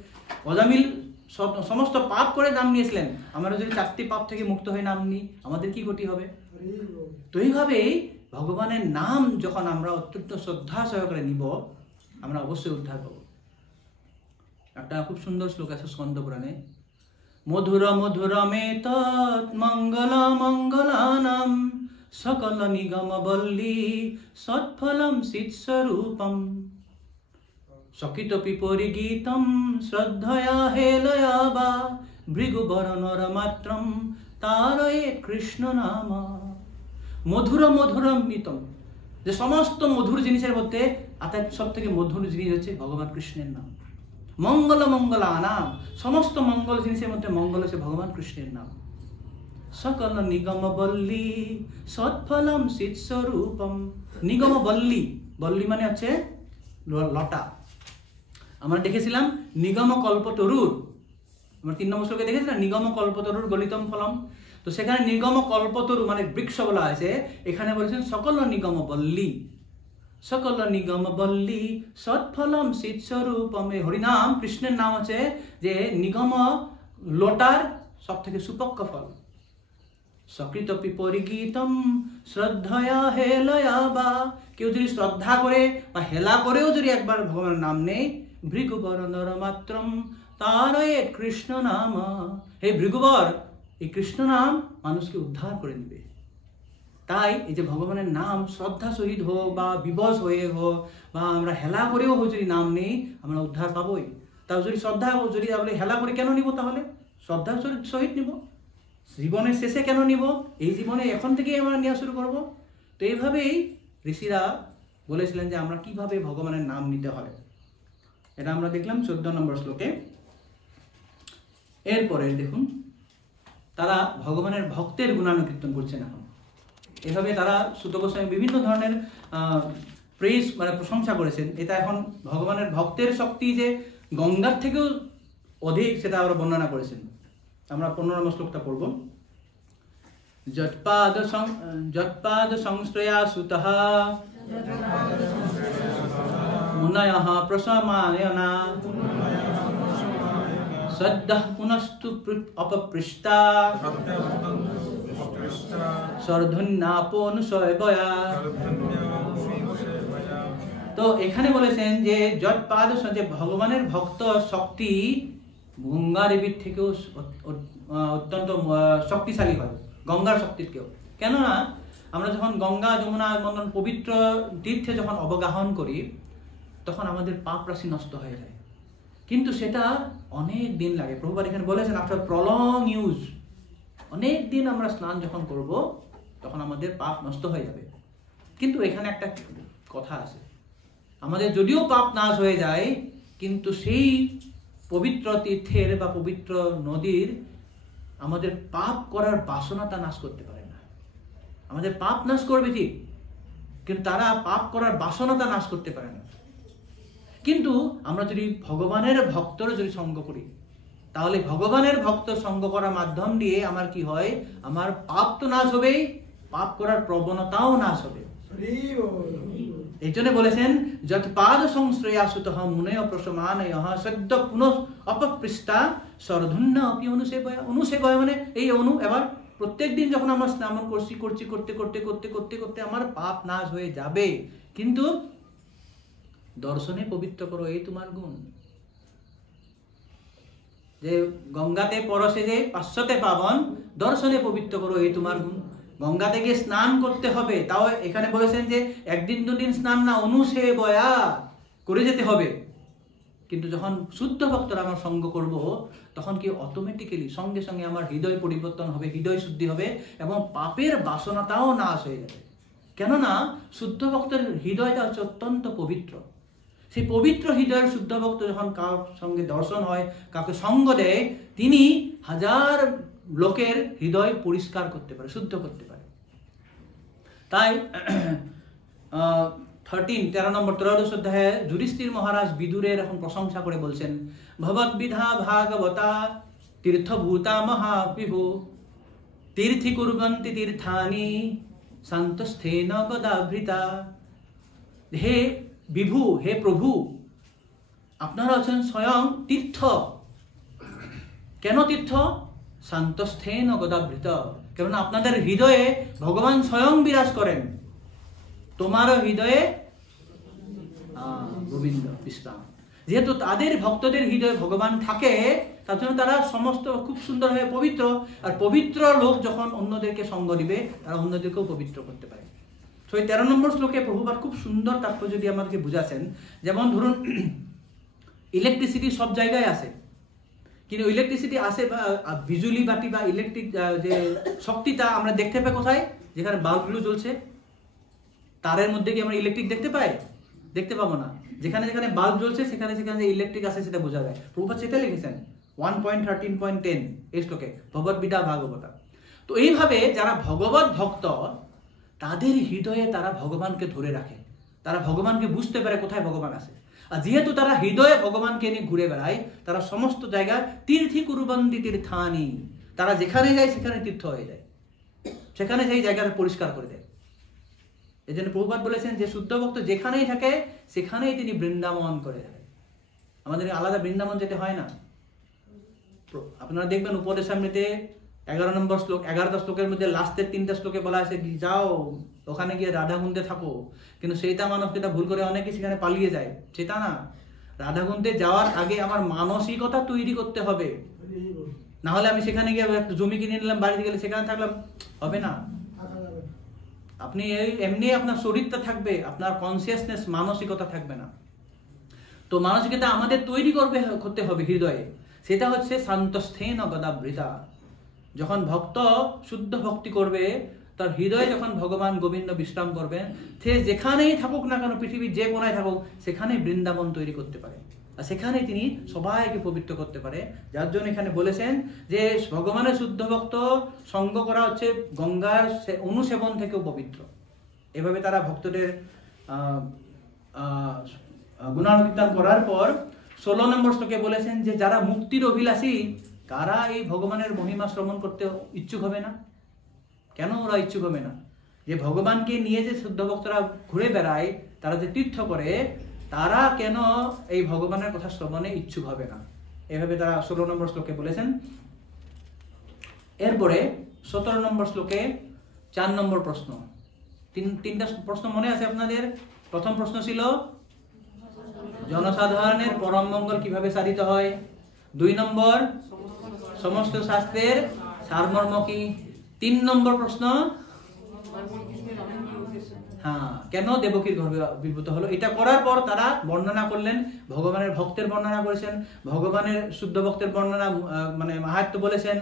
অজামিল সমস্ত পাপ করে নাম নিয়েছিলেন, আমরা যদি 4টি পাপ থেকে মুক্ত হয়ে নাম নিই আমাদের কি গতি হবে? তো এইভাবেই ভগবানের নাম যখন আমরা অত্যন্ত শ্রদ্ধা সহকারে নিব, আমরা অবশ্যই উদ্ধার পাবো। একটা খুব সুন্দর শ্লোক আছে স্কন্দ পুরাণে, মধুর মধুরমে তৎ মঙ্গল মঙ্গলানাম সকল নিগম বল্লী সৎফলম সিৎস্বরূপম সকিতপি পরিগীতম শ্রদ্ধয়া হেলয়া বা ভৃগুবরণর মাত্রম তারয়ে কৃষ্ণ নাম। মধুর মধুরমিতম, যে সমস্ত মধুর জিনিসের মধ্যে সব থেকে মধুর জিনিস হচ্ছে ভগবান কৃষ্ণের নাম। মঙ্গল মঙ্গলানাম, সমস্ত মঙ্গল জিনিসের মধ্যে মঙ্গল হচ্ছে ভগবান কৃষ্ণের নাম। সকল নিগম বল্লী সৎফলম সিৎস্বরূপম। নিগম বল্লী, বল্লী মানে হচ্ছে লতা। আমরা দেখেছিলাম নিগম কল্পতরুর, আমরা 3 নম্বর শ্লোকে দেখেছিলাম নিগম কল্পতরুর গলিতম ফলম। তো সেখানে নিগম কল্পতরু মানে বৃক্ষ বলা হয়েছে, এখানে বলেছেন সকল নিগম বল্লী, সকল নিগম বল্লী সৎফলম সিৎস্বরূপম। হরিনাম কৃষ্ণের নাম আছে যে নিগম লতার সব থেকে সুপক্ষ ফল। সকৃতপি পরিগীতম শ্রদ্ধয়া হেলয়া বা, কেউ যদি শ্রদ্ধা করে বা হেলা করেও যদি একবার ভগবানের নাম নেই, ভৃগুবরণর মাত্রম তারয়ে কৃষ্ণ নাম। হে ভৃগুবর, এই কৃষ্ণ নাম মানুষকে উদ্ধার করে দিবে। তাই এই যে ভগবানের নাম শ্রদ্ধা সহিত হোক বা বিবশ হয়ে হোক বা আমরা হেলা করেও হোক যদি নাম নেই, আমরা উদ্ধার পাবোই। তাও যদি শ্রদ্ধা যদি আমরা হেলা করে কেন নিব? তাহলে শ্রদ্ধা সহিত নিব। জীবনের শেষে কেন নিব? এই জীবনে এখন থেকেই আমরা নেওয়া শুরু করব। তো এইভাবেই ঋষিরা বলেছিলেন যে আমরা কিভাবে ভগবানের নাম নিতে হয়। এটা আমরা দেখলাম 14 নম্বর শ্লোকে। এরপরে দেখুন, তারা ভগবানের ভক্তের গুণানুকীর্তন করছেন। এখন এভাবে তারা সুত গোস্বামী বিভিন্ন ধরনের প্রেস মানে প্রশংসা করেছেন। এটা এখন ভগবানের ভক্তের শক্তি যে গঙ্গার থেকেও অধিক, সেটা আমরা বর্ণনা করেছেন। আমরা 15 নম্বর শ্লোকটা পড়ব। যৎপাদ সংশ্রয়া সুতঃ মুনয়ঃ প্রশমায়না সদ্যঃ পুনস্তু অপপৃষ্টা সর্ধন্যাপনুশয়বয়া। তো এখানে বলেছেন যে যৎপাদ যে ভগবানের ভক্ত শক্তি গঙ্গা দেবীর থেকেও অত্যন্ত শক্তিশালী হয়, গঙ্গার শক্তির কেউ। কেননা আমরা যখন গঙ্গা যমুনা মতন পবিত্র তীর্থে যখন অবগাহন করি তখন আমাদের পাপ রাশি নষ্ট হয়ে যায়, কিন্তু সেটা অনেক দিন লাগে। প্রভুপাদ এখানে বলেছেন আফটার প্রলং ইউজ, অনেক দিন আমরা স্নান যখন করব তখন আমাদের পাপ নষ্ট হয়ে যাবে। কিন্তু এখানে একটা কথা আছে, আমাদের যদিও পাপ নাশ হয়ে যায় কিন্তু সেই পবিত্র তীর্থের বা পবিত্র নদীর আমাদের পাপ করার বাসনাটা নাশ করতে পারে না। আমাদের পাপ নাশ করবে ঠিক, কিন্তু তারা পাপ করার বাসনাটা নাশ করতে পারে না। কিন্তু আমরা যদি ভগবানের ভক্তর যদি সঙ্গ করি তাহলে ভগবানের ভক্ত সঙ্গ করার মাধ্যম দিয়ে আমার কি হয়, আমার পাপ তো নাশ হবেই, পাপ করার প্রবণতাও নাশ হবে। এই জন্য বলেছেন যত পাদ সংশ্রয়াসুতঃ মুনয় প্রসমানয়ঃ সদ্য পুনঃ অপপৃষ্টা সর্ধন্য অপি অনুসেবয়া। অনুসেবয়া মানে এই অনু, এবার প্রত্যেক দিন যখন আমরা স্নান করতে করতে করতে করতে আমার পাপ নাশ হয়ে যাবে, কিন্তু দর্শনে পবিত্র করো, এই তোমার গুণ। যে গঙ্গাতে পরশে যে পাশ্বতে পাবন, দর্শনে পবিত্র করো, এই তোমার গুণ। গঙ্গাতে গিয়ে স্নান করতে হবে, তাও এখানে বলেছেন যে একদিন দুদিন স্নান না, অনুসেবয়া করে যেতে হবে। কিন্তু যখন শুদ্ধ ভক্তরা আমার সঙ্গ করব তখন কি অটোমেটিক্যালি সঙ্গে সঙ্গে আমার হৃদয় পরিবর্তন হবে, হৃদয় শুদ্ধি হবে এবং পাপের বাসনাটাও নাশ হয়ে যাবে। কেননা শুদ্ধ ভক্তের হৃদয়টা হচ্ছে অত্যন্ত পবিত্র। সেই পবিত্র হৃদয়ের শুদ্ধ ভক্ত যখন কার সঙ্গে দর্শন হয়, কাউকে সঙ্গ দেয়, তিনি হাজার লোকের হৃদয় পরিষ্কার করতে পারে, শুদ্ধ করতে পারে। তাই 13 নম্বর 13 অধ্যায়ে যুধিষ্ঠির মহারাজ বিদুরের এখন প্রশংসা করে বলছেন, ভবদ্বিধা ভাগবতা তীর্থভূতা মহাবিভু তীর্থি কুর্বন্তি তীর্থানি সন্তস্থেন গদাভৃতা। হে বিভু, হে প্রভু, আপনারা আছেন স্বয়ং তীর্থ। কেন তীর্থ? সন্তস্থেন গদাভৃত, কারণ আপনাদের হৃদয়ে ভগবান স্বয়ং বিরাজ করেন। তোমার হৃদয়ে গোবিন্দ বিশ্রাম। যেহেতু তাদের ভক্তদের হৃদয়ে ভগবান থাকে, তার জন্য তারা সমস্ত খুব সুন্দরভাবে পবিত্র। আর পবিত্র লোক যখন অন্যদেরকে সঙ্গ দিবে, তারা অন্যদেরকেও পবিত্র করতে পারে। তো এই 13 নম্বর শ্লোকে প্রভুপাদ খুব সুন্দর তাৎপর্য দিয়ে আমাদেরকে বুঝাচ্ছেন। যেমন ধরুন ইলেকট্রিসিটি সব জায়গায় আছে, কিন্তু ইলেকট্রিসিটি আসে বা বিজুলি বাতি বা ইলেকট্রিক যে শক্তিটা আমরা দেখতে পাই কোথায়? যেখানে বাল্বগুলো জ্বলছে, তারের মধ্যে কি আমরা ইলেকট্রিক দেখতে পাই? দেখতে পাবো না। যেখানে যেখানে বাল্ব জ্বলছে সেখানে সেখানে ইলেকট্রিক আছে সেটা বোঝা যায়। প্রভুপাদ সেটা লিখেছেন 1.13.10 এই শ্লোকে ভগবদ্গীতা ভাগবতা। তো এইভাবে যারা ভগবত ভক্ত তাদের হৃদয়ে তারা ভগবানকে ধরে রাখে, তারা ভগবানকে বুঝতে পারে কোথায় ভগবান আছে। আর যেহেতু তারা হৃদয়ে ভগবানকে নিয়ে ঘুরে বেড়ায়, তারা সমস্ত জায়গায় তীর্থি কুর্বন্তি তীর্থানি, তারা যেখানে যায় সেখানে তীর্থ হয়ে যায়, সেখানে সেই জায়গাটা পরিষ্কার করে দেয়। এই জন্য প্রভুপাদ বলেছেন যে শুদ্ধ ভক্ত যেখানেই থাকে সেখানেই তিনি বৃন্দাবন করে দেয়। আমাদের আলাদা বৃন্দাবন যেতে হয় না। আপনারা দেখবেন উপদেশামৃতে 11 নম্বর শ্লোক, 11টা শ্লোকের মধ্যে লাস্টের 3টা শ্লোকে বলা আছে যাও ওখানে গিয়ে রাধাকুণ্ডে থাকো, কিন্তু সেইটা মানুষ যেটা ভুল করে অনেকে সেখানে পালিয়ে যায়। সেটা না, রাধাকুণ্ডে যাওয়ার আগে আমার মানসিকতা তৈরি করতে হবে। না হলে আমি সেখানে গিয়ে একটা জমি কিনে নিলাম, বাড়িতে গেলে সেখানে থাকলাম, হবে না। আপনি এমনি আপনার শরীরটা থাকবে, আপনার কনসিয়াসনেস মানসিকতা থাকবে না। তো মানসিকতা আমাদের তৈরি করতে হবে হৃদয়ে, সেটা হচ্ছে শান্তস্থেন গদাভৃতা। যখন ভক্ত শুদ্ধ ভক্তি করবে, তার হৃদয়ে যখন ভগবান গোবিন্দ বিশ্রাম করবেন, সে যেখানেই থাকুক না কেন, পৃথিবীর যে কোনায় থাকুক, সেখানেই বৃন্দাবন তৈরি করতে পারে, আর সেখানেই তিনি সবাইকে পবিত্র করতে পারে। যার জন্য এখানে বলেছেন যে ভগবানের শুদ্ধ ভক্ত সঙ্গ করা হচ্ছে গঙ্গার অনুসেবন থেকেও পবিত্র। এভাবে তারা ভক্তদের গুণানুকীর্তন করার পর 16 নম্বর শ্লোকে বলেছেন যে যারা মুক্তির অভিলাষী, কারা এই ভগবানের মহিমা শ্রবণ করতে ইচ্ছুক হবে না? কেন ওরা ইচ্ছুক হবে না? যে ভগবানকে নিয়ে যে শুদ্ধ ভক্তরা ঘুরে বেড়ায়, তারা যে তীর্থ করে, তারা কেন এই ভগবানের কথা শ্রবণে ইচ্ছুক হবে না? এভাবে তারা 16 নম্বর শ্লোকে বলেছেন। এরপরে 17 নম্বর শ্লোকে 4 নম্বর প্রশ্ন। তিনটা প্রশ্ন মনে আছে আপনাদের? প্রথম প্রশ্ন ছিল জনসাধারণের পরম মঙ্গল কিভাবে সাধিত হয়। 2 নম্বর সমস্ত শাস্ত্রের সারমর্ম কি। 3 নম্বর প্রশ্ন হ্যাঁ, কেন দেবকীর গর্ভে আবির্ভূত হলো। এটা করার পর তারা বর্ণনা করলেন, ভগবানের ভক্তের বর্ণনা করেছেন, ভগবানের শুদ্ধ ভক্তের বর্ণনা মানে মাহাত্ম্য বলেছেন,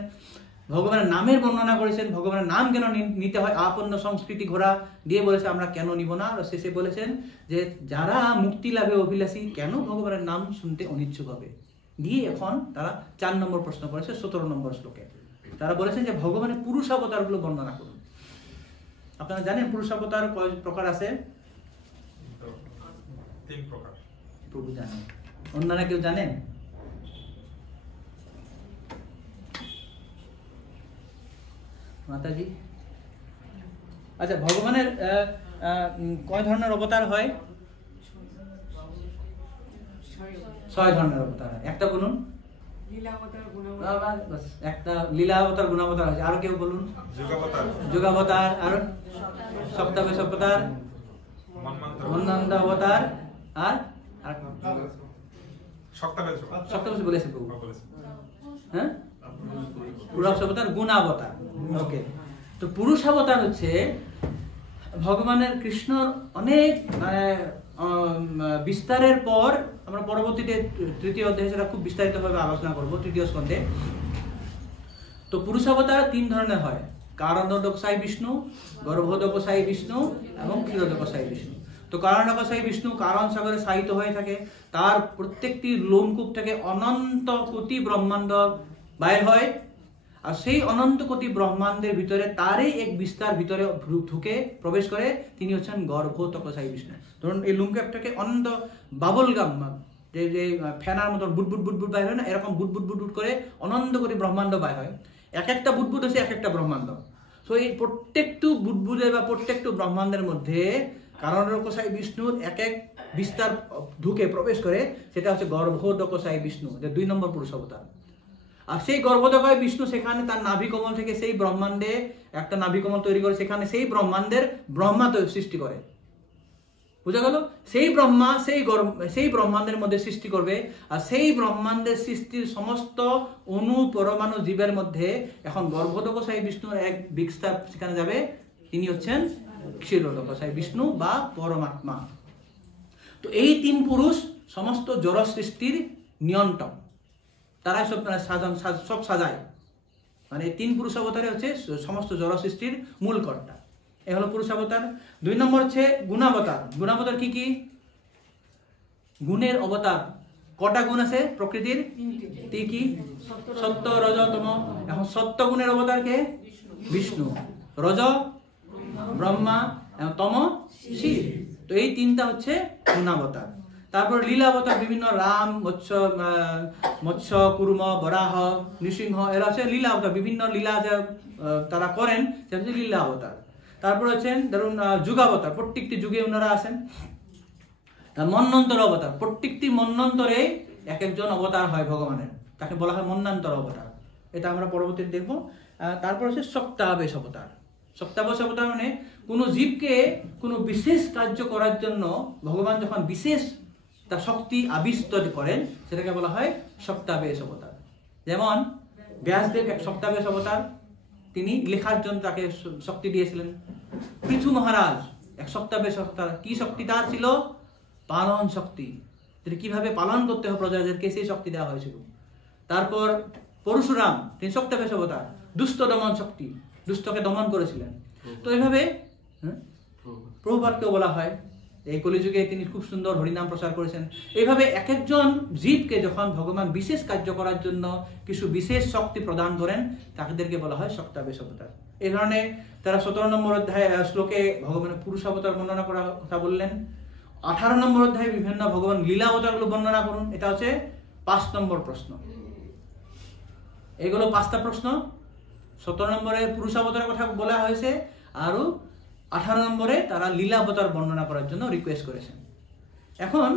ভগবানের নামের বর্ণনা করেছেন, ভগবানের নাম কেন নিতে হয়, আপন্ন সংস্কৃতি ঘোরা দিয়ে বলেছে আমরা কেন নিব না। আর শেষে বলেছেন যে যারা মুক্তি লাভে অভিলাষী কেন ভগবানের নাম শুনতে অনিচ্ছুক হবে। দিয়ে এখন তারা 4 নম্বর প্রশ্ন করেছে 17 নম্বর শ্লোকে। তারা বলেছেন যে ভগবানের পুরুষাবতারগুলো বর্ণনা করুন। আপনারা জানেন পুরুষাবতার কয় প্রকার আছে? 3 প্রকার। প্রভু জানেন, অন্যরা কেউ জানেন? মাতাজি আচ্ছা, ভগবানের কয় ধরনের অবতার হয়? 6 ধরনের অবতার হয়। একটা বলুন। একটা লীলা অবতার, গুণাবতার আছে। আরো কেউ বলুন। যুগাবতার, আর সপ্তাবেশ অবতার, মন্বন্ত অবতার, আর সপ্তাবেশ বলেছে প্রভু। হ্যাঁ, পুরুষ অবতার, গুণাবতার। ওকে, তো পুরুষ অবতার হচ্ছে ভগবানের কৃষ্ণর অনেক বিস্তারের পর আমরা পরবর্তীতে 3য় অধ্যায়ে সেটা খুব বিস্তারিতভাবে আলোচনা করব 3য় স্কন্ধে। তো পুরুষাবতার 3 ধরনের হয়, কারণোদকসাই বিষ্ণু, গর্ভোদকসাই বিষ্ণু এবং ক্ষীরোদকসাই বিষ্ণু। তো কারণোদকসাই বিষ্ণু কারণ সাগরে শায়িত হয়ে থাকে, তার প্রত্যেকটি লোমকূপ থেকে অনন্ত কোটি ব্রহ্মাণ্ড বাইর হয়, আর সেই অনন্ত কোটি ব্রহ্মাণ্ডের ভিতরে তারই এক বিস্তার ভিতরে ঢুকে প্রবেশ করে, তিনি হচ্ছেন গর্ভোদকসাই বিষ্ণু। ধরুন এই লুমকেপটাকে অনন্ত বাবল গাম, যে ফ্যানার মতন বুটবুট বুটবুট বাইর হয় না, এরকম বুটবুট বুটবুট করে অনন্ত কোটি ব্রহ্মাণ্ড বাইর হয়। এক একটা বুটবুট হচ্ছে এক একটা ব্রহ্মাণ্ড। সো এই প্রত্যেকটু বুটবুটে বা প্রত্যেকটু ব্রহ্মাণ্ডের মধ্যে কারণোদকসাই বিষ্ণুর এক এক বিস্তার ঢুকে প্রবেশ করে, সেটা হচ্ছে গর্ভোদকসাই বিষ্ণু, যে 2 নম্বর পুরুষ অবতার। আর সেই গর্ভোদকসাই বিষ্ণু সেখানে তার নাভিকমল থেকে সেই ব্রহ্মাণ্ডে একটা নাভিকমল তৈরি করে, সেখানে সেই ব্রহ্মাণ্ডের ব্রহ্মা সৃষ্টি করে। বুঝা গেল? সেই ব্রহ্মা সেই ব্রহ্মাণ্ডের মধ্যে সৃষ্টি করবে, আর সেই ব্রহ্মাণ্ডের সৃষ্টির সমস্ত অণু পরমাণু জীবের মধ্যে এখন গর্ভোদকসাই বিষ্ণুর এক বিস্তার সেখানে যাবে, তিনি হচ্ছেন ক্ষীরোদকসাই বিষ্ণু বা পরমাত্মা। তো এই 3 পুরুষ সমস্ত জড় সৃষ্টির নিয়ন্ত্রণ, তারাই সব সাজায়। মানে 3 পুরুষ অবতারে হচ্ছে সমস্ত জড় সৃষ্টির মূল কর্তা। এ হলো পুরুষ অবতার। 2 নম্বর হচ্ছে গুণাবতার। গুণাবতার কি কি? গুণের অবতার। কটা গুণ আছে প্রকৃতির? কি? সত্য, রজ, তম। এখন সত্য গুণের অবতার কে? বিষ্ণু। রজ ব্রহ্মা, তম শিব। তো এই 3টা হচ্ছে গুণাবতার। তারপর লীলাবতার, বিভিন্ন রাম, মৎস্য, কুর্ম, বরাহ, নৃসিংহ, এরা হচ্ছে লীলা অবতার। বিভিন্ন লীলা যা তারা করেন সেটা হচ্ছে লীলা অবতার। তারপর হচ্ছেন ধরুন যুগাবতার, প্রত্যেকটি যুগে ওনারা আছেন। মন্বন্তর অবতার, প্রত্যেকটি মন্বন্তরে এক একজন অবতার হয় ভগবানের, তাকে বলা হয় মন্বন্তর অবতার। এটা আমরা পরবর্তীতে দেখব। তারপর হচ্ছে সপ্তাবেশ অবতার। সপ্তাবেশ অবতার মানে কোনো জীবকে কোনো বিশেষ কার্য করার জন্য ভগবান যখন বিশেষ তার শক্তি আবিষ্কার করেন, সেটাকে বলা হয় সপ্তাবেশ অবতার। যেমন ব্যাসদেব এক সপ্তাবেশ অবতার, তিনি লেখার জন্য তাকে শক্তি দিয়েছিলেন। পৃথু মহারাজ এক সপ্তাবেশ অবতার। কি শক্তি তার ছিল? পালন শক্তি, তিনি কিভাবে পালন করতে হবে প্রজাদেরকে, সেই শক্তি দেওয়া হয়েছিল। তারপর পরশুরাম, তিনি সপ্তাবেশ অবতার, দুষ্ট দমন শক্তি, দুষ্টকে দমন করেছিলেন। তো এইভাবে প্রভুপাদকেও বলা হয়, এই কলিযুগে তিনি খুব সুন্দর হরিনাম প্রচার করেছেন। এইভাবে এক একজন জীবকে যখন ভগবান বিশেষ কার্য করার জন্য কিছু বিশেষ শক্তি প্রদান করেন, তাদেরকে বলা হয় সপ্তাবেশ অবতার। এই ধরনের তারা 17 নম্বর অধ্যায় শ্লোকে ভগবানের পুরুষ অবতার বর্ণনা করার কথা বললেন। 18 নম্বর অধ্যায়ে বিভিন্ন ভগবান লীলা অবতারগুলো বর্ণনা করুন। এটা হচ্ছে 5 নম্বর প্রশ্ন। এগুলো 5টা প্রশ্ন। 17 নম্বরে পুরুষ অবতারের কথা বলা হয়েছে, আরো 18 নম্বরে তারা লীলা অবতার বর্ণনা করার জন্য রিকোয়েস্ট করেছেন। এখন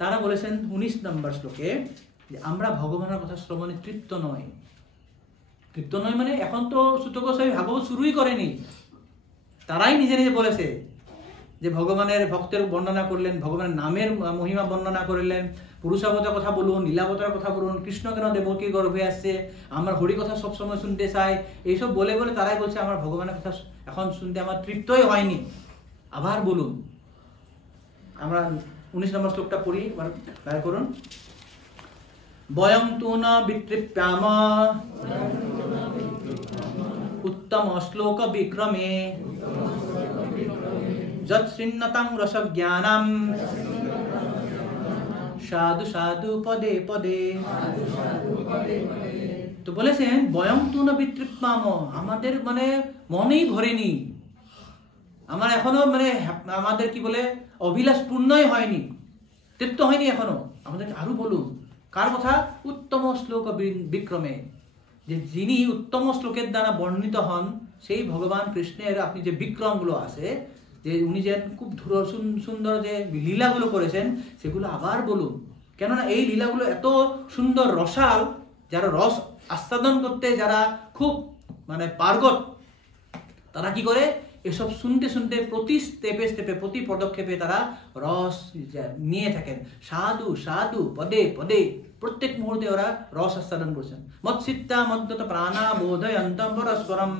তারা বলেছেন 19 নম্বর শ্লোকে, যে আমরা ভগবানের কথা শ্রবণে তৃপ্ত নয়। তৃপ্ত নয় মানে এখন তো সূত গোস্বামী ভাগবত শুরুই করেনি, তারাই নিজে নিজে বলেছে যে ভগবানের ভক্তের বর্ণনা করলেন, ভগবানের নামের মহিমা বর্ণনা করলেন, পুরুষাবতার কথা বলুন, লীলাবতার কথা বলুন, কৃষ্ণ কেন দেবকীর গর্ভে আসছে, আমরা হরি কথা সবসময় শুনতে চাই, এইসব বলে বলে তারাই বলছে আমার ভগবানের কথা এখন শুনতে আমার তৃপ্তই হয়নি, আবার বলুন। আমরা 19 নম্বর শ্লোকটা পড়ি, বের করুন। বয়ং তু ন বিতৃপ্যাম উত্তম শ্লোক বিক্রমে যৎ শৃণ্যতাং রসজ্ঞানম সাধু সাধু পদে পদে। তো বলেছেন বয়ং তু ন বিতৃপ্যাম, আমাদের মানে মনেই ভরেনি, আমার এখনো মানে আমাদের কি বলে অভিলাষ পূর্ণই হয়নি, তৃপ্ত হয়নি এখনো, আমাদের আরো বলুন। কার কথা? উত্তম শ্লোক বিক্রমে, যে যিনি উত্তম শ্লোকের দ্বারা বর্ণিত হন সেই ভগবান কৃষ্ণের আপনি যে বিক্রমগুলো আছে, যে উনি যে খুব সুন্দর যে লীলাগুলো করেছেন সেগুলো আবার বলুন। কেননা এই লীলাগুলো এত সুন্দর রসাল, যারা রস আস্বাদন করতে যারা খুব মানে পার্গত, তারা কি করে এসব শুনতে শুনতে প্রতি স্টেপে স্টেপে প্রতি পদক্ষেপে তারা রস নিয়ে থাকেন। সাধু সাধু পদে পদে প্রত্যেক মুহূর্তে ওরা রস আস্বাদন করছেন। মৎসিত্তা মদ্যত প্রাণা বোধয়ন্তম পরস্পরম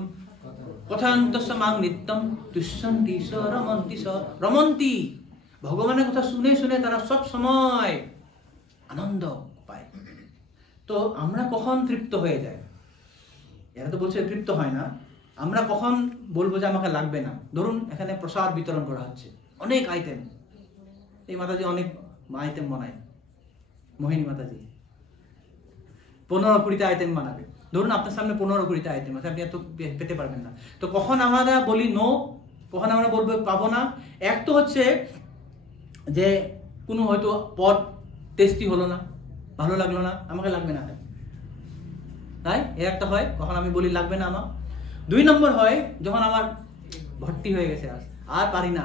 কথান্তস্য মাং নিত্যম তুষ্যন্তি স রমন্তি স রমন্তি। ভগবানের কথা শুনে শুনে তারা সব সময় আনন্দ পায়। তো আমরা কখন তৃপ্ত হয়ে যায়? এরা তো বলছে তৃপ্ত হয় না, আমরা কখন বলবো যে আমাকে লাগবে না? ধরুন এখানে প্রসাদ বিতরণ করা হচ্ছে, অনেক আইটেম, এই মাতাজি অনেক আইটেম বানায়, মোহিনী মাতাজি 15-20টা আইটেম বানাবে। ধরুন আপনার সামনে 15-20টা আইটেম আছে, আপনি এত পেতে পারবেন না। তো কখন আমরা বলি নো, কখন আমরা বলবো পাবো না? এক তো হচ্ছে যে কোনো হয়তো পদ টেস্টি হলো না, ভালো লাগলো না, আমাকে লাগবে না, তাই এর একটা হয়, কখন আমি বলি লাগবে না আমার। 2 নম্বর হয় যখন আমার ভর্তি হয়ে গেছে, আর পারি না,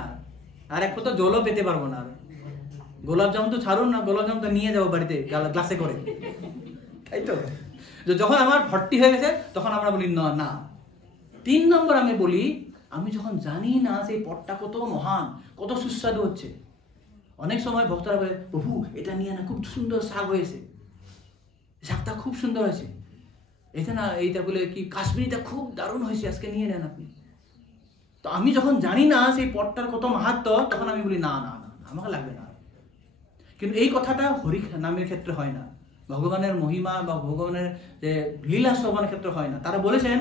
আর এক তো জলও পেতে পারবো না, গোলাপ জামুন তো ছাড়ুন না, গোলাপ জামুন তো নিয়ে যাবো বাড়িতে গ্লাসে করে, তাই তো। যখন আমার ভর্তি হয়ে গেছে তখন আমরা বলি না না। 3 নম্বর আমি বলি, আমি যখন জানি না সেই পদটা কত মহান, কত সুস্বাদু হচ্ছে। অনেক সময় ভক্তরা বলে প্রভু এটা নিয়ে না, খুব সুন্দর শাক হয়েছে, শাকটা খুব সুন্দর হয়েছে, এটা না এইটা বলে কি কাশ্মীরিটা খুব দারুণ হয়েছে, আজকে নিয়ে নেন আপনি। তো আমি যখন জানি না সেই পদটার কত মাহাত্ম্য, তখন আমি বলি না না না আমাকে লাগবে না। কিন্তু এই কথাটা হরি নামের ক্ষেত্রে হয় না, ভগবানের মহিমা বা ভগবানের যে লীলা শ্রবণের ক্ষেত্রে হয় না। তারা বলেছেন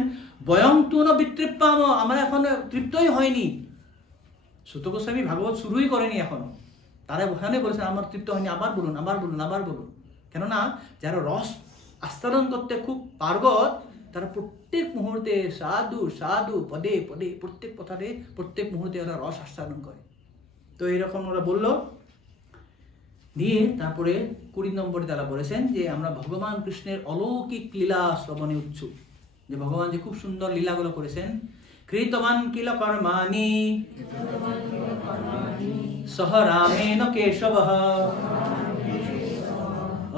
বয়ং তু ন বিতৃপ্যাম, আমরা এখন তৃপ্তই হয়নি। সূত গোস্বামী ভাগবত শুরুই করেনি এখনো, তারা ওখানে বলেছেন আমার তৃপ্ত হয়নি, আবার বলুন আবার বলুন আবার বলুন। কেননা যারা রস আস্বাদন করতে খুব পার্গত, তারা প্রত্যেক মুহূর্তে সাধু সাধু পদে পদে প্রত্যেক কথাতে প্রত্যেক মুহূর্তে ওরা রস আস্বাদন করে। তো এইরকম ওরা বলল দিয়ে তারপরে 20 নম্বরে তারা বলেছেন যে আমরা ভগবান কৃষ্ণের অলৌকিক লীলা শ্রবণে উৎসুক, যে ভগবান যে খুব সুন্দর লীলাগুলো করেছেন। কৃতবান কিল কর্মাণি সহ রামেণ কেশবঃ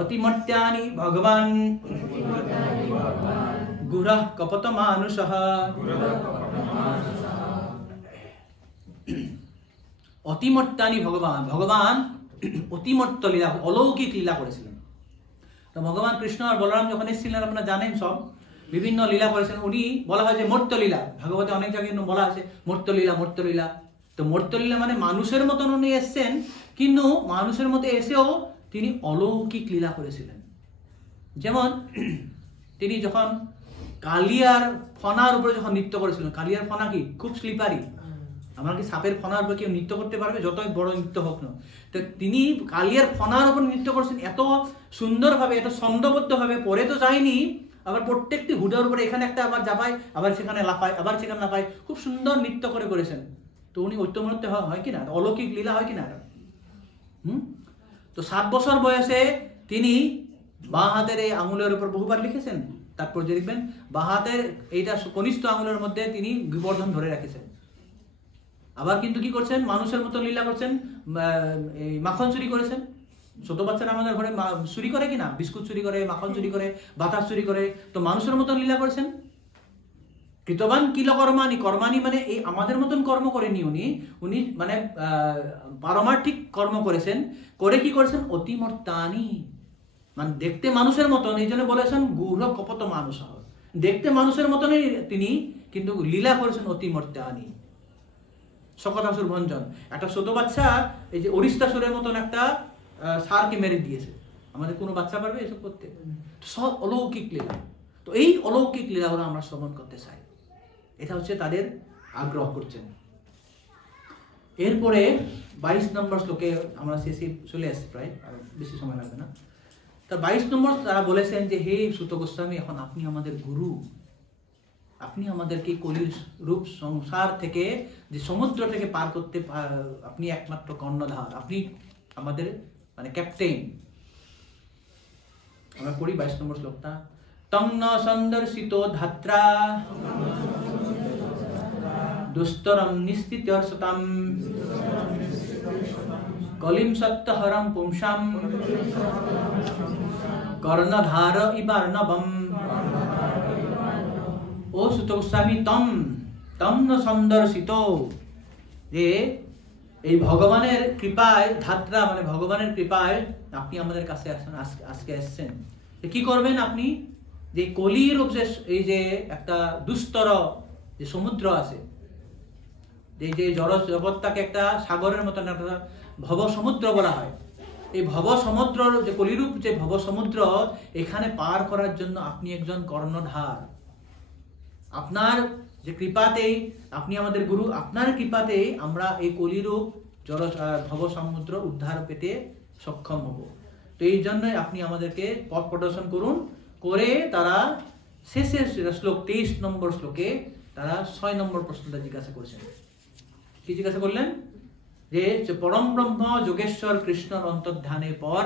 অতিমর্ত্যানি ভগবান গুরঃ কপট মানুষঃ। অতিমর্ত্যানি ভগবান, ভগবান অতিমর্ত্য লীলা অলৌকিক লীলা করেছিলেন। তো ভগবান কৃষ্ণ আর বলরাম যখন এসেছিলেন আপনারা জানেন সব বিভিন্ন লীলা করেছেন। উনি বলা হয় যে মর্ত্য লীলা, ভাগবতে অনেক জায়গায় বলা আছে মর্ত্য লীলা মর্ত্য লীলা। তো মর্ত্য লীলা মানে মানুষের মতন উনি এসছেন, কিন্তু মানুষের মধ্যে এসেও তিনি অলৌকিক লীলা করেছিলেন। যেমন তিনি যখন কালিয়ার ফনার উপরে যখন নৃত্য করেছিলেন, কালিয়ার ফনা কি খুব স্লিপারি, আমরা কি সাপের ফনার উপরে কেউ নৃত্য করতে পারবে যতই বড় নৃত্য হোক না? তো তিনি কালিয়ার ফনার উপর নৃত্য করছেন এত সুন্দরভাবে, এত ছন্দবদ্ধভাবে, পরে তো যায়নি, আবার প্রত্যেকটি হুডার উপরে এখানে একটা আবার যাবায়, আবার সেখানে লাফায়, আবার সেখানে লাফায়, খুব সুন্দর নৃত্য করে করেছেন। তো উনি ঐত্যমূর্তি হয় কিনা, অলৌকিক লীলা হয় কিনা? তো 7 বছর বয়সে তিনি বাঁ হাতের এই আঙুলের উপর বহুবার লিখেছেন। তারপর যে দেখবেন বাঁ হাতের এইটা কনিষ্ঠ আঙুলের মধ্যে তিনি গোবর্ধন ধরে রেখেছেন। আবার কিন্তু কি করছেন, মানুষের মতো লীলা করছেন, মাখন চুরি করেছেন, ছোট বাচ্চারা আমাদের ঘরে চুরি করে কিনা, বিস্কুট চুরি করে, মাখন চুরি করে, বাতাস চুরি করে, তো মানুষের মতন লীলা করেছেন। কৃতবান কিল কর্মানি, কর্মানি মানে এই আমাদের মতন কর্ম করেনি উনি, উনি মানে পারমার্থিক কর্ম করেছেন। করে কি করেছেন? অতিমর্তানি, মানে দেখতে মানুষের মতন, এই জন্য বলেছেন গূঢ় কপট মানুষ, দেখতে মানুষের মতনই তিনি, কিন্তু লীলা করেছেন অতিমর্তানি। শকটাসুর ভঞ্জন, একটা ছোট বাচ্চা এই যে অরিস্তাসুরের মতন একটা সারকে মেরে দিয়েছে। আমাদের কোনো বাচ্চা পারবে এসব করতে? সব অলৌকিক লীলা। তো এই অলৌকিক লীলাগুলো আমরা শ্রবণ করতে চাই, এটা হচ্ছে তাদের আগ্রহ করছেন। এরপরে 22 নম্বর শ্লোকে আমরা শেষে চলে আসছি, প্রায় আর বেশি সময় লাগবে না। তা 22 নম্বর তারা বলেছেন যে হে সুত গোস্বামী, এখন আপনি আমাদের গুরু, আপনি আমাদেরকে কলির রূপ সংসার থেকে, যে সমুদ্র থেকে পার করতে, আপনি একমাত্র কর্ণধার, আপনি আমাদের মানে ক্যাপ্টেন। আমরা পড়ি 22 নম্বর শ্লোকটা। তং ন সন্দর্শিত ধাত্রা দুস্তরম নিস্থিত্যর্ষতাম কলিম সত্যহরম পুংসাম কর্ণধার ইবার্ণবম। ও সুত গোস্বামী, তম ন সন্দর্শিত, যে এই ভগবানের কৃপায়, ধাত্রা মানে ভগবানের কৃপায় আপনি আমাদের কাছে আজকে আসছেন। কি করবেন আপনি? যে কলির এই যে একটা দুস্তর যে সমুদ্র আছে, এই যে জগৎটাকে একটা সাগরের মতন একটা ভব সমুদ্র বলা হয়, এই ভব সমুদ্র যে কলিরূপ যে ভব সমুদ্র, এখানে পার করার জন্য আপনি একজন কর্ণধার। আপনার যে কৃপাতেই, আপনি আমাদের গুরু, আপনার কৃপাতেই আমরা এই কলিরূপ ভব সমুদ্র উদ্ধার পেতে সক্ষম হব। তো এই জন্যই আপনি আমাদেরকে পথ প্রদর্শন করুন। করে তারা শেষের শ্লোক 23 নম্বর শ্লোকে তারা 6 নম্বর প্রশ্নটা জিজ্ঞাসা করেছেন। কি জিজ্ঞাসা করলেন? যে পরম ব্রহ্ম যোগেশ্বর কৃষ্ণর অন্তর্ধানের পর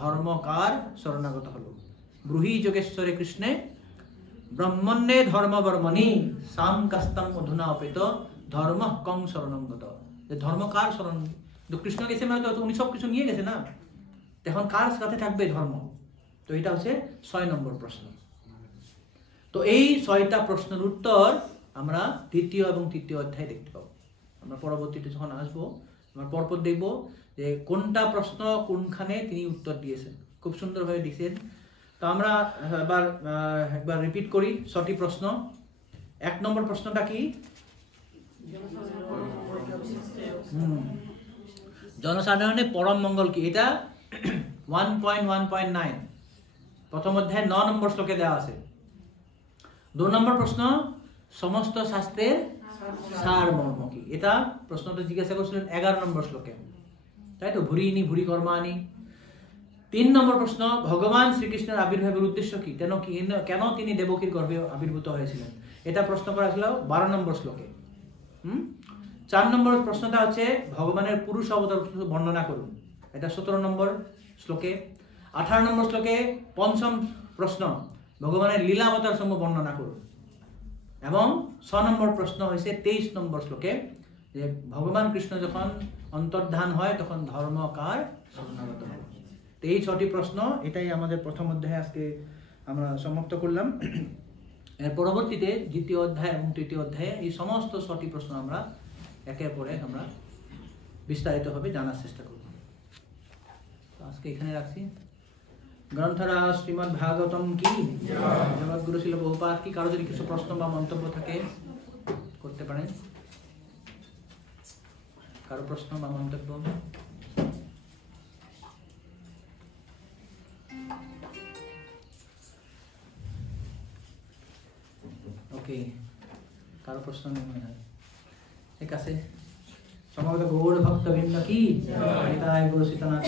ধর্মকার শরণাগত হলো। ব্রুহি যোগেশ্বরে কৃষ্ণে ব্রহ্মণ্যে ধর্মবর্মণি সাম কাস্তম অধুনা অপেত ধর্ম কং শরণাগত। যে ধর্মকার শরণ, কৃষ্ণ গেছে মানে তো উনি সব কিছু নিয়ে গেছে না, এখন কার সাথে থাকবে ধর্ম? তো এটা হচ্ছে 6 নম্বর প্রশ্ন। তো এই 6টা প্রশ্নের উত্তর আমরা 2য় এবং 3য় অধ্যায়ে দেখতে পাবো। আমরা পরবর্তীতে যখন আসবো আমরা পরপর দেখব যে কোনটা প্রশ্ন কোনখানে তিনি উত্তর দিয়েছেন, খুব সুন্দরভাবে দিয়েছেন। তো আমরা একবার রিপিট করি 6টি প্রশ্ন। 1 নম্বর প্রশ্নটা কি? জনসাধারণের পরম মঙ্গল কি? এটা 1.1.9 প্রথম অধ্যায় 9 নম্বর শ্লোকে দেওয়া আছে। 2 নম্বর প্রশ্ন, সমস্ত শাস্ত্রের সার মর্ম কি? এটা প্রশ্নটা জিজ্ঞাসা করছিলেন 11 নম্বর শ্লোকে, তাই তো? ভুরিনি ভুরি কর্মানি। 3 নম্বর প্রশ্ন, ভগবান শ্রীকৃষ্ণের আবির্ভাবের উদ্দেশ্য কি? কেন তিনি দেবকীর গর্ভে আবির্ভূত হয়েছিলেন? এটা প্রশ্ন করা ছিল 12 নম্বর শ্লোকে। 4 নম্বর প্রশ্নটা হচ্ছে ভগবানের পুরুষ অবতার বর্ণনা করুন, এটা 17 নম্বর শ্লোকে। 18 নম্বর শ্লোকে পঞ্চম প্রশ্ন, ভগবানের লীলা অবতার সমূহ বর্ণনা করুন। এবং 6 নম্বর প্রশ্ন হয়েছে 23 নম্বর শ্লোকে, যে ভগবান কৃষ্ণ যখন অন্তর্ধান হয় তখন ধর্মকার শরণাগত হয়। তো এই 6টি প্রশ্ন, এটাই আমাদের প্রথম অধ্যায়ে আজকে আমরা সমাপ্ত করলাম। এর পরবর্তীতে 2য় অধ্যায় এবং 3য় অধ্যায়ে এই সমস্ত 6টি প্রশ্ন আমরা একের পর এক আমরা বিস্তারিতভাবে জানার চেষ্টা করব। তো আজকে এখানে রাখছি। গ্রন্থরাজ শ্রীমদ্ ভাগবতম কি, জগৎগুরু শিল প্রভুপাদ কি। কারো যদি কিছু প্রশ্ন বা মন্তব্য থাকে করতে পারেন। কারো প্রশ্ন বা মন্তব্য? ওকে, কারো প্রশ্ন নেই মনে হয়। ঠিক আছে, সমবেত গৌর ভক্তবৃন্দ কি, হরিতায় গুরু সীতানাথ